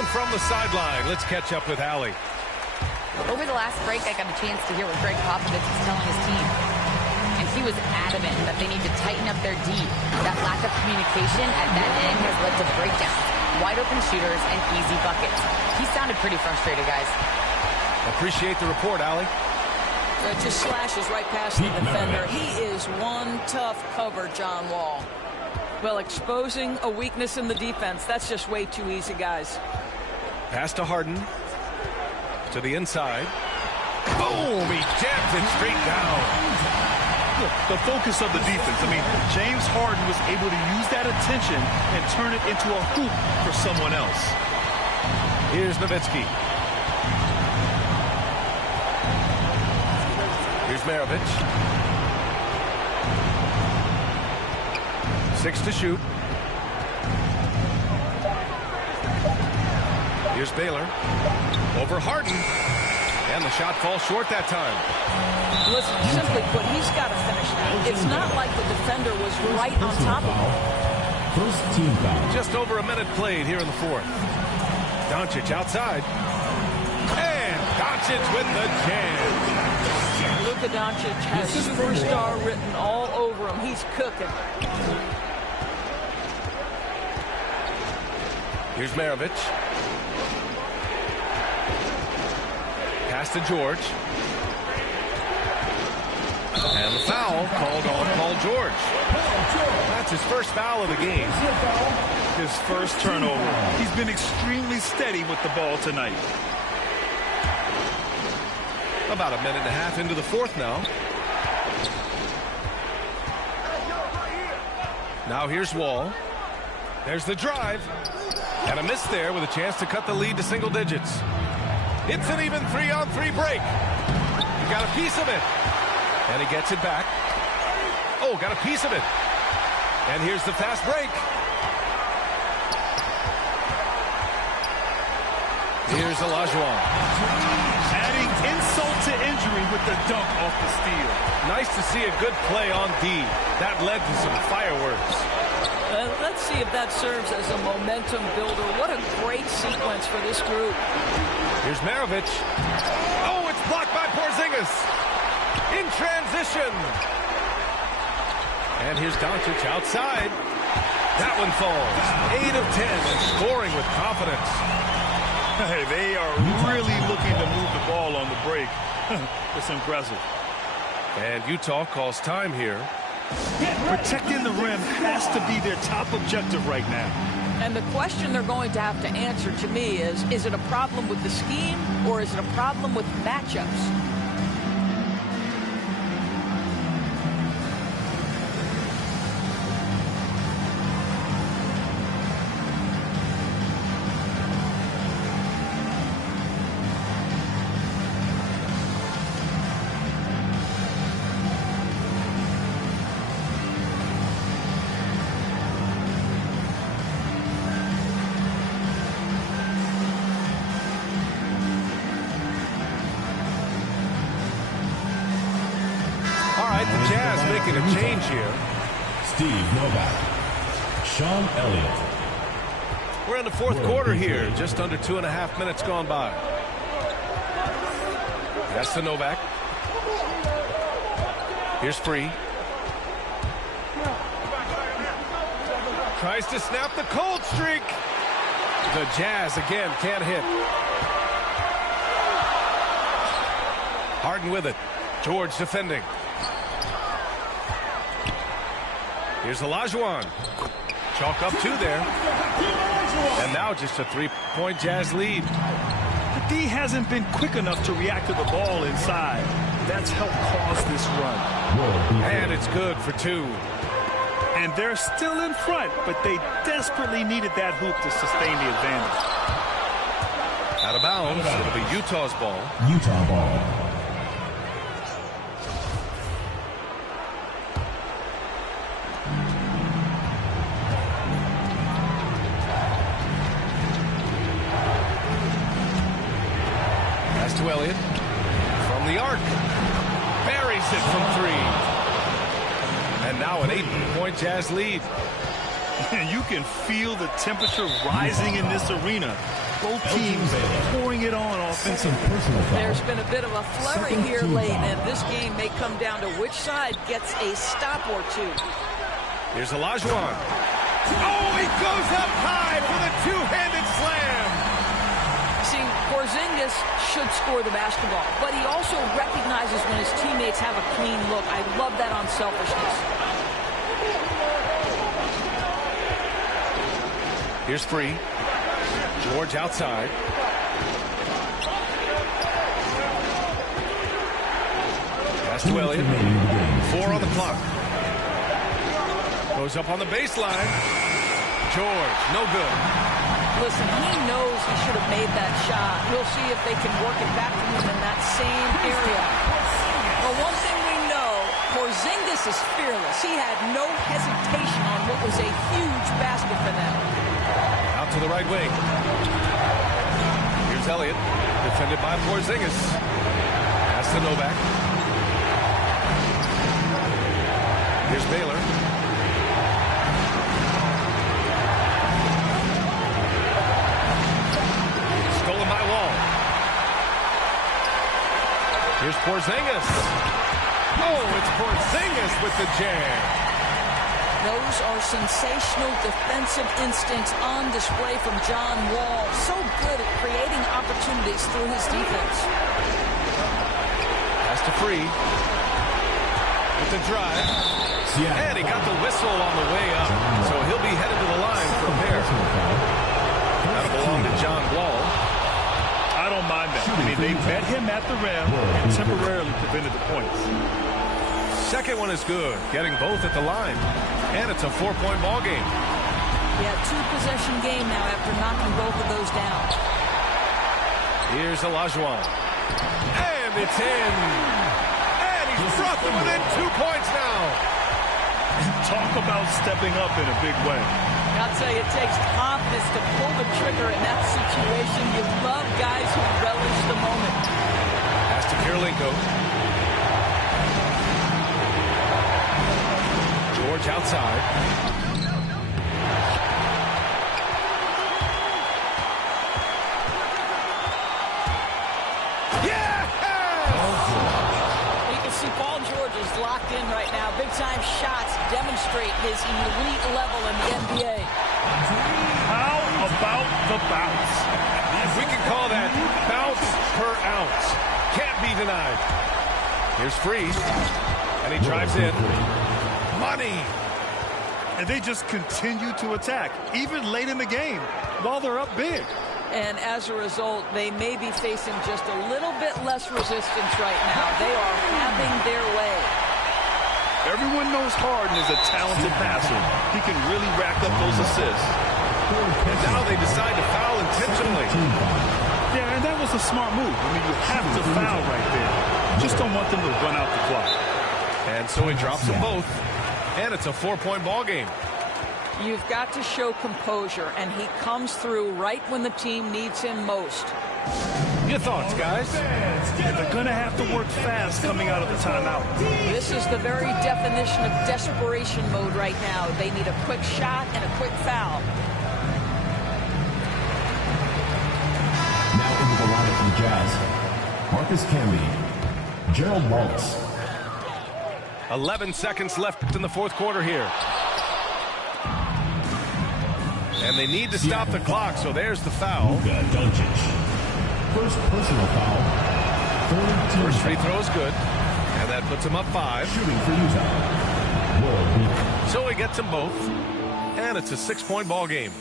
From the sideline, let's catch up with Allie. Over the last break, I got a chance to hear what Greg Popovich was telling his team. And he was adamant that they need to tighten up their D. That lack of communication at that end has led to breakdowns, wide open shooters, and easy buckets. He sounded pretty frustrated, guys. Appreciate the report, Allie. Just slashes right past the defender. He is one tough cover, John Wall. Well, exposing a weakness in the defense, that's just way too easy, guys. Pass to Harden. To the inside. Boom! He jams it straight down. Look, the focus of the defense. I mean, James Harden was able to use that attention and turn it into a hoop for someone else. Here's Nowitzki. Here's Maravich. 6 to shoot. Here's Baylor. Over Harden. And the shot falls short that time. Listen, simply put, he's got to finish that. It's not like the defender was right on top of him. First team foul. Just over a minute played here in the fourth. Doncic outside. And Doncic with the jam. Luka Doncic has superstar written all over him. He's cooking. Here's Maravich. Pass to George. And the foul called on Paul George. That's his first foul of the game. His first turnover. He's been extremely steady with the ball tonight. About a minute and a half into the fourth now. Now here's Wall. There's the drive. And a miss there with a chance to cut the lead to single digits. It's an even 3-on-3 break. He got a piece of it. And he gets it back. Oh, got a piece of it. And here's the fast break. Here's Olajuwon. Adding insult to injury with the dunk off the steal. Nice to see a good play on D. That led to some fireworks. Let's see if that serves as a momentum builder. What a great sequence for this group. Here's Maravich. Oh, it's blocked by Porzingis. In transition. And here's Doncic outside. That one falls. 8 of 10 and scoring with confidence. Hey, they are really looking to move the ball on the break. It's impressive. And Utah calls time here. Protecting the rim has to be their top objective right now. And the question they're going to have to answer to me is it a problem with the scheme or is it a problem with matchups? The Jazz making a change here. Steve Novak. Sean Elliott. We're in the fourth quarter here. Just under 2.5 minutes gone by. That's to Novak. Here's Free. Tries to snap the cold streak. The Jazz again can't hit. Harden with it. George defending. Here's Olajuwon. Chalk up 2 there. And now just a 3-point Jazz lead. The D hasn't been quick enough to react to the ball inside. That's helped cause this run. And it's good for 2. And they're still in front, but they desperately needed that hoop to sustain the advantage. Out of bounds. It'll be Utah's ball. Utah ball. To Elliott from the arc. Buries it from 3. And now an 8-point Jazz lead. You can feel the temperature rising in this arena. Both teams pouring it on offensively. There's been a bit of a flurry here late, and this game may come down to which side gets a stop or 2. Here's Olajuwon. Oh, he goes up high for the two-handed slam. See, Porzingis should score the basketball, but he also recognizes when his teammates have a clean look. I love that unselfishness. Here's Free. George outside. Pass to Elliott. 4 on the clock. Goes up on the baseline. George, no good. Listen, he knows he should have made that shot. We'll see if they can work it back to him in that same area. Well, one thing we know, Porzingis is fearless. He had no hesitation on what was a huge basket for them. Out to the right wing. Here's Elliott, defended by Porzingis. Pass to Novak. Here's Baylor. Stolen by Wall. Here's Porzingis. Oh, it's Porzingis with the jam. Those are sensational defensive instincts on display from John Wall. So good at creating opportunities through his defense. Pass to Free. With the drive. And he got the whistle on the way up. So he'll be headed to the line for a pair. That'll belong to John Wall. I don't mind that. I mean, they met him at the rim and temporarily prevented the points. Second one is good, getting both at the line. And it's a 4-point ball game. Yeah, 2-possession game now after knocking both of those down. Here's Olajuwon. And it's in. And he's brought them within 2 points now. Talk about stepping up in a big way. I'll tell you, it takes confidence to pull the trigger in that situation. You love guys who relish the moment. Pass to Kirilenko. George outside. Yeah! You can see Paul George is locked in right now. Big-time shots demonstrate his elite level in the NBA. How about the bounce? We can call that bounce per ounce. Can't be denied. Here's Free. And he drives in. Money. And they just continue to attack, even late in the game, while they're up big. And as a result, they may be facing just a little bit less resistance right now. They are having their way. Everyone knows Harden is a talented passer. He can really rack up those assists. And now they decide to foul intentionally. Yeah, and that was a smart move. I mean, you have to foul right there. Just don't want them to run out the clock. And so he drops them both. And it's a 4-point ball game. You've got to show composure, and he comes through right when the team needs him most. Your thoughts, guys? And they're going to have to work fast coming out of the timeout. This is the very definition of desperation mode right now. They need a quick shot and a quick foul. Now into the lineup from Jazz. Marcus Camby, Gerald Wallace. 11 seconds left in the fourth quarter here. And they need to stop the clock, so there's the foul. Luka Doncic. First personal foul. First free throw is good. And that puts him up 5. Shooting for Utah. So he gets them both. And it's a 6-point ball game.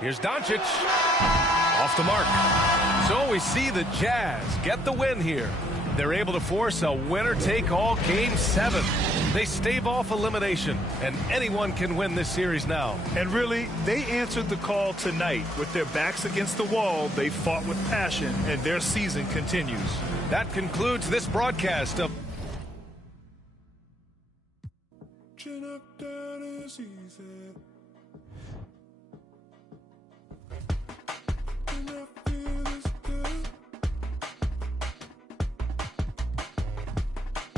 Here's Doncic. Off the mark. So we see the Jazz get the win here. They're able to force a winner-take-all Game 7. They stave off elimination, and anyone can win this series now. And really, they answered the call tonight. With their backs against the wall, they fought with passion, and their season continues. That concludes this broadcast of Chin up, down is easy. And I feel this good.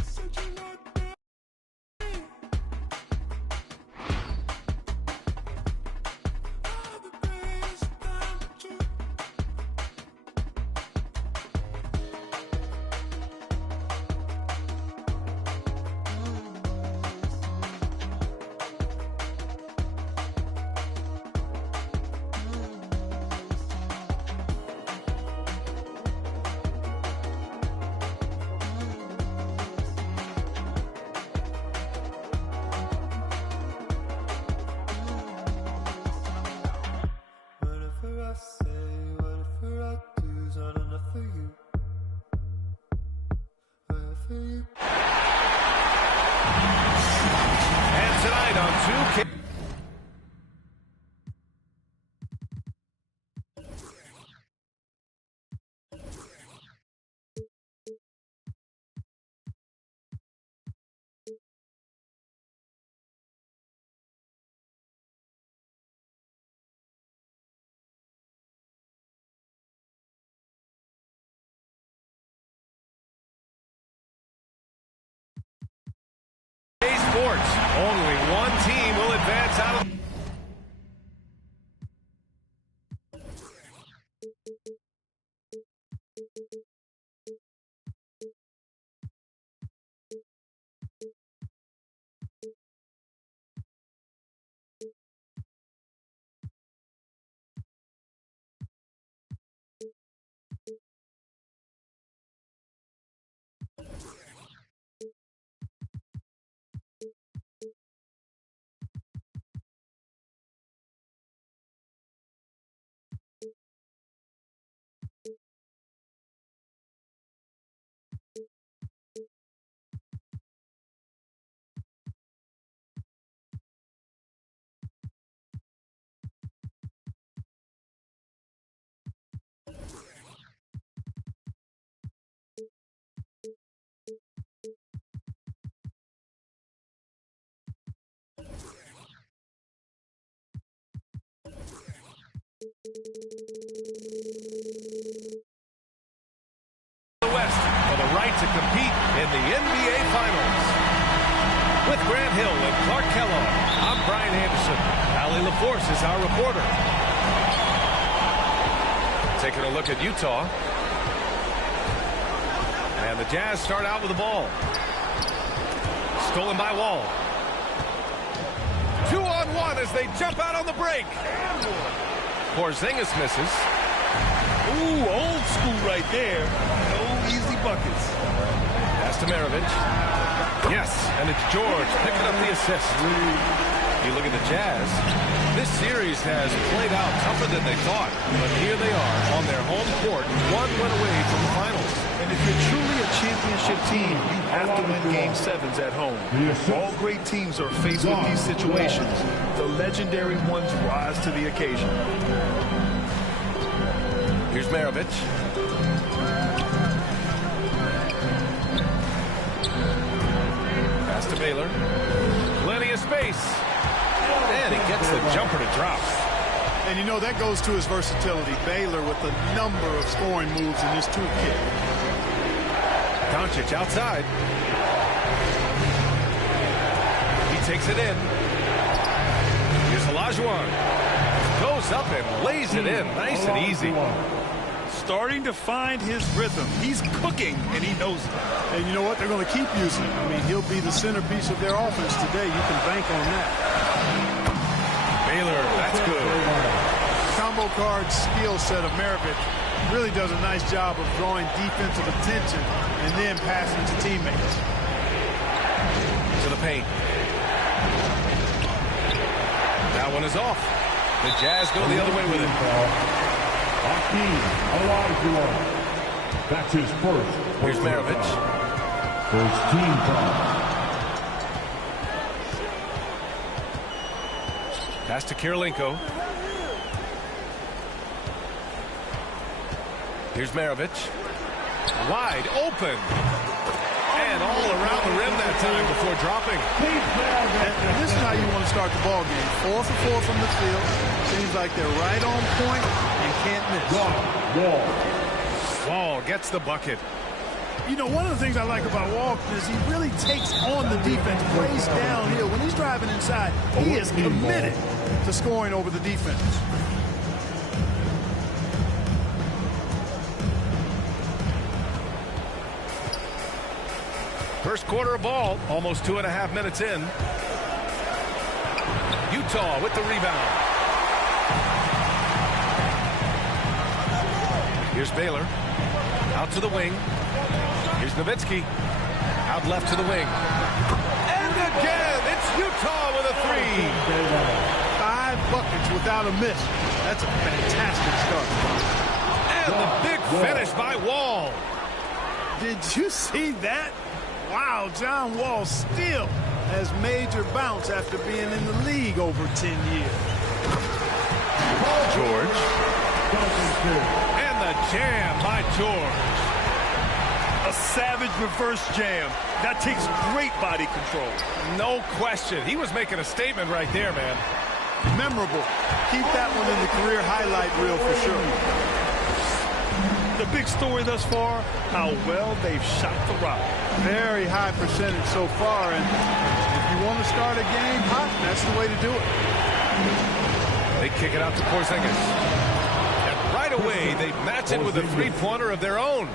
Said you like that. All the best time to 2K. Sports. Only one team will advance out of... the West for the right to compete in the NBA Finals. With Grant Hill and Clark Kellogg, I'm Brian Anderson. Allie LaForce is our reporter. Taking a look at Utah. And the Jazz start out with the ball. Stolen by Wall. 2-on-1 as they jump out on the break. Porzingis misses. Ooh, old school right there. No easy buckets. Pass to Maravich. Yes, and it's George picking up the assist. You look at the Jazz. This series has played out tougher than they thought. But here they are on their home court, one win away from the finals. And if you're truly a championship team, you have to win Game 7s at home. All great teams are faced with these situations. The legendary ones rise to the occasion. Here's Maravich. Pass to Baylor. Plenty of space. And he gets the jumper to drop. And you know, that goes to his versatility. Baylor with a number of scoring moves in his toolkit. Doncic outside. He takes it in. Here's Olajuwon. Goes up and lays it in. Nice and easy. Starting to find his rhythm. He's cooking, and he knows it. And you know what? They're going to keep using him. I mean, he'll be the centerpiece of their offense today. You can bank on that. Baylor, that's good. Combo guard skill set of Maravich really does a nice job of drawing defensive attention and then passing to teammates. To the paint. That one is off. The Jazz go the other way with it. Hakeem Olajuwon. That's his first. Here's Maravich. First team foul. Pass to Kirilenko. Here's Maravich. Wide open. And all around the rim that time before dropping. And this is how you want to start the ball game. 4 for 4 from the field. Seems like they're right on point and can't miss. Wall gets the bucket. You know, one of the things I like about Wall is he really takes on the defense, plays downhill. When he's driving inside, he is committed to scoring over the defense. First quarter of ball, almost 2.5 minutes in. Utah with the rebound. Here's Baylor. Out to the wing. Here's Nowitzki. Out left to the wing. And again, it's Utah with a 3. 5 buckets without a miss. That's a fantastic start. And the big finish by Wall. Did you see that? Wow, John Wall still has major bounce after being in the league over 10 years. George. And the jam by George. A savage reverse jam. That takes great body control. No question. He was making a statement right there, man. Memorable. Keep that one in the career highlight reel for sure. The big story thus far, how well they've shot the rock. Very high percentage so far, and if you want to start a game hot, that's the way to do it. They kick it out to Porzingis. And right away, they match it with a three-pointer of their own.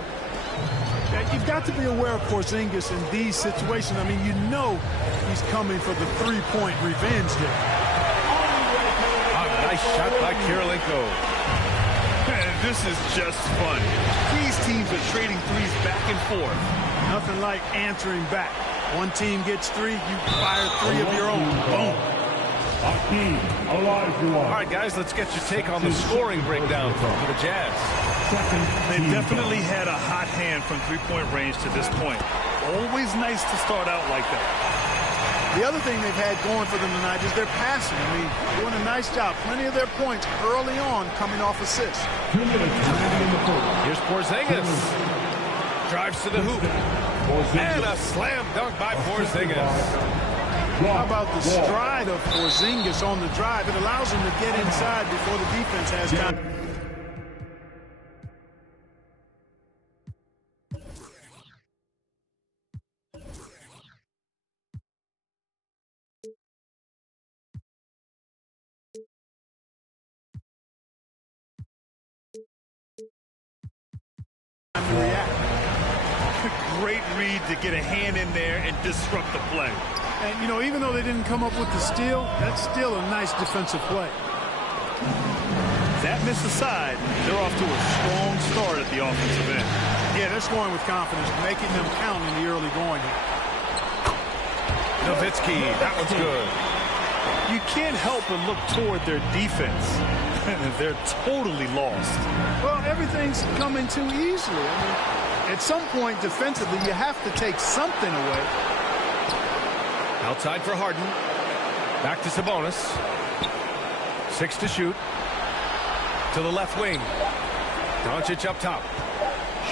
You've got to be aware of Porzingis in these situations. I mean, you know he's coming for the three-point revenge here. Nice shot by Kirilenko. This is just fun. These teams are trading threes back and forth. Nothing like answering back. One team gets three, you fire three of your own. Boom. All right, guys, let's get your take on the scoring breakdown for the Jazz. They've definitely had a hot hand from three-point range to this point. Always nice to start out like that. The other thing they've had going for them tonight is their passing. I mean, doing a nice job. Plenty of their points early on coming off assists. Here's Porzingis. Drives to the hoop. And a slam dunk by Porzingis. How about the stride of Porzingis on the drive? It allows him to get inside before the defense has time. Great read to get a hand in there and disrupt the play. And, you know, even though they didn't come up with the steal, that's still a nice defensive play. That miss aside, they're off to a strong start at the offensive end. Yeah, they're scoring with confidence, making them count in the early going here. Nowitzki, that one's good. You can't help but look toward their defense. They're totally lost. Well, everything's coming too easily. I mean, at some point defensively, you have to take something away. Outside for Harden. Back to Sabonis. 6 to shoot. To the left wing. Doncic up top.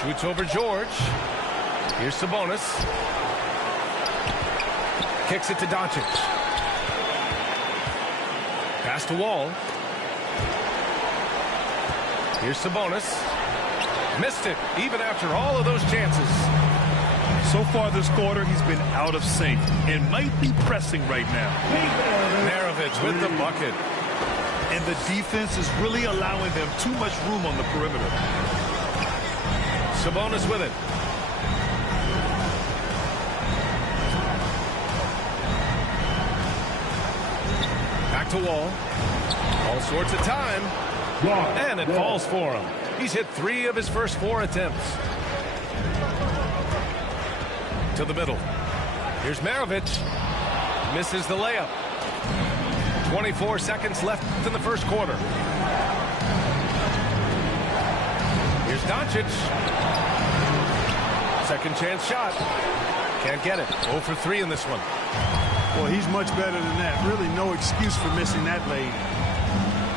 Shoots over George. Here's Sabonis. Kicks it to Doncic. Pass to Wall. Here's Sabonis. Missed it, even after all of those chances. So far this quarter, he's been out of sync and might be pressing right now. Maravich with the bucket. And the defense is really allowing them too much room on the perimeter. Sabonis with it. Back to Wall. All sorts of time. And it falls for him. He's hit 3 of his first 4 attempts. To the middle. Here's Maravich. Misses the layup. 24 seconds left in the first quarter. Here's Doncic. Second chance shot. Can't get it. 0 for 3 in this one. Well, he's much better than that. Really no excuse for missing that lane.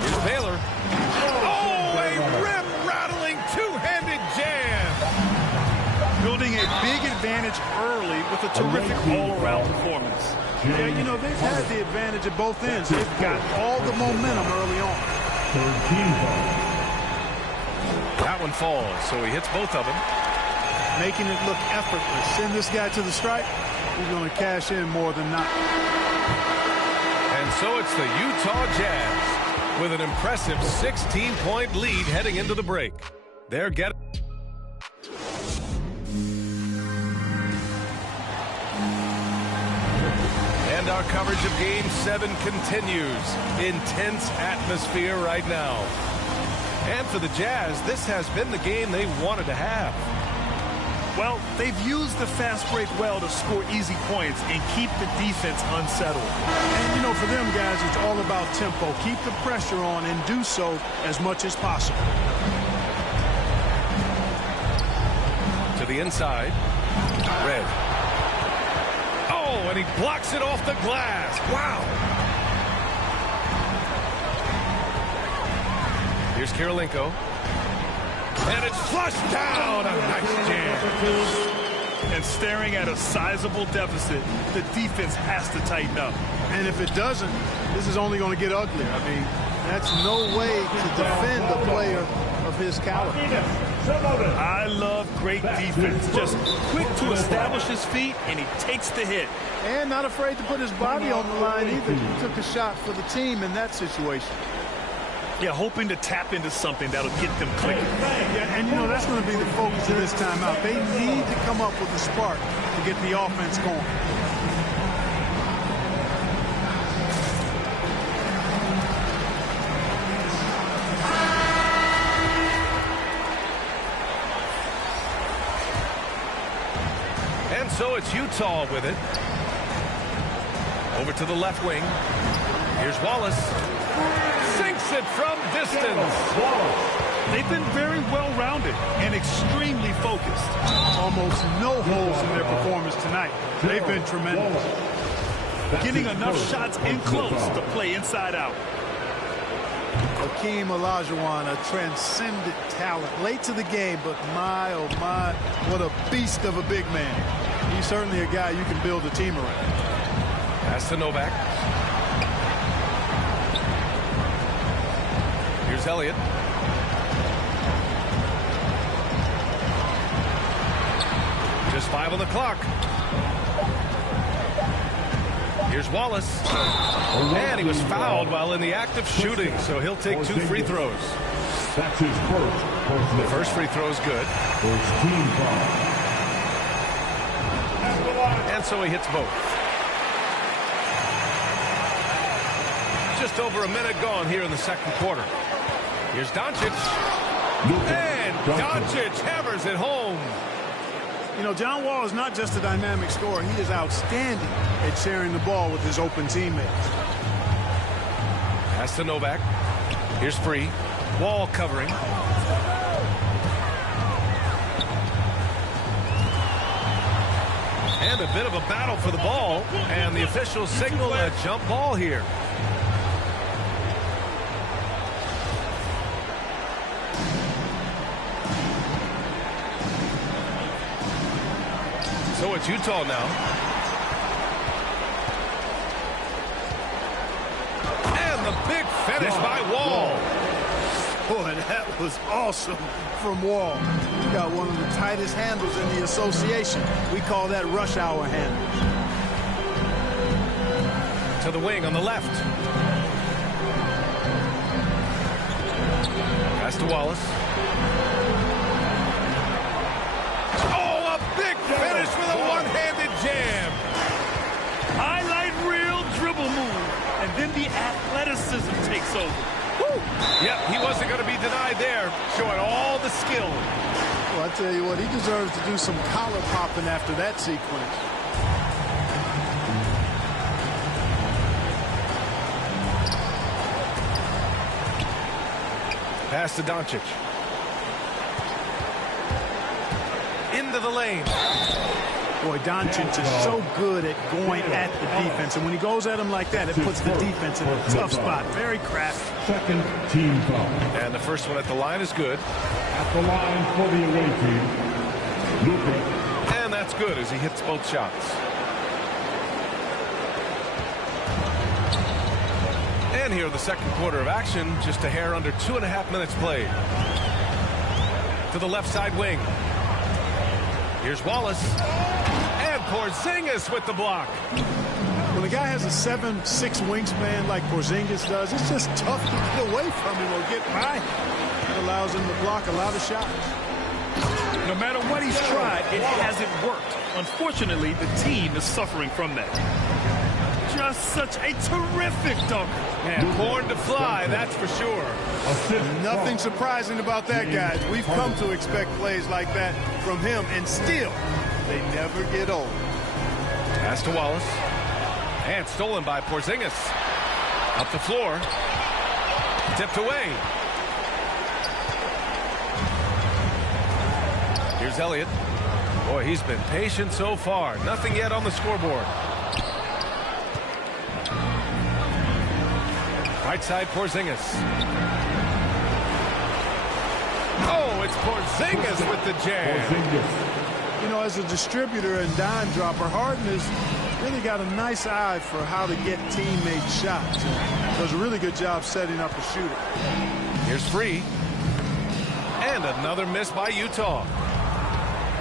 Here's Baylor. Oh, a rim-rattling two-handed jam. Building a big advantage early with a terrific all-around performance. Yeah, you know, they've had the advantage at both ends. They've got all the momentum early on. That one falls, so he hits both of them. Making it look effortless. Send this guy to the stripe. He's going to cash in more than not. And so it's the Utah Jazz with an impressive 16-point lead heading into the break. They're getting... And our coverage of Game 7 continues. Intense atmosphere right now. And for the Jazz, this has been the game they wanted to have. Well, they've used the fast break well to score easy points and keep the defense unsettled. And, you know, for them guys, it's all about tempo. Keep the pressure on and do so as much as possible. To the inside. Red. Oh, and he blocks it off the glass. Wow. Here's Kirilenko. And it's flushed down. A nice jam. And staring at a sizable deficit, the defense has to tighten up. And if it doesn't, this is only going to get uglier. I mean, that's no way to defend a player of his caliber. I love great defense. Just quick to establish his feet, and he takes the hit. And not afraid to put his body on the line either. He took a shot for the team in that situation. Yeah, hoping to tap into something that'll get them clicking. Yeah, and you know, that's going to be the focus of this timeout. They need to come up with a spark to get the offense going. And so it's Utah with it. Over to the left wing. Here's Wallace. Sinks it from distance. They've been very well-rounded and extremely focused. Almost no holes in their performance tonight. They've been tremendous. Getting enough shots in close to play inside out. Hakeem Olajuwon, a transcendent talent. Late to the game, but my, oh my, what a beast of a big man. He's certainly a guy you can build a team around. Pass to Novak. Here's Elliott. Just 5 on the clock. Here's Wallace. And he was fouled while in the act of shooting, so he'll take 2 free throws. That's his first. The first free throw is good. First team foul. And so he hits both. Just over a minute gone here in the second quarter. Here's Doncic. And Doncic hammers it home. You know, John Wall is not just a dynamic scorer. He is outstanding at sharing the ball with his open teammates. Pass to Novak. Here's Free. Wall covering. And a bit of a battle for the ball. And the officials signal a jump ball here. So it's Utah now. And the big finish by Wall. Boy, that was awesome from Wall. He got one of the tightest handles in the association. We call that rush hour handle. To the wing on the left. Pass to Wallace. Finish with a one-handed jam. Highlight reel dribble move. And then the athleticism takes over. Woo! Yep, he wasn't going to be denied there. Showing all the skill. Well, I tell you what, he deserves to do some collar popping after that sequence. Pass to Doncic. Into the lane. Boy, Doncic is so good at going at the defense. And when he goes at him like that, it puts the defense in a tough spot. Very crafty. Second team foul. And the first one at the line is good. At the line for the away team, Luka. And that's good as he hits both shots. And here in the second quarter of action, just a hair under 2.5 minutes played. To the left side wing. Here's Wallace. And Porzingis with the block. When a guy has a 7'6" wingspan like Porzingis does, it's just tough to get away from him or get by him. It allows him to block a lot of shots. No matter what he's tried, it hasn't worked. Unfortunately, the team is suffering from that. Just such a terrific dunk. Man, born to fly, that's for sure. Nothing surprising about that, guys. We've come to expect plays like that from him, and still, they never get old. Pass to Wallace. And stolen by Porzingis. Up the floor. Tipped away. Here's Elliott. Boy, he's been patient so far. Nothing yet on the scoreboard. Right side, Porzingis. Oh, it's Porzingis with the jam. You know, as a distributor and dime dropper, Harden has really got a nice eye for how to get teammate shots. Does a really good job setting up a shooter. Here's Free. And another miss by Utah.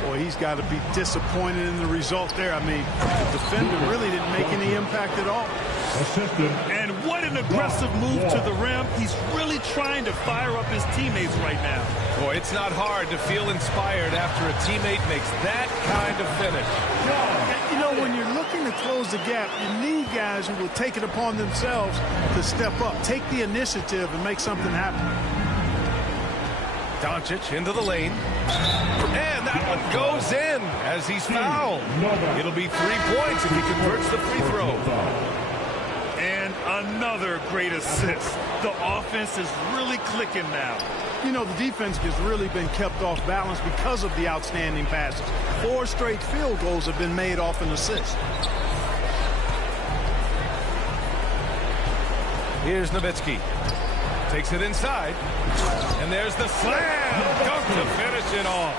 Boy, he's got to be disappointed in the result there. I mean, the defender really didn't make any impact at all. And what an aggressive move to the rim. He's really trying to fire up his teammates right now. Boy, it's not hard to feel inspired after a teammate makes that kind of finish. You know, when you're looking to close the gap, you need guys who will take it upon themselves to step up, take the initiative, and make something happen. Doncic into the lane. And that one goes in as he's fouled. It'll be 3 points if he converts the free throw. And another great assist. The offense is really clicking now. You know, the defense has really been kept off balance because of the outstanding passes. 4 straight field goals have been made off an assist. Here's Nowitzki. Takes it inside. And there's the slam dunk to finish it off.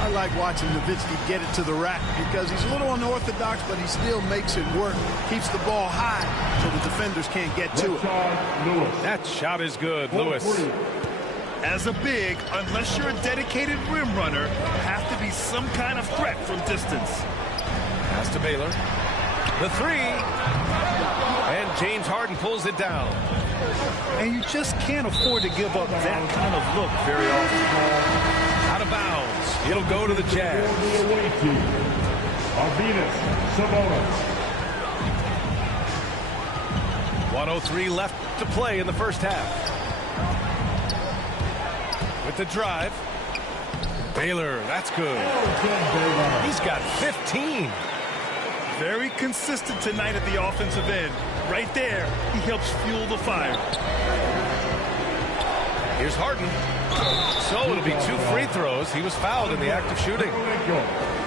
I like watching Nowitzki get it to the rack because he's a little unorthodox, but he still makes it work. Keeps the ball high so the defenders can't get to it. That shot is good, Lewis. As a big, unless you're a dedicated rim runner, have to be some kind of threat from distance. Pass to Baylor. The three. And James Harden pulls it down. And you just can't afford to give up that kind of look very often. Out of bounds. It'll go to the Jazz. Arvydas Sabonis. 1:03 left to play in the first half. With the drive. Baylor, that's good. He's got 15. Very consistent tonight at the offensive end. Right there, he helps fuel the fire. Here's Harden. So it'll be 2 free throws. He was fouled in the act of shooting.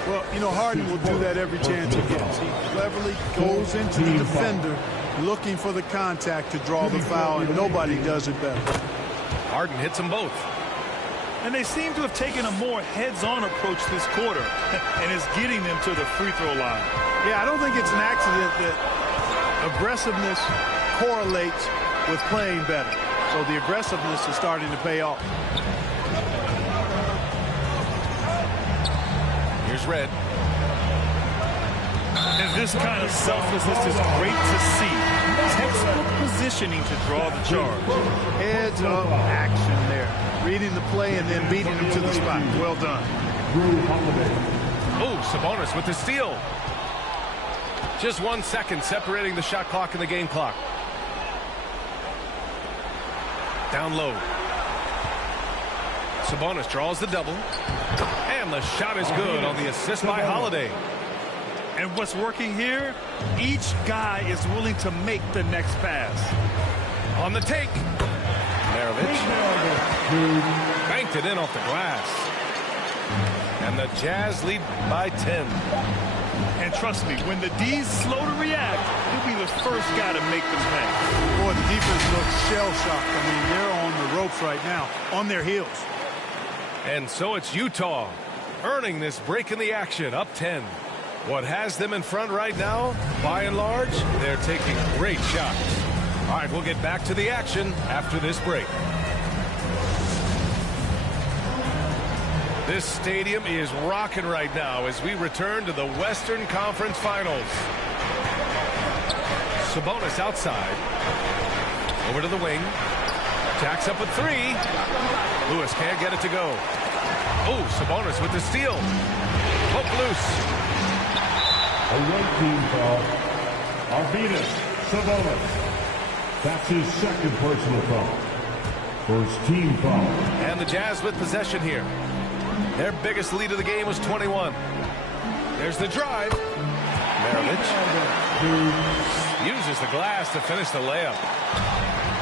Well, you know, Harden will do that every chance he gets. He cleverly goes into the defender looking for the contact to draw the foul, and nobody does it better. Harden hits them both. And they seem to have taken a more heads-on approach this quarter, and is getting them to the free throw line. Yeah, I don't think it's an accident that aggressiveness correlates with playing better. So the aggressiveness is starting to pay off. Here's Red. And this kind of selflessness is great to see. Textbook positioning to draw the charge. Heads up action there. Reading the play and then beating him to the spot. Well done. Oh, Sabonis with the steal. Just 1 second separating the shot clock and the game clock. Down low. Sabonis draws the double. And the shot is good on the assist by Holiday. And what's working here? Each guy is willing to make the next pass. On the take. Maravich. Banked it in off the glass. And the Jazz lead by 10. And trust me, when the D's slow to react, he'll be the first guy to make them pay. Boy, the defense looks shell-shocked. I mean, they're on the ropes right now, on their heels. And so it's Utah earning this break in the action, up 10. What has them in front right now, by and large, they're taking great shots. All right, we'll get back to the action after this break. This stadium is rocking right now as we return to the Western Conference Finals. Sabonis outside. Over to the wing. Jacks up with 3. Lewis can't get it to go. Oh, Sabonis with the steal. Poke loose. A red team foul. Arvydas Sabonis. That's his second personal foul. First team foul. And the Jazz with possession here. Their biggest lead of the game was 21. There's the drive. Maravich uses the glass to finish the layup.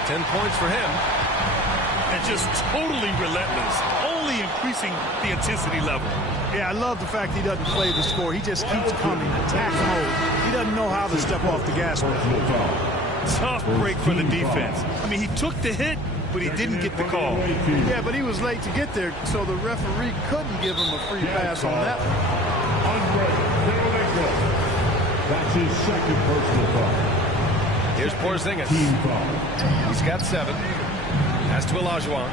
10 points for him. And just totally relentless, only increasing the intensity level. Yeah, I love the fact he doesn't play the score. He just keeps coming, attack mode. He doesn't know how to step off the gas pedal. tough break for the defense. I mean, he took the hit, but he didn't get the call. Yeah, but he was late to get there, so the referee couldn't give him a free pass on that one. That's his second personal foul. Here's Porzingis. He's got 7. Pass to Olajuwon.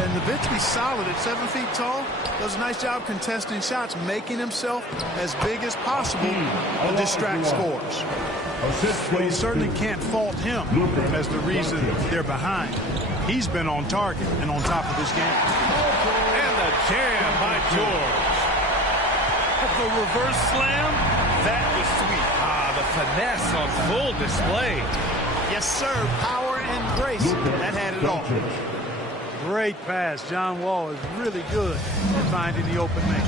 And Nowitzki's solid at 7 feet tall. Does a nice job contesting shots, making himself as big as possible to distract scores. But you certainly can't fault him as the reason they're behind. He's been on target and on top of this game. And the jam by George. The reverse slam, that was sweet. The finesse on full display. Yes, sir. Power and grace. That had it all. Great pass. John Wall is really good at finding the open man.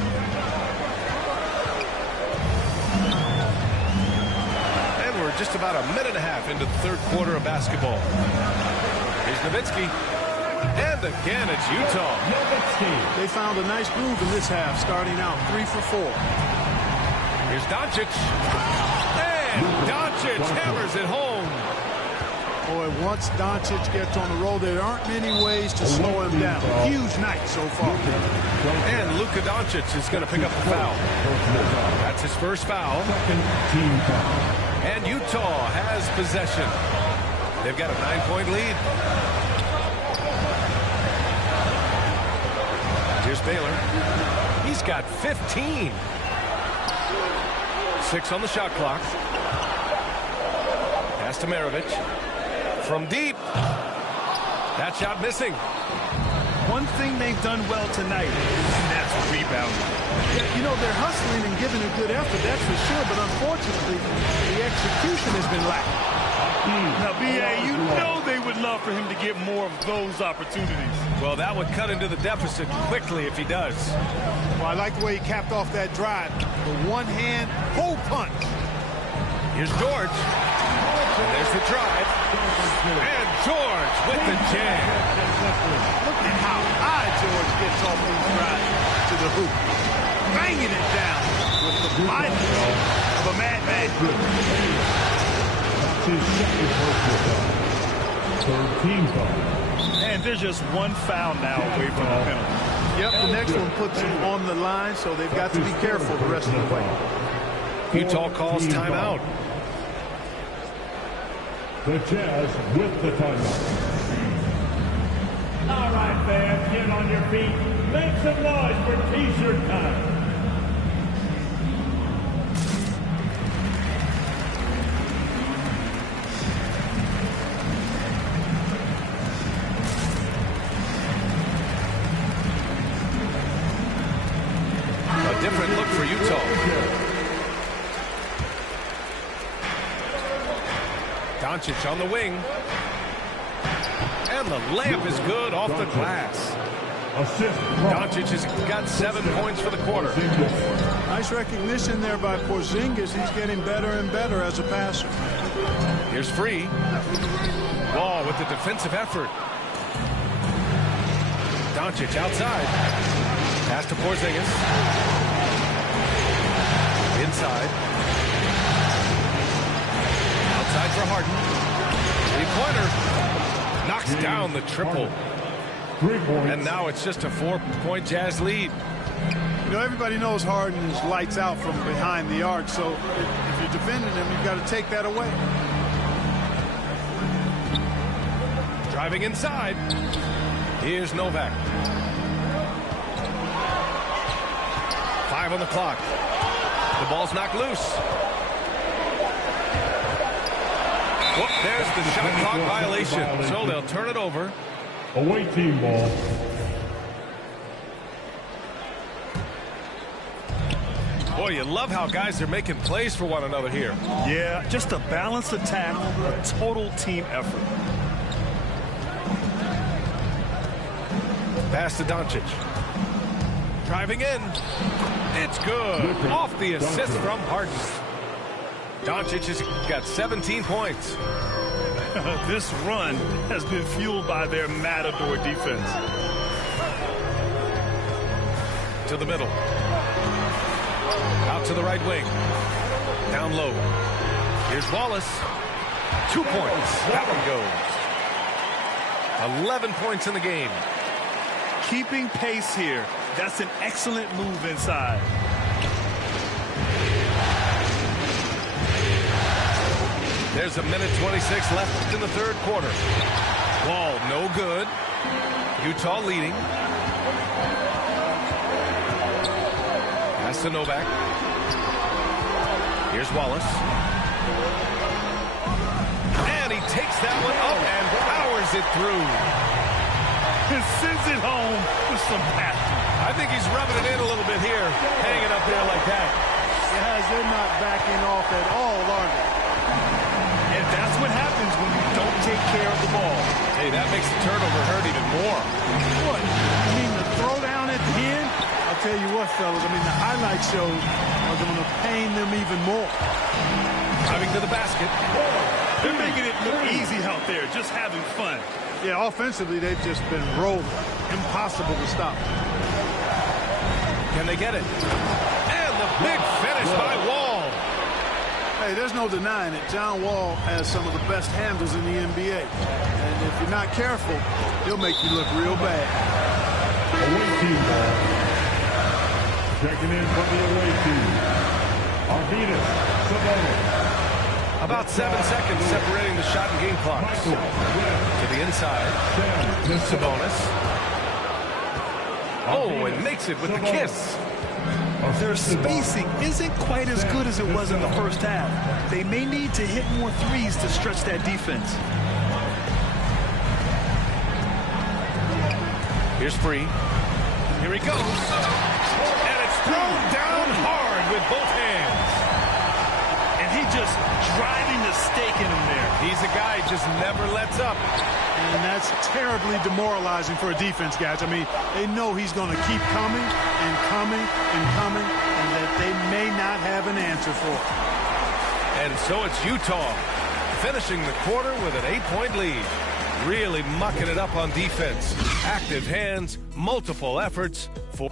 And we're just about a minute and a half into the third quarter of basketball. Here's Nowitzki. And again, it's Utah. They found a nice groove in this half, starting out 3 for 4. Here's Doncic. And Doncic hammers it home. Boy, once Doncic gets on the roll, there aren't many ways to slow him down. Huge night so far. And Luka Doncic is going to pick up the foul. That's his first foul. And Utah has possession. They've got a 9-point lead. Here's Baylor. He's got 15. 6 on the shot clock. Pass to Maravich. From deep. That shot missing. One thing they've done well tonight, and that's rebounding. Yeah, you know, they're hustling and giving a good effort, that's for sure, but unfortunately, the execution has been lacking. Now, B.A., you know they would love for him to get more of those opportunities. Well, that would cut into the deficit quickly if he does. Well, I like the way he capped off that drive. The one-hand hole punch. Here's George. And there's the drive. And George with the jam. Look at how high George gets off these drives to the hoop. Banging it down with the violence of a madman. His second personal foul. Third team foul. And there's just one foul now away from the penalty. Yep, the next one puts him on the line, so they've got to be careful the rest of the way. Utah calls timeout. The Jazz with the timeout. All right, fans, get on your feet. Make some noise for T-shirt time. Different look for Utah. Doncic on the wing. And the layup is good off the glass. Doncic has got 7 points for the quarter. Nice recognition there by Porzingis. He's getting better and better as a passer. Here's Free. Wall with the defensive effort. Doncic outside. Pass to Porzingis. Inside. Outside for Harden. Three-pointer. Knocks down the triple. And now it's just a 4-point Jazz lead. You know, everybody knows Harden is lights out from behind the arc, so if you're defending him, you've got to take that away. Driving inside. Here's Novak. 5 on the clock. The ball's knocked loose. Whoop, there's the shot clock violation. So they'll turn it over. Away team ball. Boy, you love how guys are making plays for one another here. Yeah, just a balanced attack, a total team effort. Pass to Doncic. Driving in. It's good. Off the assist from Harden. Doncic has got 17 points. This run has been fueled by their matador defense. To the middle. Out to the right wing. down low. Here's Wallace. 2 points. That one goes. 11 points in the game. Keeping pace here. That's an excellent move inside. There's a minute 26 left in the third quarter. Wall, no good. Utah leading. Pass to Novak. Here's Wallace. And he takes that one up and powers it through. And sends it home with some passion. I think he's rubbing it in a little bit here, hanging up there like that. Guys, they're not backing off at all, are they? And that's what happens when you don't take care of the ball. Hey, that makes the turnover hurt even more. What? I mean, the throwdown at the end? I'll tell you what, fellas. I mean, the highlight shows are going to pain them even more. Driving to the basket. They're making it look easy out there, just having fun. Yeah, offensively, they've just been rolling. Impossible to stop. Can they get it? And the big finish by Wall. Hey, there's no denying it. John Wall has some of the best handles in the NBA. And if you're not careful, he'll make you look real bad. Away team ball. Checking in from the away team. Arvydas Sabonis. About 7 seconds separating the shot and game clocks. To the inside. Sabonis. Oh, and makes it with the kiss. Their spacing isn't quite as good as it was in the first half. They may need to hit more threes to stretch that defense. Here's Free. Here he goes. And it's thrown down hard with both hands. And he just driving the stake in him there. He's a guy who just never lets up. And that's terribly demoralizing for a defense, guys. I mean, they know he's going to keep coming and coming and coming, and that they may not have an answer for it. And so it's Utah finishing the quarter with an 8-point lead. Really mucking it up on defense. Active hands, multiple efforts for...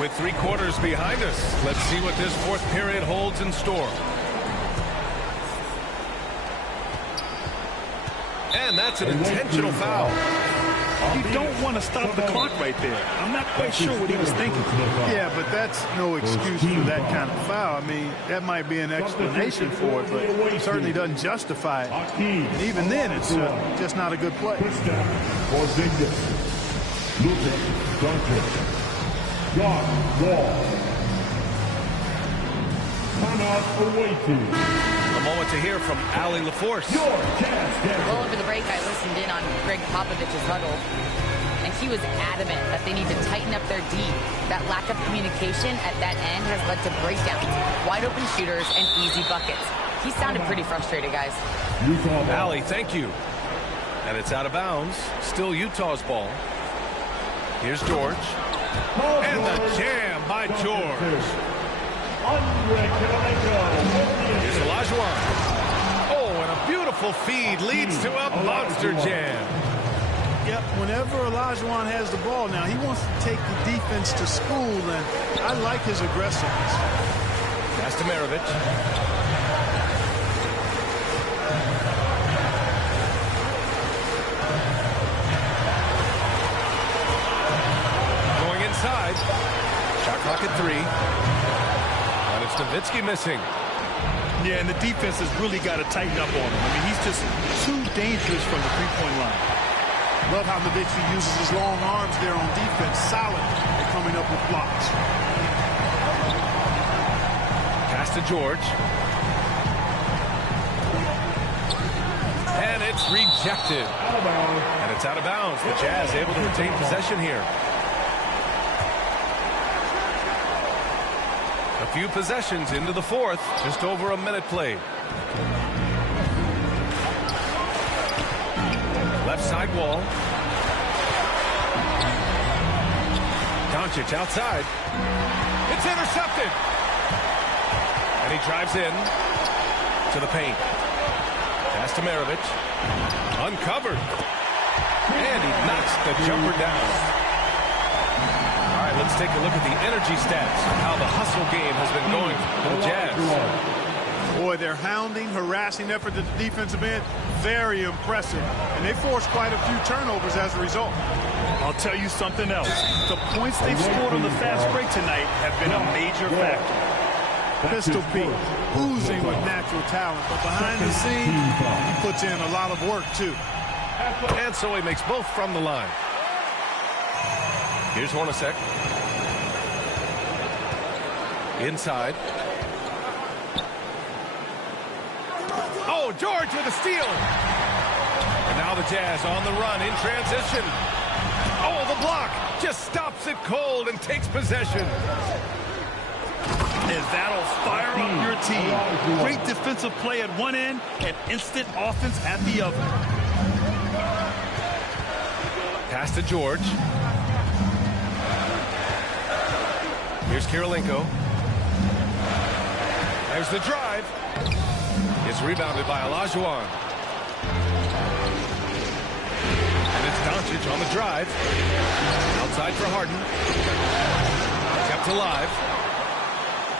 With 3 quarters behind us, let's see what this fourth period holds in store. And that's an intentional foul. You don't want to stop the clock right there. I'm not quite sure what he was thinking. Yeah, but that's no excuse for that kind of foul. I mean, that might be an explanation for it, but it certainly doesn't justify it. And even then, it's just not a good play. Timeout away team. A moment to hear from Allie LaForce. Well, over the break, I listened in on Greg Popovich's huddle, and he was adamant that they need to tighten up their D. That lack of communication at that end has led to breakdowns, wide open shooters, and easy buckets. He sounded pretty frustrated, guys. Allie, thank you. And it's out of bounds. Still Utah's ball. Here's George. And the jam by George. Here's Olajuwon. Oh, and a beautiful feed leads to a monster jam. Yep, whenever Olajuwon has the ball now, he wants to take the defense to school, and I like his aggressiveness. Pass to Maravich. Going inside. Shot clock at 3. And it's Nowitzki missing. Yeah, and the defense has really got to tighten up on him. I mean, he's just too dangerous from the three-point line. Love how Nowitzki uses his long arms there on defense. Solid at coming up with blocks. Pass to George. And it's rejected. And it's out of bounds. The Jazz able to retain possession here. A few possessions into the fourth. Just over a minute played. Left side wall. Doncic outside. It's intercepted. And he drives in to the paint. Pass to Maravich. Uncovered. And he knocks the jumper down. All right, right, let's take a look at the energy stats, how the hustle game has been going for the Jazz. Boy, their hounding, harassing effort at the defensive end, very impressive. And they forced quite a few turnovers as a result. I'll tell you something else. The points they've scored on the fast break tonight have been a major factor. Pistol Pete, oozing with natural talent, but behind the scenes, he puts in a lot of work, too. And so he makes both from the line. Here's Hornacek. Inside. Oh, George with a steal. And now the Jazz on the run in transition. Oh, the block just stops it cold and takes possession. And that'll fire up your team. Great defensive play at one end and instant offense at the other. Pass to George. Here's Kirilenko. There's the drive. It's rebounded by Olajuwon. And it's Doncic on the drive. Outside for Harden. Kept alive.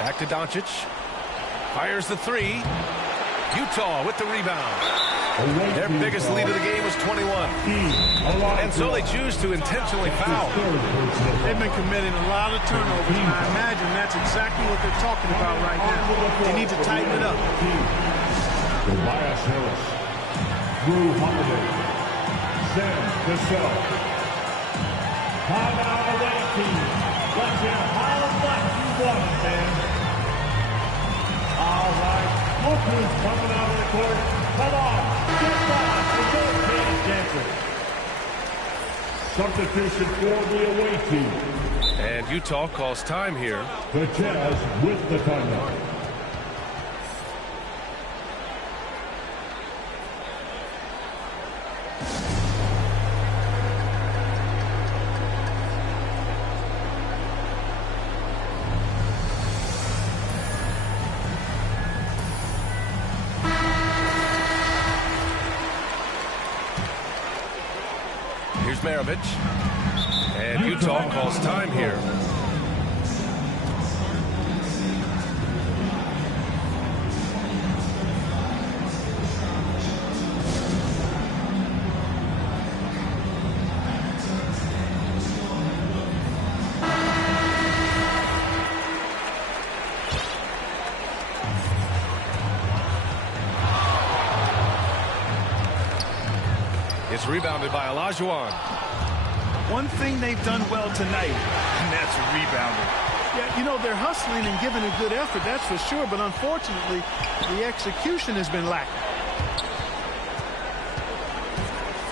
Back to Doncic. Fires the three. Utah with the rebound. Their biggest lead of the game was 21. And so they choose to intentionally foul. They've been committing a lot of turnovers, and I imagine that's exactly what they're talking about right now. They need to tighten it up. Tobias Harris, Drew Holiday, Sam Cassell. Timeout away team. Let's hear how much you want it, man. All right, look who's coming out of the court. Come on, get back and go Kansas. Substitution for the away team. And Utah calls time here. The Jazz with the timeout. Maravich. And Utah calls time here. It's rebounded by Olajuwon. One thing they've done well tonight, and that's rebounding. Yeah, you know, they're hustling and giving a good effort, that's for sure, but unfortunately, the execution has been lacking.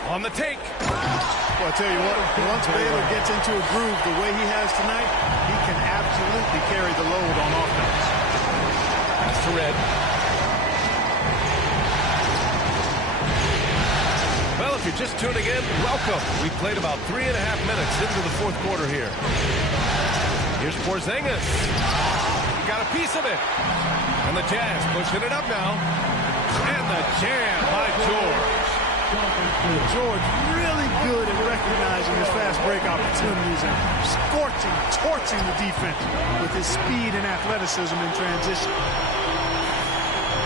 On the take. Well, I tell you what, once Baylor gets into a groove the way he has tonight, he can absolutely carry the load on offense. Pass to Red. Well, if you're just tuning in, welcome. We've played about 3.5 minutes into the fourth quarter here. Here's Porzingis. He got a piece of it. And the Jazz pushing it up now. And the jam by George. George really good at recognizing his fast break opportunities and scorching, torching the defense with his speed and athleticism in transition.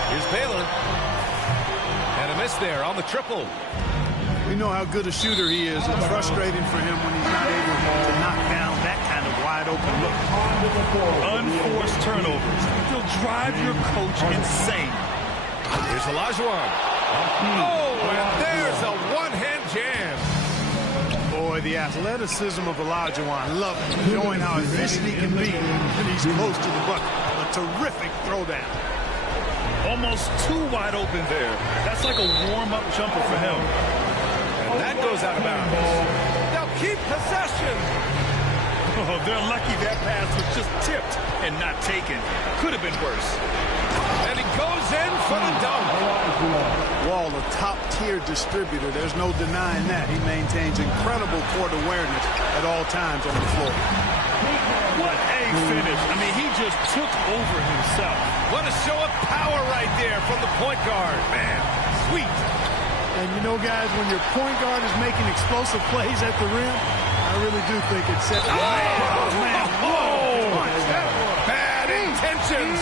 Here's Baylor. And a miss there on the triple. We know how good a shooter he is. It's frustrating for him when he's not able to knock down that kind of wide open look. Unforced turnovers. They'll drive your coach insane. Here's Olajuwon. Oh, and there's a one-hand jam. Boy, the athleticism of Olajuwon. Love it. Showing how efficient he can be when he's close to the bucket. A terrific throwdown. Almost too wide open there. That's like a warm-up jumper for him. And that goes out of bounds. They'll keep possession. Oh, they're lucky that pass was just tipped and not taken. Could have been worse. And he goes in for the dunk. Wall, a top-tier distributor. There's no denying that. He maintains incredible court awareness at all times on the floor. What a finish. I mean, he just took over himself. What a show of power right there from the point guard. Man, sweet. And you know, guys, when your point guard is making explosive plays at the rim, I I really do think it's set. Oh, man. Bad intentions.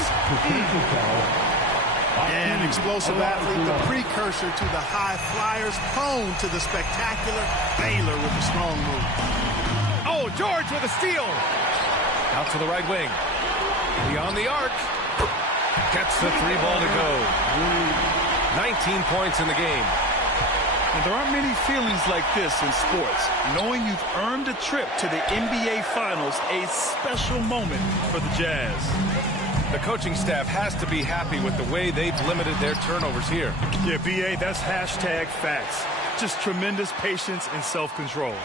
An explosive athlete, the precursor to the high flyers, prone to the spectacular. Baylor with a strong move. Oh, George with a steal. Out to the right wing. Beyond the arc. Gets the 3 ball to go. 19 points in the game. And there aren't many feelings like this in sports. Knowing you've earned a trip to the NBA Finals, a special moment for the Jazz. The coaching staff has to be happy with the way they've limited their turnovers here. Yeah, B.A., that's hashtag facts. Just tremendous patience and self-control.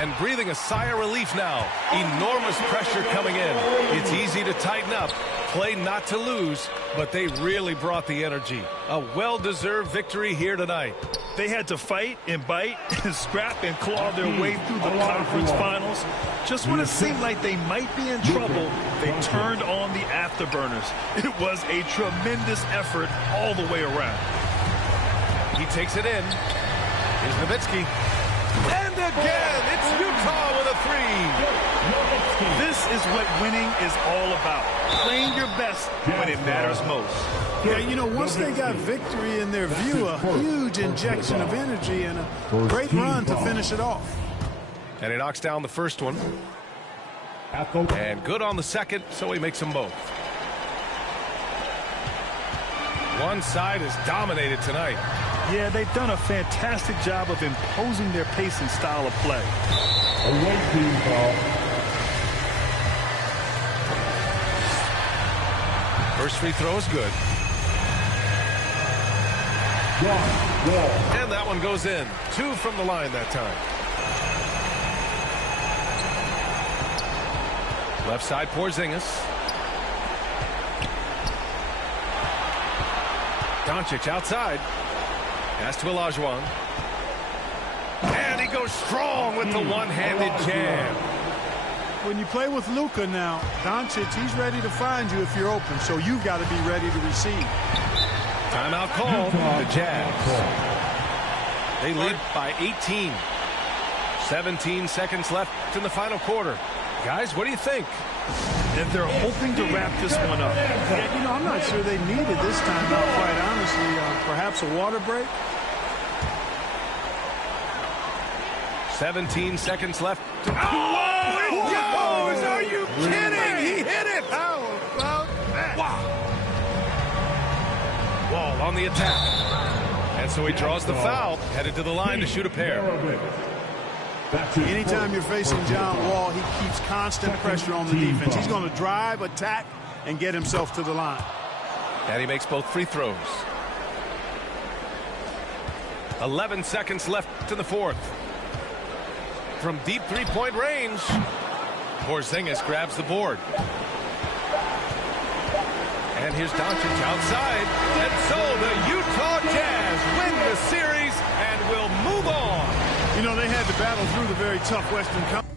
And breathing a sigh of relief now. Enormous pressure coming in. It's easy to tighten up, play not to lose, but they really brought the energy. A well-deserved victory here tonight. They had to fight and bite and scrap and claw their way through the conference finals. Just when it seemed like they might be in trouble, they turned on the afterburners. It was a tremendous effort all the way around. He takes it in. Here's Nowitzki. And again, it's Utah with a 3. This is what winning is all about. Playing your best when it matters most. Yeah, you know, once they got victory in their view, a huge injection of energy and a great run to finish it off. And he knocks down the first one. And good on the second, so he makes them both. One side is dominated tonight. Yeah, they've done a fantastic job of imposing their pace and style of play. Away team foul. First free throw is good. And that one goes in. 2 from the line that time. Left side, Porzingis. Doncic outside. Pass to Olajuwon. And he goes strong with the one-handed jam. When you play with Luka now, Doncic, he's ready to find you if you're open, so you've got to be ready to receive. Timeout call, the Jazz. They lead by 18. 17 seconds left in the final quarter. Guys, what do you think? And they're hoping to wrap this one up. Yeah, you know, I'm not sure they needed this time out, quite honestly. Perhaps a water break? 17 seconds left. Oh, it goes! Are you kidding? He hit it! How about that? Wow. Wall on the attack. And so he draws the foul, headed to the line to shoot a pair. Anytime you're facing John Wall, he keeps constant pressure on the defense. He's going to drive, attack, and get himself to the line. And he makes both free throws. 11 seconds left in the fourth. From deep three-point range, Porzingis grabs the board. And here's Doncic outside. And so the Utah Jazz win the series and will move on. You know, they had to battle through the very tough Western Conference.